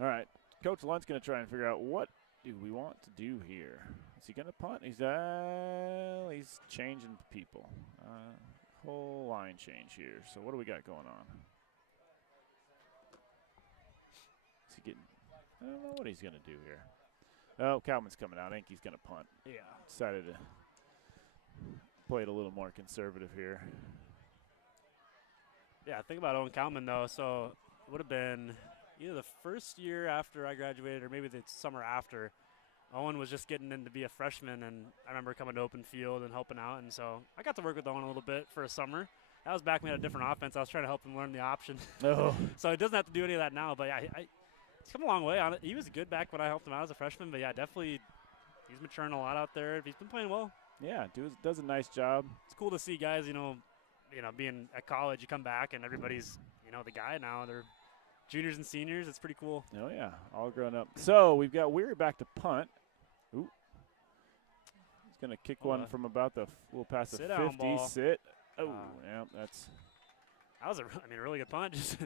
all right, Coach Lunt's going to try and figure out what do we want to do here. Is he going to punt? He's changing people. Whole line change here. So what do we got going on? Is he getting? I don't know what he's going to do here. Oh, Calman's coming out. I think he's going to punt. Yeah. Decided to play it a little more conservative here. Yeah, think about Owen Kalman, though. So it would have been either the first year after I graduated or maybe the summer after. Owen was just getting in to be a freshman, and I remember coming to open field and helping out. And so I got to work with Owen a little bit for a summer. That was back when we had a different offense. I was trying to help him learn the option. Oh. So he doesn't have to do any of that now. But yeah, he's come a long way on it. He was good back when I helped him out as a freshman. But, yeah, definitely he's maturing a lot out there. He's been playing well. Yeah, does a nice job. It's cool to see guys, being at college, you come back and everybody's, the guy now. They're juniors and seniors. It's pretty cool. Oh, yeah, all grown up. So we've got Weary back to punt. Ooh. He's going to kick one from about the little past the 50. Ball. Sit. Oh, yeah, that's. That was a really good punt. Just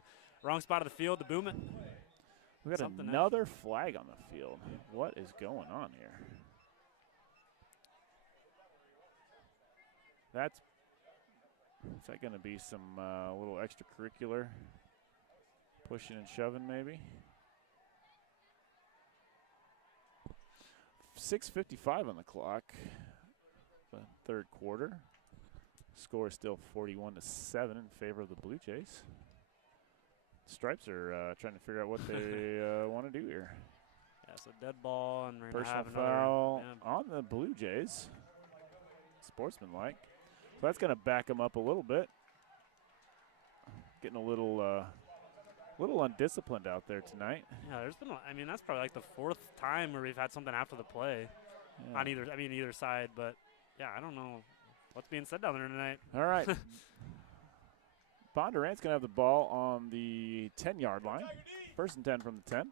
wrong spot of the field to boom it. We got another flag on the field. What is going on here? Is that going to be some little extracurricular pushing and shoving maybe? 6:55 on the clock. The third quarter. Score is still 41-7 in favor of the Blue Jays. Stripes are trying to figure out what they want to do here. Yeah, so dead ball and we're going to Personal have another foul on the Blue Jays. Sportsmanlike. So that's going to back them up a little bit. Getting a little undisciplined out there tonight. Yeah, there's been. That's probably like the 4th time where we've had something after the play on either side. But yeah, I don't know what's being said down there tonight. All right. Bondurant's going to have the ball on the 10-yard line. 1st and 10 from the 10.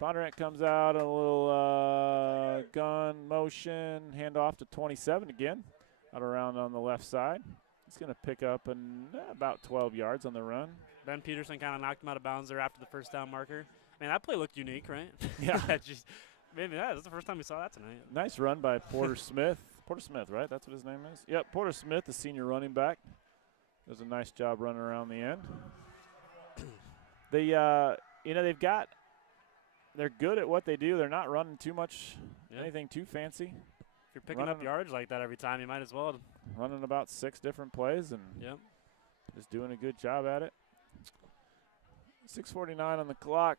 Bondurant comes out a little gun motion, handoff to 27 again, out around on the left side. He's going to pick up about 12 yards on the run. Ben Peterson kind of knocked him out of bounds there after the first down marker. That play looked unique, right? Yeah. Maybe that's the first time we saw that tonight. Nice run by Porter Smith. Porter Smith, right? That's what his name is? Yep, Porter Smith, the senior running back. Does a nice job running around the end. They're good at what they do. They're not running too much, anything too fancy. If you're picking up yards like that every time, you might as well. Running about 6 different plays and just doing a good job at it. 6:49 on the clock.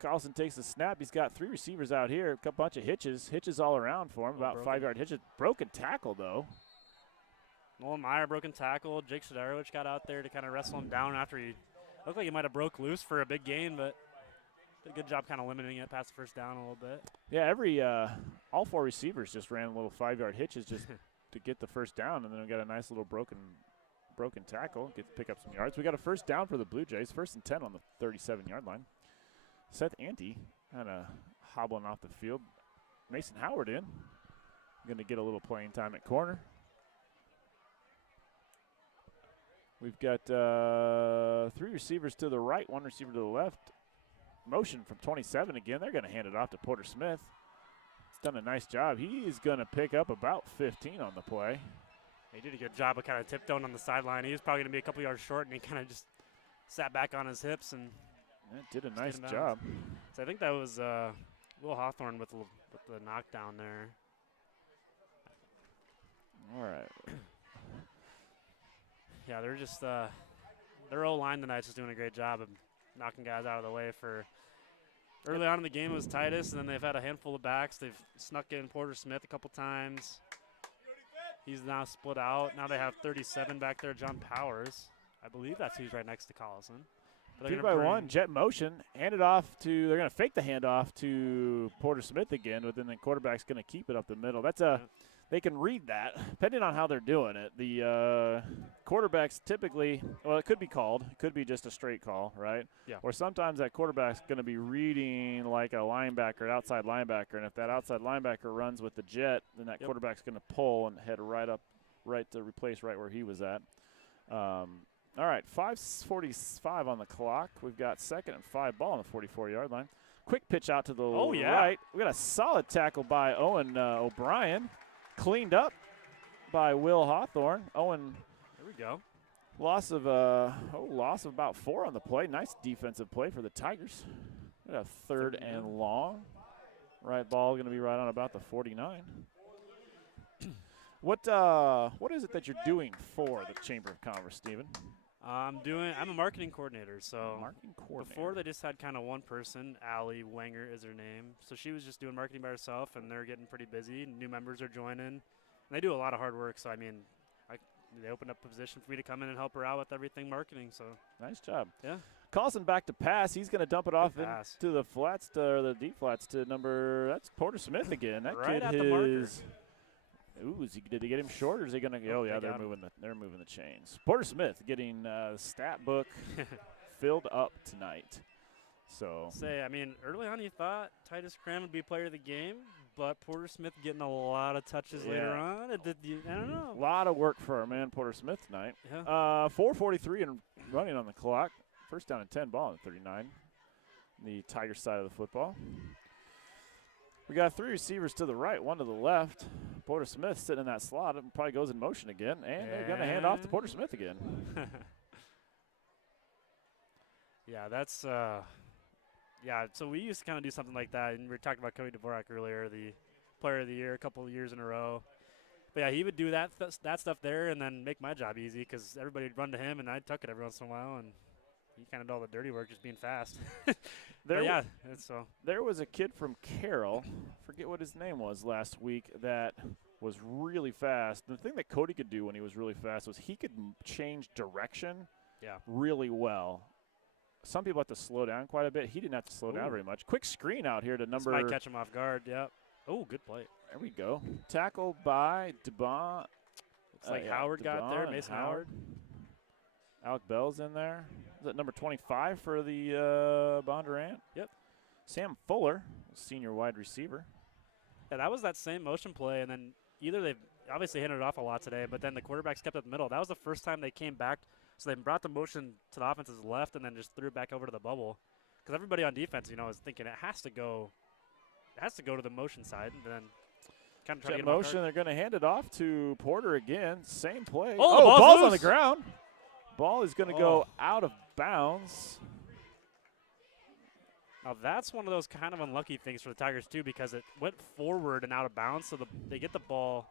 Carlson takes the snap. He's got 3 receivers out here. A bunch of hitches all around for him. About 5-yard hitches. Broken tackle, though. Nolan Meyer broken tackle. Jake Sidarowicz got out there to kind of wrestle him down after he looked like he might have broke loose for a big gain, but did a good job kind of limiting it past the first down a little bit. Yeah, all 4 receivers just ran little 5-yard hitches just to get the first down, and then we got a nice little broken tackle. Pick up some yards. We got a first down for the Blue Jays. 1st and 10 on the 37-yard line. Seth Ante kind of hobbling off the field. Mason Howard in. Going to get a little playing time at corner. We've got 3 receivers to the right, 1 receiver to the left. motion from 27 again. They're going to hand it off to Porter Smith. He's done a nice job. He's going to pick up about 15 on the play. He did a good job of kind of tiptoeing on the sideline. He was probably going to be a couple yards short, and he kind of just sat back on his hips and did a nice job. So I think that was Will Hawthorne with the knockdown there. All right. Yeah, they're just their O-line tonight's just doing a great job of knocking guys out of the way. For early on in the game it was Titus, and then they've had a handful of backs. They've snuck in Porter Smith a couple times. He's now split out. Now they have 37 back there, John Powers. I believe that's who's right next to Collison. 2 by 1, jet motion, hand it off to, they're going to fake the handoff to Porter Smith again, but then the quarterback's going to keep it up the middle. That's they can read that, depending on how they're doing it. The quarterbacks typically, well, it could be called. It could be just a straight call, right? Yeah. Or sometimes that quarterback's going to be reading like a linebacker, an outside linebacker, and if that outside linebacker runs with the jet, then that quarterback's going to pull and head right to replace right where he was at. All right, 5:45 on the clock. We've got 2nd and 5 ball on the 44-yard line. Quick pitch out to the right. We got a solid tackle by Owen O'Brien. Cleaned up by Will Hawthorne. Owen, there we go. Loss of about 4 on the play. Nice defensive play for the Tigers. We got a 3rd and long. Right ball going to be right on about the 49. What is it that you're doing for the Chamber of Commerce, Stephen? I'm a marketing coordinator. So before they just had kind of one person, Allie Wenger is her name. So she was just doing marketing by herself, and they're getting pretty busy. New members are joining, and they do a lot of hard work. So I mean, they opened up a position for me to come in and help her out with everything marketing. So nice job. Yeah. Carlson back to pass. He's going to dump it off into the flats or the deep flats to that's Porter Smith again. That right kid at the marker. Ooh, did he get him short, or is he going to go? Oh, yeah, they're moving the chains. Porter Smith getting stat book filled up tonight. So I mean, early on you thought Titus Cram would be player of the game, but Porter Smith getting a lot of touches later on. I don't know. A lot of work for our man Porter Smith tonight. Yeah. 4:43 and running on the clock. 1st down and 10 ball on 39. The Tiger side of the football. We got 3 receivers to the right, 1 to the left. Porter Smith sitting in that slot and probably goes in motion again, and they're going to hand off to Porter Smith again. Yeah, that's so we used to kind of do something like that, and we were talking about Cody Dvorak earlier, the player of the year a couple of years in a row. But yeah, he would do that stuff there and then make my job easy because everybody would run to him, and I'd tuck it every once in a while, and he kind of did all the dirty work just being fast. There was a kid from Carroll, forget what his name was last week, that was really fast. The thing that Cody could do when he was really fast was he could change direction really well. Some people have to slow down quite a bit. He didn't have to slow down very much. Quick screen out here to number. This might catch him off guard, yep. Oh, good play. There we go. Tackle by DeBon. Looks like Howard got there, Mason Howard. Alec Bell's in there. Is that number 25 for the Bondurant? Yep. Sam Fuller, senior wide receiver. Yeah, that was that same motion play, and then either they've obviously handed it off a lot today, but then the quarterbacks kept it in the middle. That was the first time they came back, so they brought the motion to the offense's left and then just threw it back over to the bubble. Because everybody on defense, is thinking it has to go to the motion side, and then kind of try to get motion. They're going to hand it off to Porter again. Same play. Oh, ball's on the ground. Ball is going to go out of bounds. Now that's one of those kind of unlucky things for the Tigers too, because it went forward and out of bounds, so they get the ball.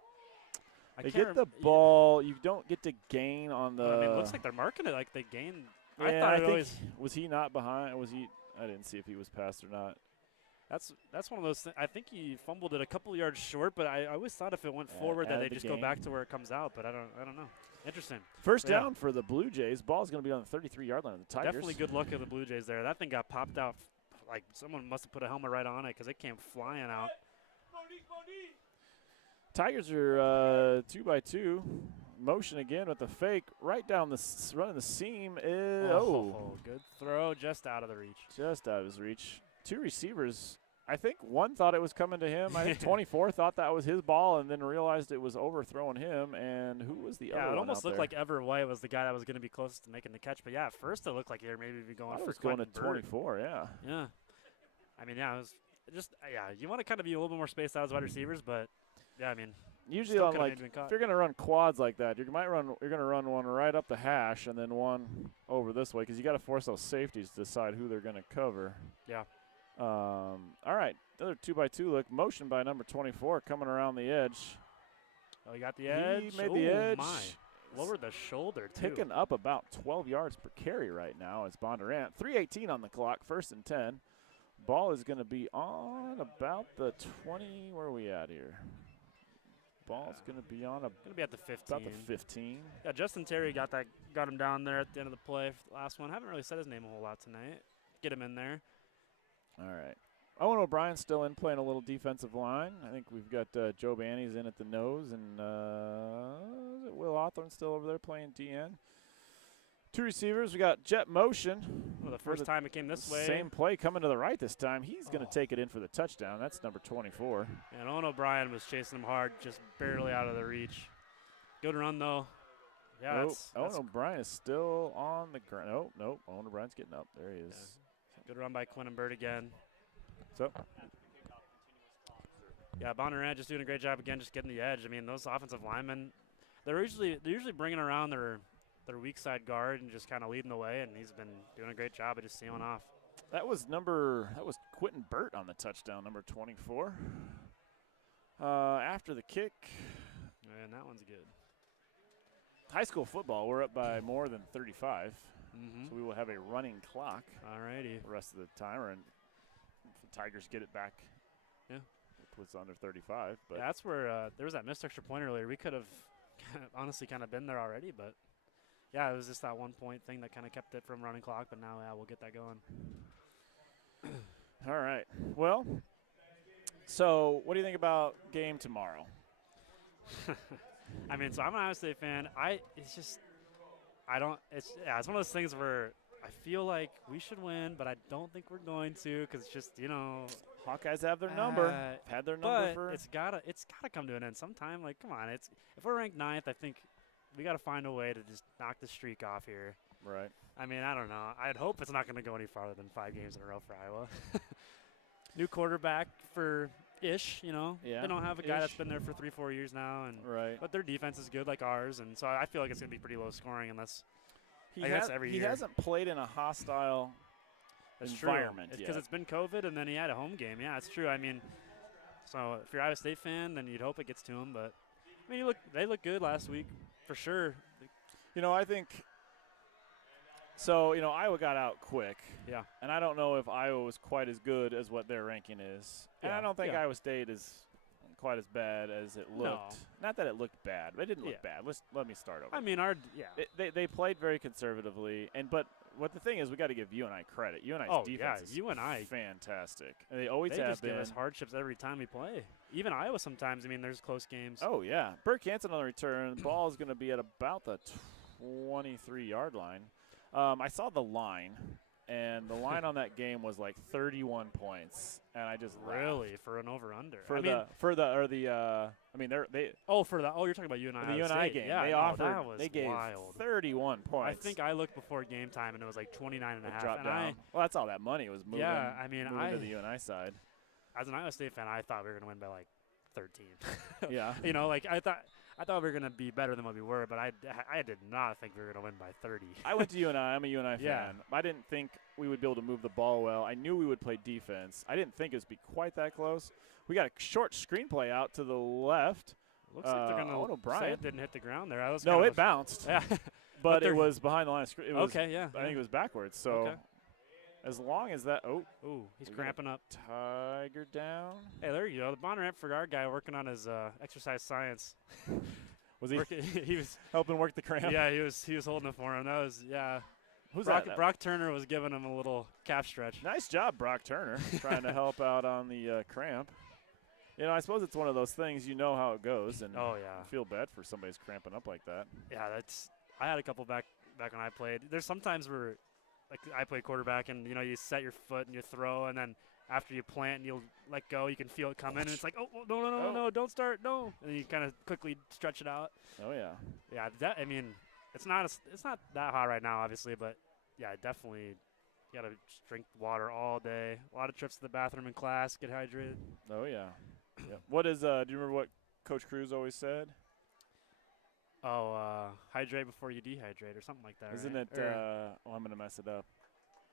You don't get to gain on the. I mean, it looks like they're marking it like they gained. Yeah, I think was he not behind? Was he? I didn't see if he was past or not. That's one of those things. I think he fumbled it a couple yards short, but I always thought if it went forward that they just go back to where it comes out. But I don't know. Interesting. First down for the Blue Jays. Ball's going to be on the 33-yard line of the Tigers. Definitely good luck of the Blue Jays there. That thing got popped out. Like someone must have put a helmet right on it because it came flying out. Tigers are 2-by-2. Motion again with the fake. Right down running the seam is. Good throw. Just out of the reach. Just out of his reach. 2 receivers. I think one thought it was coming to him. I think 24 thought that was his ball and then realized it was overthrowing him. And who was the other one? Yeah, it almost looked there? like Everett White was the guy that was going to be closest to making the catch. But, yeah, at first it looked like he maybe be going for going to Quentin Bird. 24, yeah. Yeah. I mean, yeah, it was just you want to kind of be a little bit more spaced out as wide receivers, but yeah, I mean, Usually still on could've like maybe been caught. if you're gonna run quads like that, you're gonna run one right up the hash and then one over this way because you got to force those safeties to decide who they're gonna cover. Yeah. All right, another 2x2 look, motion by number 24 coming around the edge. Oh, he got the edge. He made the edge. My. Lower the shoulder, too. Picking up about 12 yards per carry right now as Bondurant. 3:18 on the clock, 1st and 10. Ball is going to be on about the 20. Where are we at here? Ball's going to be on Going to be at the 15. about the 15. Yeah, Justin Terry got him down there at the end of the play for the last one. Haven't really said his name a whole lot tonight. Get him in there. All right. Owen O'Brien's still in playing a little defensive line. I think we've got Joe Bannies in at the nose, and is it Will Hawthorne still over there playing DN. 2 receivers. We got jet motion. Well, the first time it came this way. Same play coming to the right this time. He's going to take it in for the touchdown. That's number 24. And Owen O'Brien was chasing him hard, just barely out of the reach. Good run, though. Yeah, Owen O'Brien is still on the ground. Nope. Owen O'Brien's getting up. There he is. Yeah. Good run by Quinn and Bird again. So, yeah, Bondurant just doing a great job again, just getting the edge. I mean, those offensive linemen, they're usually bringing around their weak side guard and just kind of leading the way, and he's been doing a great job of just sealing off. that was Quentin Burt on the touchdown, number 24. After the kick. And that one's good. High school football, we're up by more than 35. Mm-hmm. So we will have a running clock All righty. the rest of the time. And if the Tigers get it back, Yeah. it puts under 35. But Yeah, that's where there was that missed extra point earlier. We could have honestly kind of been there already, but yeah, it was just that 1 point thing that kind of kept it from running clock. But now, yeah, we'll get that going. all right. Well, so what do you think about game tomorrow? I mean, so I'm an Iowa State fan. It's one of those things where I feel like we should win, but I don't think we're going to because it's just, Hawkeyes have their number. Had their number but for. it's gotta come to an end sometime. Like, come on, if we're ranked 9th, I think we got to find a way to just knock the streak off here. Right. I mean, I don't know. I'd hope it's not going to go any farther than 5 games in a row for Iowa. New quarterback for Ish, Yeah, They don't have a guy that's Ish. been there for 3-4 years now, Right. but their defense is good like ours, and so I feel like it's going to be pretty low scoring unless He, I guess every year. he hasn't played in a hostile it's environment true. It's yet. because it's been COVID, and then he had a home game. Yeah, it's true. I mean, so if you're an Iowa State fan, then you'd hope it gets to him, but I mean, they look good last week for sure. I think so. Iowa got out quick. Yeah. And I don't know if Iowa was quite as good as what their ranking is. And Yeah, I don't think yeah. Iowa State is quite as bad as it No. looked. Not that it looked bad, but it didn't look Yeah. bad. Let me start over. I mean, They played very conservatively, but what the thing is, we got to give UNI credit. UNI's defense is UNI. fantastic. And they always They have just been. give us hardships every time we play. Even Iowa sometimes. I mean, there's close games. Oh, yeah. Burke Hansen on the return. The ball is going to be at about the 23-yard line. I saw the line, and the line on that game was like 31 points, and I just laughed. Really, for an over/under. For I the mean, for the or the I mean they for the you're talking about UNI. the Iowa UNI State. game Yeah, they no, offered that was they gave wild. 31 I points. think I looked before game time and it was like 29 and a It half. dropped And down. Well, that's all that money was moving. Yeah, I mean, moving to the UNI side. as an Iowa State fan, I thought we were going to win by like 13. Yeah. I thought we were going to be better than what we were, but I did not think we were going to win by 30. I went to UNI. I'm a UNI Yeah. fan. I didn't think we would be able to move the ball well. I knew we would play defense. I didn't think it would be quite that close. We got a short screenplay out to the left. Looks like they're Owen going to O'Brien. say it didn't hit the ground there. No, it bounced. Yeah. But it they're- was behind the line of scrimmage. Okay, yeah. I think it was backwards. So Okay. as long as that Ooh, he's we got cramping up. Tiger down. Hey, there you go. The Bondurant-Farrar guy working on his exercise science. Was he He was, helping work the cramp? yeah, he was holding it for him. That was, yeah. Who's Brock, that? Brock Turner was giving him a little calf stretch. Nice job, Brock Turner, trying to help out on the cramp. I suppose it's one of those things. You know how it goes, and Oh, yeah. I feel bad for somebody who's cramping up like that. Yeah, I had a couple back when I played. There's sometimes where, like, I play quarterback, and, you set your foot and you throw, and then after you plant and you'll let go, you can feel it coming, and it's like, oh, no, don't start, no. And you kind of quickly stretch it out. Oh, yeah. Yeah, I mean, it's not that hot right now, obviously, but, yeah, definitely You got to drink water all day. A lot of trips to the bathroom in class, get hydrated. Oh, yeah. Yeah. What is, do you remember what Coach Cruz always said? Oh, hydrate before you dehydrate or something like that. Isn't right? it, I'm going to mess it up.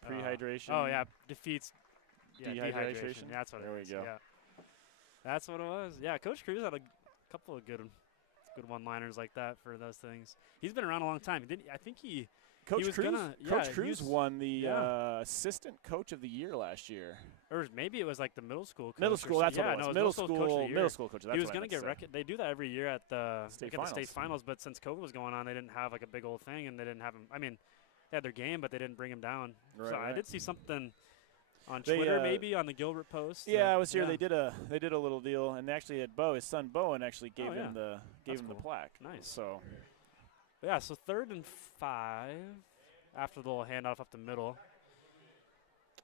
Prehydration. Oh, yeah, defeats Dehydration. dehydration. That's what There it we is. go. Yeah. That's what it was. Yeah, Coach Cruz had a couple of good one-liners like that for those things. He's been around a long time. I think Coach was Cruz, gonna- yeah, Coach he Cruz was- won the yeah. assistant coach of the year last year. or maybe it was like the middle school coach. Middle or school, so- that's yeah, what it was. No, Middle coach of school, the year. middle school coach. That's He was going to get they do that every year at the State like at the state finals. finals, but since COVID was going on, they didn't have like a big old thing, and they didn't have him. I mean, they had their game, but they didn't bring him down. Right, so I right. did see something on They, Twitter, maybe on the Gilbert post. Yeah, I was here. Yeah. They did a little deal, and they actually had his son Bowen actually gave Oh, yeah. him the That's the cool. plaque. Nice. So But yeah, so 3rd and 5 after the little handoff up the middle.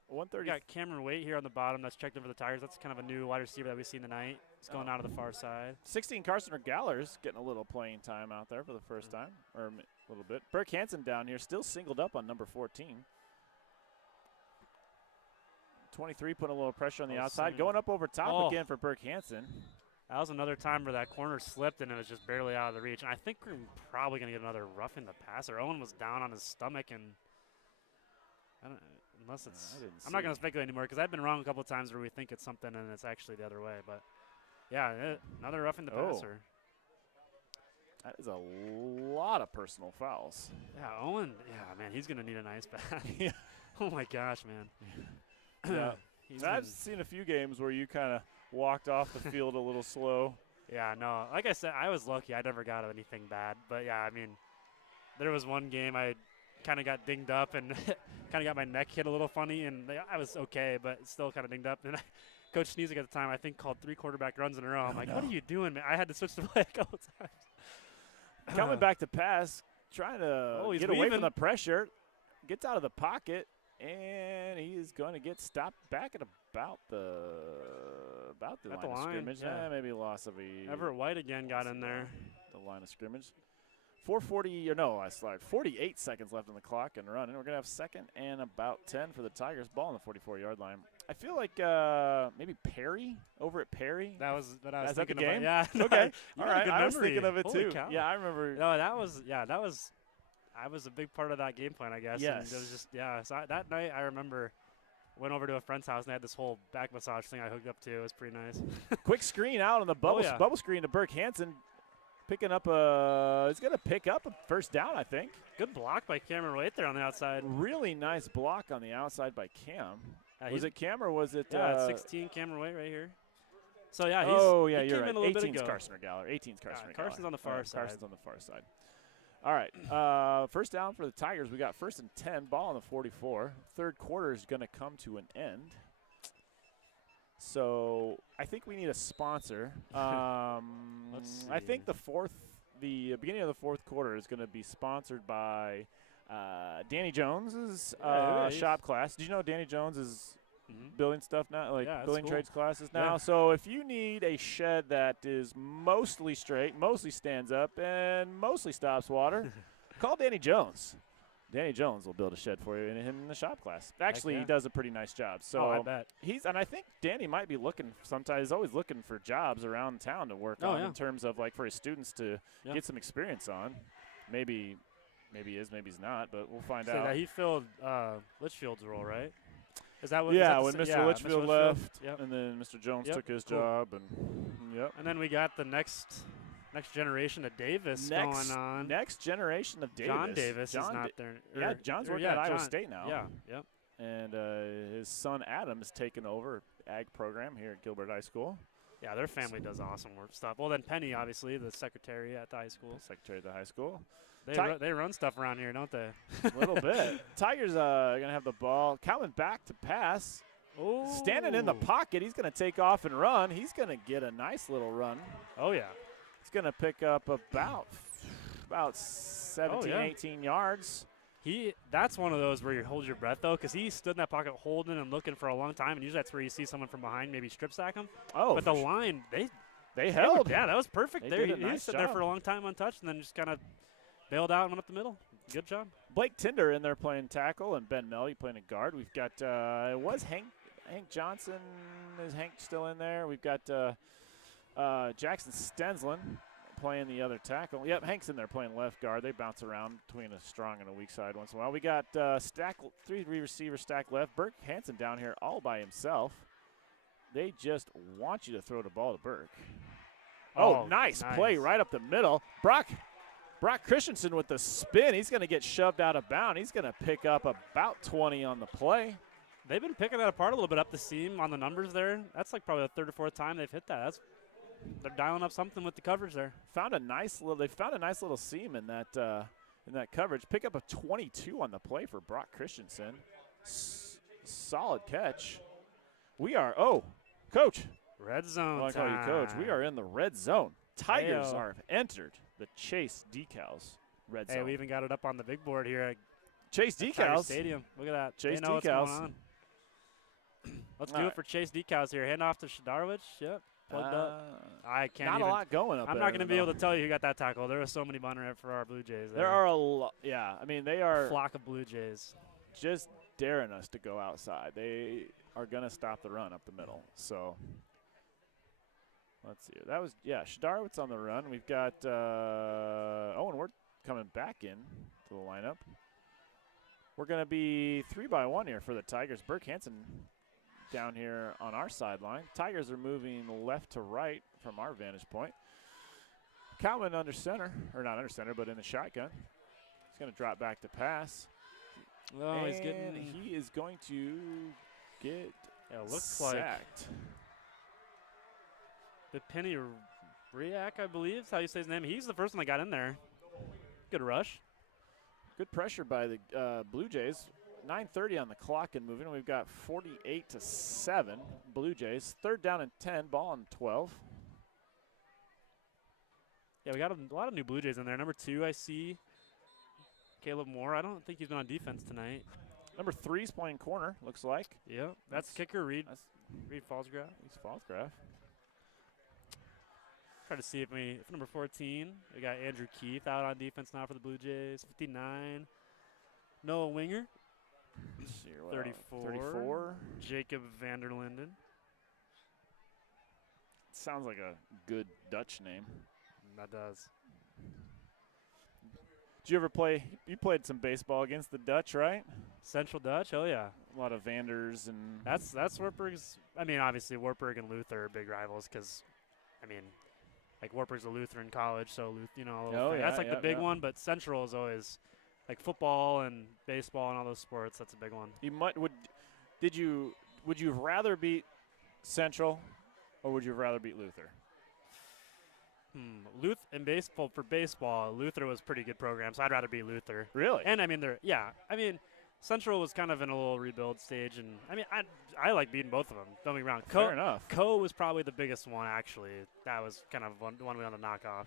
130. We got Cameron Waite here on the bottom. That's checked in for the Tigers. That's kind of a new wide receiver that we've seen tonight. He's going out to the far side. 16 Carson Galler's getting a little playing time out there for the first time, or a little bit. Burke Hansen down here, still singled up on number 14. 23 putting a little pressure on the outside. Simeon. Going up over top Oh. again for Burke Hansen. That was another time where that corner slipped and it was just barely out of the reach. And I think we're probably going to get another roughing the passer. Owen was down on his stomach, and I don't, unless it's. I'm not going to speculate anymore because I've been wrong a couple of times where we think it's something and it's actually the other way. But yeah, another roughing the passer. That is a lot of personal fouls. Yeah, Owen. Yeah, man, he's going to need an ice bath. Yeah. Oh my gosh, man. Yeah. He's I've been- seen a few games where you kind of walked off the field a little slow. Yeah, no. Like I said, I was lucky. I never got anything bad. But, yeah, I mean, there was one game I kind of got dinged up and kind of got my neck hit a little funny, and I was okay, but still kind of dinged up. And Coach Sneezek at the time, I think, called 3 quarterback runs in a row. I'm like, what are you doing, man? I had to switch the play a couple times. Coming back to pass, trying to Oh, he's get away weaving. from the pressure, gets out of the pocket, and he is going to get stopped back at about the At the line of line, scrimmage. yeah. Maybe a loss of a Everett White again got in there. the line of scrimmage. 4:40 or no, I slide. 48 seconds left on the clock and running. We're gonna have 2nd and about 10 for the Tigers. Ball on the 44-yard line. I feel like maybe Perry over at Perry. That was what I was Is that the thinking about. game? Yeah. no, Okay. you All got a right. good I was memory. thinking of it Holy too. cow. Yeah, I remember. No, that was I was a big part of that game plan, I guess. Yes. And it was just so that night I remember went over to a friend's house and they had this whole back massage thing I hooked up to. It was pretty nice. Quick screen out on the bubble yeah. bubble screen to Burke Hansen, picking up he's gonna pick up a first down, I think. Good block by Cameron Waite there on the outside. Really nice block on the outside by Cam. Was he's- it Cam or was it? Yeah, 16 Cameron Waite right here. So yeah, yeah, he you're came right. in a little bit 18's ago. Carson or Galler. 18's Carson or Galler. Carson's on the far All right, side. Carson's on the far side. All right, first down for the Tigers. We got 1st and 10, ball on the 44. Third quarter is going to come to an end. So I think we need a sponsor. Let's I think see. the beginning of the 4th quarter is going to be sponsored by Danny Jones's Yeah, he is. shop class. Did you know Danny Jones is Mhm. building stuff now, like Yeah, that's building cool. trades classes now? Yeah. So if you need a shed that is mostly straight, mostly stands up, and mostly stops water, call Danny Jones. Danny Jones will build a shed for you in the shop class. Actually, yeah. he does a pretty nice job. So I bet. and I think Danny might be looking sometimes. He's always looking for jobs around town to work Oh, on yeah. in terms of like for his students to Yeah. get some experience on. Maybe he is, maybe he's not, but we'll find So out. that he filled Litchfield's role, right? Is that what? Yeah, is when that Mr. the sa- yeah, Litchfield Mr. left, Yep. and then Mr. Jones Yep, took his cool. job, and yep. And then we got the next generation of Davis going on. Next generation of Davis. John Davis John is not Da- there. Yeah, or- John's or working yeah, at Iowa John- State now. Yeah, yep. And his son Adam is taking over ag program here at Gilbert High School. Yeah, their family does awesome work stuff. Well, then Penny, obviously, the secretary at the high school. Secretary of the high school. They run stuff around here, don't they? A little bit. Tigers going to have the ball. Coming back to pass. Oh, Standing in the pocket. He's going to take off and run. He's going to get a nice little run. Oh, yeah. He's going to pick up about 17, yeah. 18 yards. That's one of those where you hold your breath, though, because he stood in that pocket holding and looking for a long time, and usually that's where you see someone from behind maybe strip sack him. Oh, But the line, they held. Yeah, that was perfect. They There, did a he nice stood there job. for a long time untouched, and then just kind of bailed out and went up the middle. Good job. Blake Tinder in there playing tackle, and Ben Melly playing a guard. We've got it was Hank Johnson. Is Hank still in there? We've got Jackson Stensland playing the other tackle. Yep, Hank's in there playing left guard. They bounce around between a strong and a weak side once in a while. We got three receivers stacked left. Burke Hansen down here all by himself. They just want you to throw the ball to Burke. Oh, nice play right up the middle. Brock Christensen with the spin. He's going to get shoved out of bounds. He's going to pick up about 20 on the play. They've been picking that apart a little bit up the seam on the numbers there. That's like probably the third or fourth time they've hit that. They're dialing up something with the coverage there. They found a nice little seam in that coverage. Pick up a 22 on the play for Brock Christensen. Solid catch. We are Coach. Red zone. I call you Coach. We are in the red zone. Tigers have entered the Chase Decals red zone. Hey, we even got it up on the big board here at Chase Decals Stadium. Look at that. Chase they know Decals. What's going on. Let's do it for Chase Decals here. Hand off to Shadarwich. Yep. Plugged up. I can't. Not a lot going up. I'm not going to be able to tell you who got that tackle. There were so many Bondurant-Farrar Blue Jays. There are a lot. Yeah, I mean they are a flock of Blue Jays. Just daring us to go outside. They are going to stop the run up the middle. So let's see. That was Shadarwitz on the run. We've got Owen Ward coming back in to the lineup. We're going to be 3-by-1 here for the Tigers. Burke Hansen down here on our sideline. Tigers are moving left to right from our vantage point. Calvin under center, or not under center, but in the shotgun. He's going to drop back to pass. Oh, and he is going to get looks sacked. Like the Penny Riak, I believe is how you say his name. He's the first one that got in there. Good rush. Good pressure by the Blue Jays. 9:30 on the clock and moving. We've got 48-7 Blue Jays. 3rd down and 10, ball on 12. Yeah, we got a lot of new Blue Jays in there. Number 2, I see Caleb Moore. I don't think he's been on defense tonight. Number 3's playing corner, looks like. Yeah, that's kicker Reed Fallsgraf. He's Fallsgraf. Try to see if number 14, we got Andrew Keith out on defense now for the Blue Jays. 59, Noah Winger. 34, Jacob Vanderlinden. Sounds like a good Dutch name. That does. Did you ever play? You played some baseball against the Dutch, right? Central Dutch, oh yeah. A lot of Vanders and. That's Wartburg's. I mean, obviously Wartburg and Luther are big rivals because, I mean, like Wartburg's a Lutheran college, so that's like the big one. But Central is always like football and baseball and all those sports. That's a big one. Would you rather beat Central, or would you rather beat Luther? In baseball, Luther was a pretty good program, so I'd rather beat Luther. Really? And I mean, Central was kind of in a little rebuild stage, and I mean, I like beating both of them. Don't get me wrong. Fair enough. Co was probably the biggest one, actually. That was kind of one we wanted to knock off.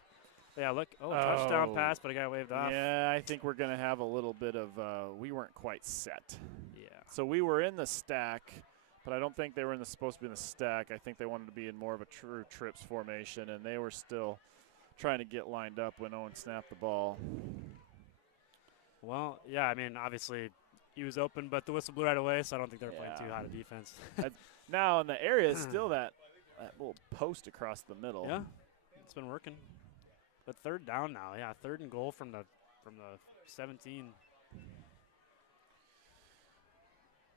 But yeah, look, touchdown pass, but a guy waved off. Yeah, I think we're going to have a little bit of we weren't quite set. Yeah. So we were in the stack, but I don't think they were supposed to be in the stack. I think they wanted to be in more of a true trips formation, and they were still trying to get lined up when Owen snapped the ball. Well, yeah, I mean, obviously he was open, but the whistle blew right away, so I don't think they were playing too hot of defense. Now in the area is still that little post across the middle. Yeah, it's been working. But 3rd down now, 3rd and goal from the 17.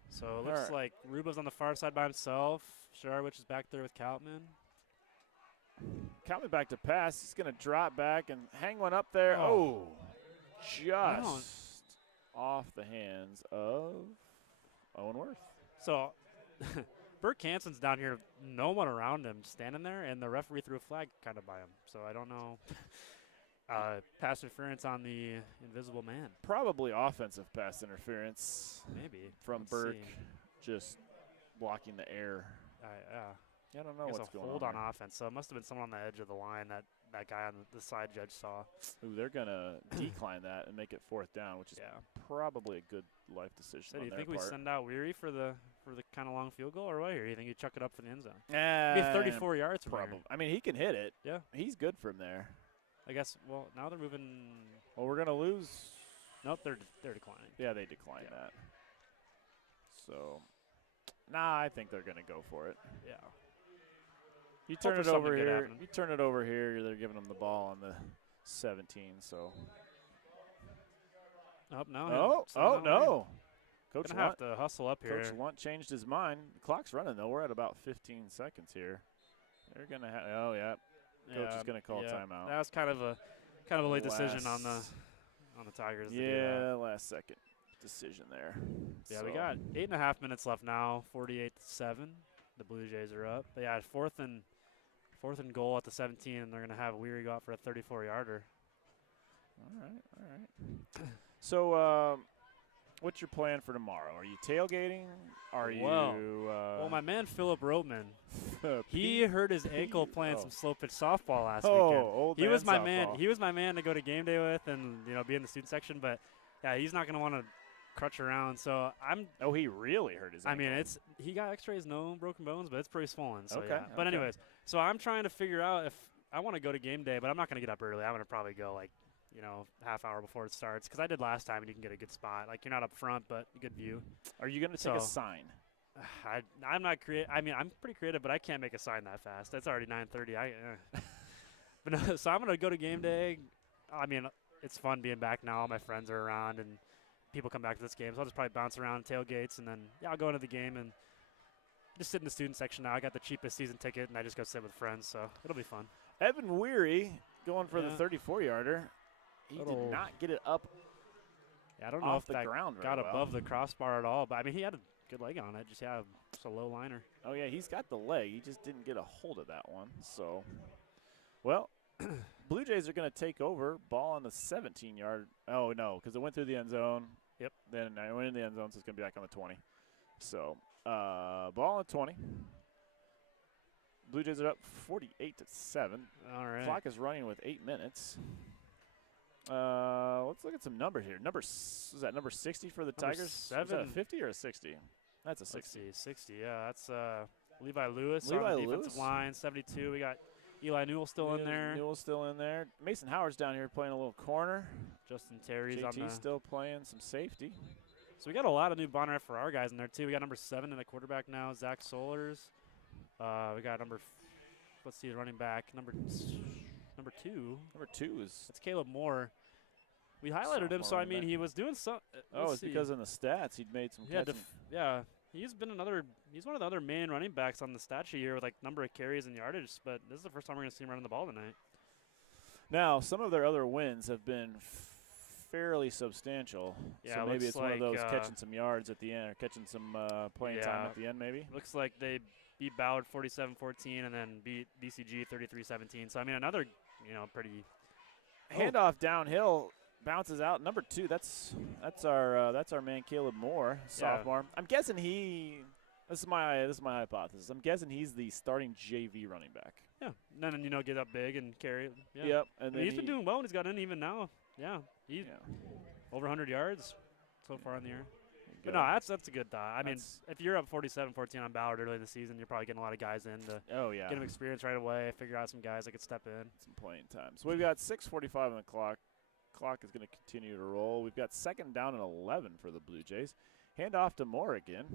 So it looks like Ruba's on the far side by himself. Sharwich is back there with Kaltman. Kaltman back to pass. He's going to drop back and hang one up there. Just off the hands of Owen Worth. So Burke Hansen's down here, no one around him, standing there, and the referee threw a flag kind of by him. So I don't know. Pass interference on the invisible man. Probably offensive pass interference. Maybe. From Burke just blocking the air. I don't know what's going on. Hold on offense, so it must have been someone on the edge of the line that guy on the side judge saw. Ooh, they're going to decline that and make it 4th down, which is probably a good life decision on their part. Do you think we send out Weary for the kind of long field goal, or what? Or you think you chuck it up for the end zone? Be 34 yards from probably. I mean, he can hit it. Yeah. He's good from there. I guess, now they're moving. Well, we're going to lose Nope, they're declining. Yeah, they declined that. So, I think they're going to go for it. Yeah. You Hope turn for it something over good here. happening. You turn it over here. They're giving them the ball on the 17. So. Oh, no. No. Coach Gonna have to hustle up here. Coach Lunt changed his mind. The clock's running though. We're at about 15 seconds here. They're gonna have. Oh yeah. Coach is gonna call timeout. That was kind of a late decision on the Tigers. To do that. Last second decision there. Yeah, so. we got 8.5 minutes left now. 48-7. The Blue Jays are up. But yeah, fourth and goal at the 17, and they're gonna have Weary go out for a 34-yarder. All right. So, what's your plan for tomorrow? Are you tailgating? Are you? Well, my man Philip Roteman, he hurt his ankle playing some slow pitch softball last weekend. Old He was my softball. man. He was my man to go to game day with, and be in the student section. But yeah, he's not gonna want to crutch around. So I'm. Oh, he really hurt his ankle. I mean, he got X-rays, no broken bones, but it's pretty swollen. So Okay, yeah. But okay. anyways, so I'm trying to figure out if I want to go to game day, but I'm not gonna get up early. I'm gonna probably go half hour before it starts, because I did last time and you can get a good spot. Like, you're not up front, but a good view. Are you going to take a sign? I'm not creative. I mean, I'm pretty creative, but I can't make a sign that fast. It's already 9:30. But no, so I'm going to go to game day. I mean, it's fun being back now. All my friends are around and people come back to this game. So I'll just probably bounce around tailgates, and then, I'll go into the game and just sit in the student section now. I got the cheapest season ticket, and I just go sit with friends, so it'll be fun. Evan Weary going for the 34-yarder. He did not get it up. Yeah, I don't know if the that ground got very above the crossbar at all, but I mean, he had a good leg on it. Just a low liner. Oh yeah, he's got the leg. He just didn't get a hold of that one. So, well, Blue Jays are going to take over. Ball on the 17-yard. Oh no, because it went through the end zone. Yep. Then it went in the end zone, so it's going to be back on the 20. So, ball on 20. Blue Jays are up 48-7. All right. Clock is running with 8 minutes. Let's look at some numbers here. Is that number 60 for the Number Tigers? 7. Is that a 50 or a 60? That's a 60. Let's see, 60. Yeah, that's Levi Lewis Levi on the Lewis? defensive line. 72. We got Eli Newell still in there. Newell's still in there. Mason Howard's down here playing a little corner. Justin Terry's on the. JT's still playing some safety. So we got a lot of new Bondurant-Farrar guys in there too. We got number 7 in the quarterback now, Zach Solers. We got let's see, running back number 2. Number 2 is. It's Caleb Moore. We highlighted him, so I mean, he was doing some. It's because in the stats he'd made some catches. He's one of the other main running backs on the stat sheet here with like number of carries and yardage. But this is the first time we're going to see him running the ball tonight. Now, some of their other wins have been fairly substantial. Yeah, so maybe it's one of those catching some yards at the end or catching some playing time at the end, maybe. Looks like they beat Ballard 47-14 and then beat BCG 33-17. So I mean, another pretty handoff downhill. Bounces out. Number 2, that's our man Caleb Moore, sophomore. I'm guessing this is my hypothesis. I'm guessing he's the starting JV running back. Yeah. And then get up big and carry. Yeah. Yep. And then he's been doing well when he's got in even now. Yeah. He's over 100 yards so far in the year. But no, that's a good thought. I mean, if you're up 47-14 on Ballard early in the season, you're probably getting a lot of guys in to get them experience right away, figure out some guys that could step in. Some playing time. So we've got 6:45 on the clock. Clock is going to continue to roll. We've got 2nd down and 11 for the Blue Jays. Hand off to Moore again.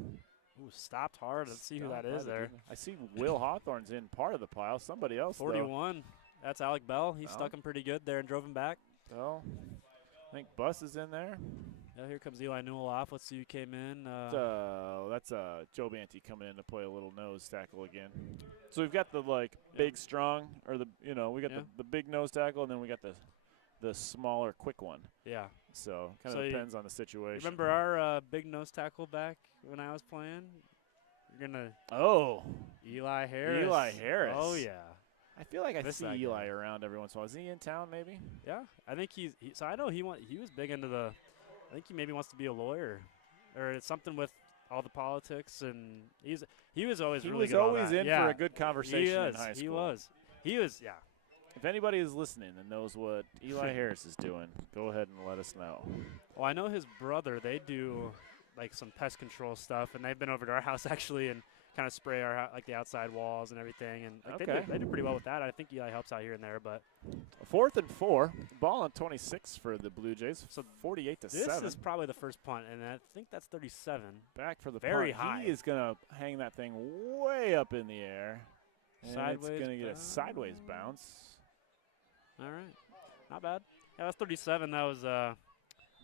Ooh, stopped hard. Let's see who that is there. I see Will Hawthorne's in part of the pile. Somebody else, 41. That's Alec Bell. He stuck him pretty good there and drove him back. Oh, I think Bus is in there. Yeah, here comes Eli Newell off. Let's see who came in. That's Joe Banty coming in to play a little nose tackle again. So we've got the big strong, or we got the big nose tackle, and then we got the smaller, quick one. Yeah. So kind of depends on the situation. Remember our big nose tackle back when I was playing? You're going to. Oh. Eli Harris. Eli Harris. Oh, yeah. I feel like I see Eli around every once in a while. Is he in town maybe? Yeah. I think so I know he was big into I think he maybe wants to be a lawyer. Or it's something with all the politics. And he was always really good. He was always in for a good conversation in high school. He was, yeah. If anybody is listening and knows what Eli Harris is doing, go ahead and let us know. Well, I know his brother, they do some pest control stuff, and they've been over to our house actually and kind of spray our like the outside walls and everything, and like, Okay. they do pretty well with that. I think Eli helps out here and there, but 4th and 4. Ball on 26 for the Blue Jays. So 48 to this 7. is probably the first punt, and I think that's 37. Back for the very punt. high. He is going to hang that thing way up in the air. And Sideways it's going to get a bounce. sideways bounce. All right, not bad. Yeah, that's 37. That was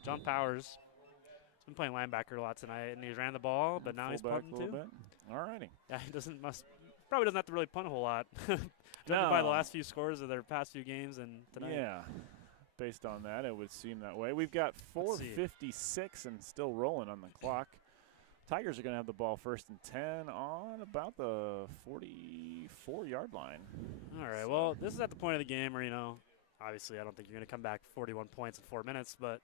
John Powers. He's been playing linebacker a lot tonight, and he ran the ball, but now he's Fullback punting a little too. bit. All righty. Yeah, he probably doesn't have to really punt a whole lot. Judging by the No. last few scores of their past few games and tonight. Yeah. Based on that, it would seem that way. We've got Let's see. 4:56 and still rolling on the clock. Tigers are going to have the ball 1st and 10 on about the 44-yard line. All right, So- well, this is at the point of the game where, obviously I don't think you're going to come back 41 points in 4 minutes, but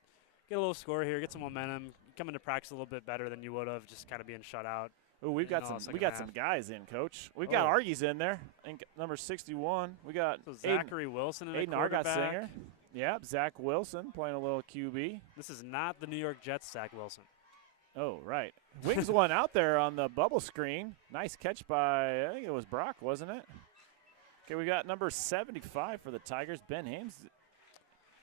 get a little score here, get some momentum, come into practice a little bit better than you would have just kind of being shut out. Oh, we've got in all some. We second got half. some guys in, Coach. We've got Oh. Argy's in there. I think number 61. We got So Aiden, Zachary Wilson in Aiden the quarterback. Argott-Singer. Yep, Zach Wilson playing a little QB. This is not the New York Jets Zach Wilson. Oh, right. Wings one out there on the bubble screen. Nice catch by, I think it was Brock, wasn't it? Okay, we got number 75 for the Tigers, Ben Hames.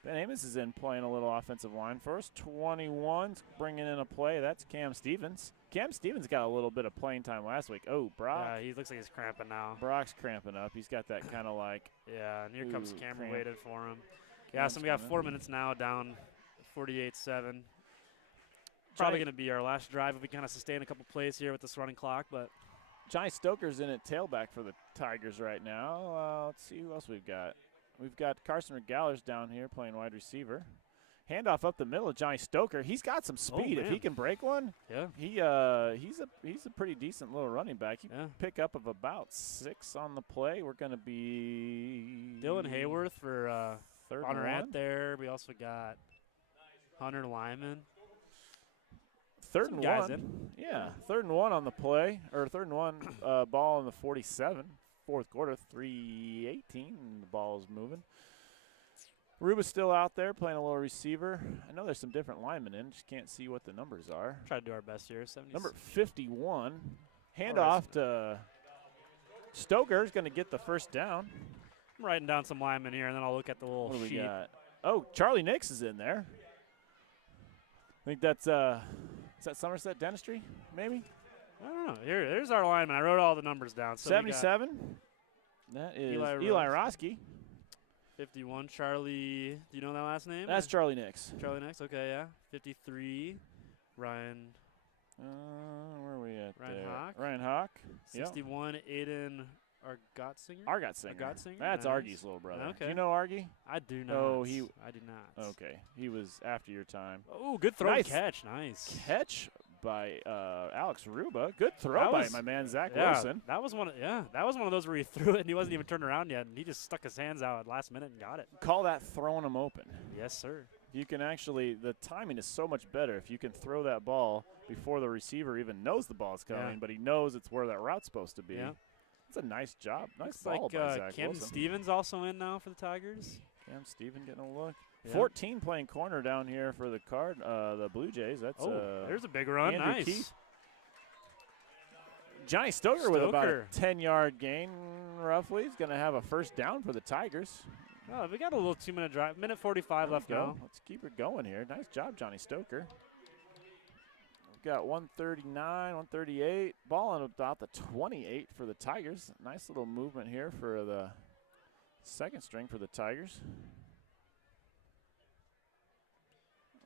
Ben Amos is in playing a little offensive line for us. 21's bringing in a play. That's Cam Stevens. Cam Stevens got a little bit of playing time last week. Oh, Brock. Yeah, he looks like he's cramping now. Brock's cramping up. He's got that kind of like. Yeah, and here comes Ooh, Cameron cramp. waited for him. Yeah, Cam's so we got coming 4 in. minutes now, down 48-7. Probably going to be our last drive if we kind of sustain a couple plays here with this running clock, but Johnny Stoker's in at tailback for the Tigers right now. Let's see who else we've got. We've got Carson Regallers down here playing wide receiver. Handoff up the middle of Johnny Stoker. He's got some speed. If he man. can break one, yeah. he's a pretty decent little running back. He Yeah. pick up of about 6 on the play. We're going to be Dylan Hayworth for third and Bondurant one. there. We also got Hunter Lyman. Third Some and guys one. in. Yeah, 3rd and 1 on the play, or 3rd and 1 ball on the 47. Fourth quarter, 3:18. The ball is moving. Ruba's still out there playing a little receiver. I know there's some different linemen in. Just can't see what the numbers are. Try to do our best here. 70. Number 51. Handoff to Stoker's going to get the first down. I'm writing down some linemen here, and then I'll look at the little What do we sheet. got? Oh, Charlie Nix is in there. I think that's is that Somerset Dentistry, maybe? I don't know. Here's our lineman. I wrote all the numbers down. So we got 77. That is Eli Eli Roski. 51, Charlie. Do you know that last name? That's Charlie Nix. Charlie next. Okay, yeah. 53, Ryan. Where are we at Ryan there? Hawk. Ryan Hawk. Yep. 61, Aiden Argott-Singer. Argott-Singer. Argott-Singer, That's nice. Argy's little brother. Do Okay. you know Argy? I do not. Oh, I do not. Okay. He was after your time. Oh, good throw Nice. and catch. Nice. Catch by Alex Ruba. Good throw That by was- my man Zach Yeah, Wilson. that was one of those where he threw it and he wasn't even turned around yet, and he just stuck his hands out at last minute and got it. Call that throwing him open. Yes, sir. You can actually, the timing is so much better if you can throw that ball before the receiver even knows the ball's coming, Yeah. but he knows it's where that route's supposed to be. Yeah. It's a nice job. Nice Looks ball like by Zach Cam Wilson. Stevens also in now for the Tigers. Cam Steven getting a look. Yeah. 14 playing corner down here for the Blue Jays. That's There's a big run. Andrew Nice. Keith. Johnny Stoker with about a Stoker. 10-yard gain, roughly. He's going to have a first down for the Tigers. Oh, we got a little 2-minute drive. Minute 45 There left we go. now. Let's keep it going here. Nice job, Johnny Stoker. We've got 139, 138. Ball on about the 28 for the Tigers. Nice little movement here for the second string for the Tigers.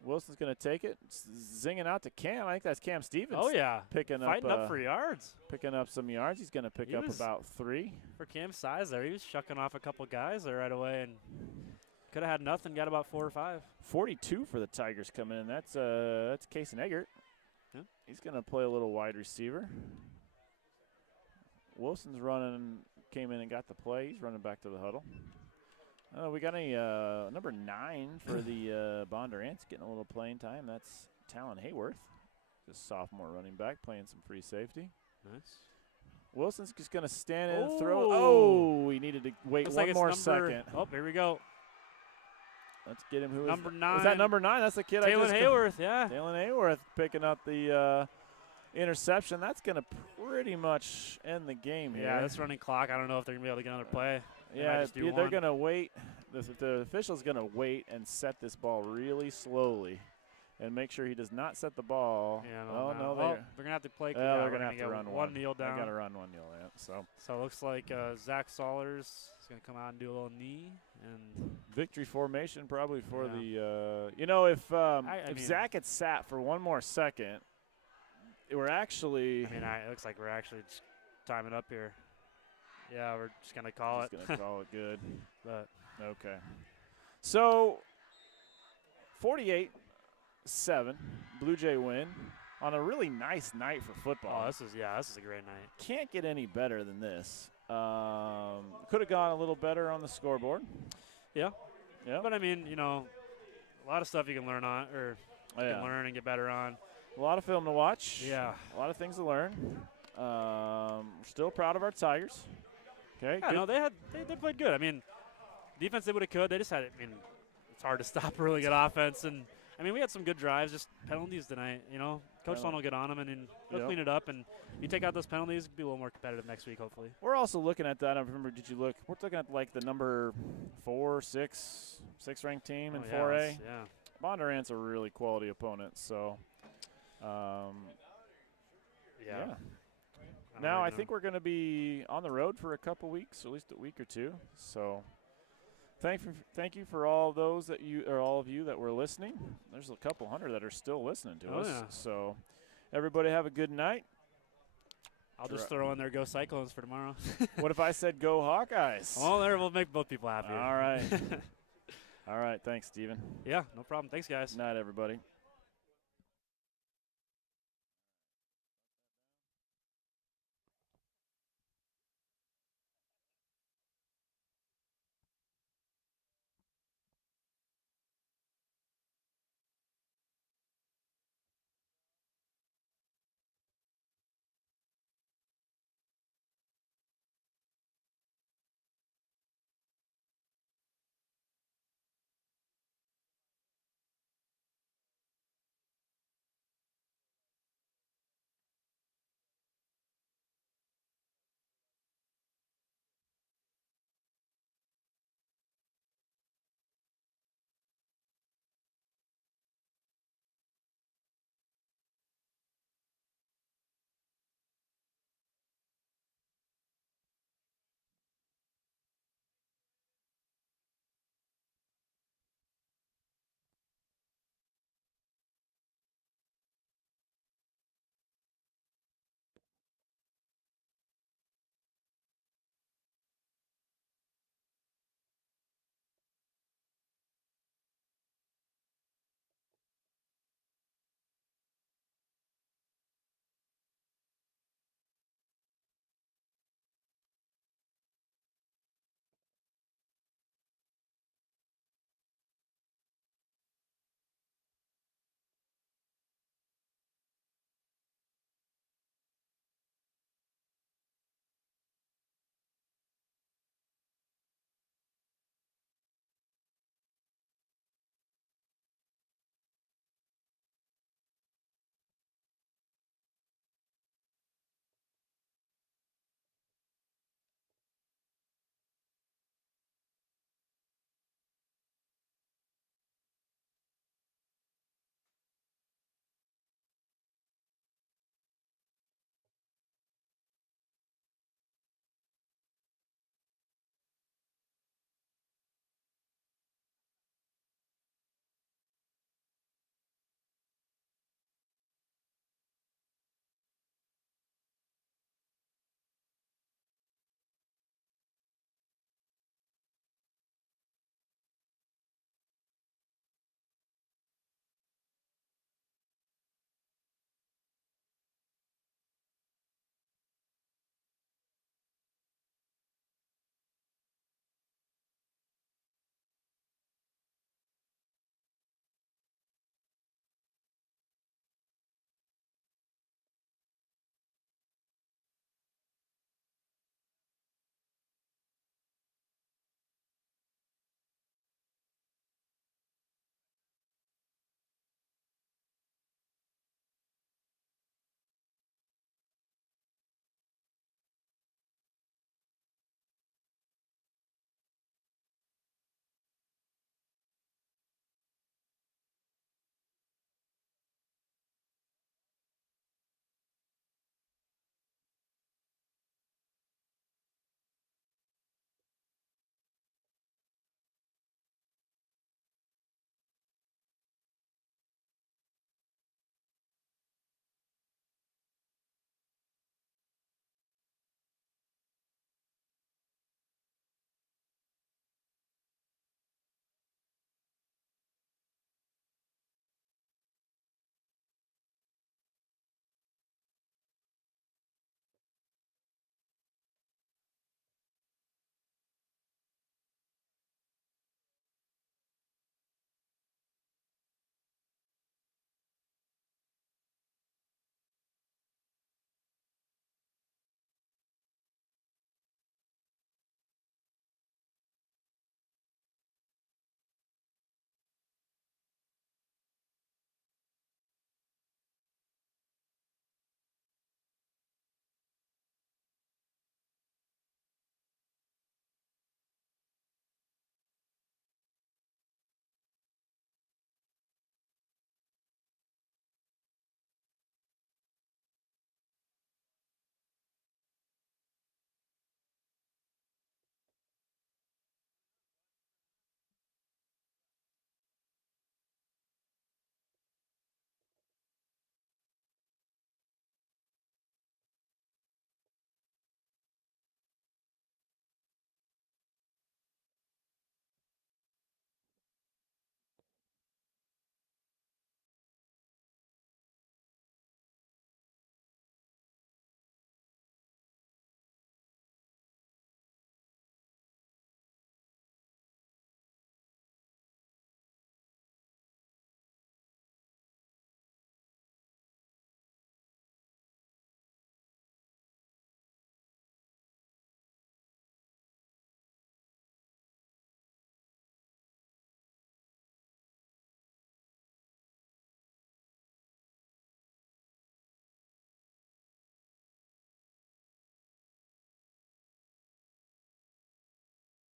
Wilson's going to take it, zinging out to Cam. I think that's Cam Stevens. Oh, yeah. Picking Fighting up up for yards. picking up some yards. He's going to pick He up was- about 3. For Cam's size there, he was shucking off a couple guys there right away and could have had nothing, got about 4 or 5. 42 for the Tigers coming in. That's Case Eggert. Yeah. He's going to play a little wide receiver. Wilson's running, came in and got the play. He's running back to the huddle. We got a number 9 for the Bondurants getting a little playing time. That's Talon Hayworth, just sophomore running back, playing some free safety. Nice. Wilson's just going to stand in and throw. Oh. Oh, he needed to wait Looks one like it's more number, second. Oh, here we go. Let's get him. Who is Number Was 9. that number 9? That's the kid I Taylor just Hayworth, yeah. Dalen Hayworth picking up the interception. That's going to pretty much end the game here. Yeah, this running clock, I don't know if they're going to be able to get another play. They might Yeah, just do they're one. going to wait. The official's going to wait and set this ball really slowly and make sure he does not set the ball. Yeah, no, they're going to have to play. they're we're going to gonna have to run one kneel down. They got to run one kneel, yeah. So it looks like Zach Sollers is going to come out and do a little knee. And victory formation probably for Yeah. the I mean, Zach had sat for one more second, we're actually it looks like we're actually just timing up here. Yeah, we're just going to call it. just going to call it good. But Okay. So 48-7, Blue Jay win on a really nice night for football. this is a great night. Can't get any better than this. Could have gone a little better on the scoreboard. Yeah. Yeah. But I mean, a lot of stuff you can learn on, or you can learn and get better on. A lot of film to watch. Yeah. A lot of things to learn. We're still proud of our Tigers. Okay. Yeah, no, they played good. I mean, defense they would have could. They just had. It's hard to stop a really good offense, and we had some good drives. Just penalties tonight. Coach Sloan will get on them and he'll clean it up. And you take out those penalties, be a little more competitive next week, hopefully. We're also looking at that. I remember. Did you look? We're looking at like the number 4, 6 ranked team in 4A. Yeah. Bondurant's a really quality opponent. So. Yeah. Now I think we're going to be on the road for a couple weeks, or at least a week or two. So, thank you for all those all of you that were listening. There's a couple hundred that are still listening to us. Yeah. So, everybody have a good night. I'll just throw in there Go Cyclones for tomorrow. What if I said Go Hawkeyes? Well, there we'll make both people happy. All right. All right. Thanks, Steven. Yeah, no problem. Thanks, guys. Night, everybody.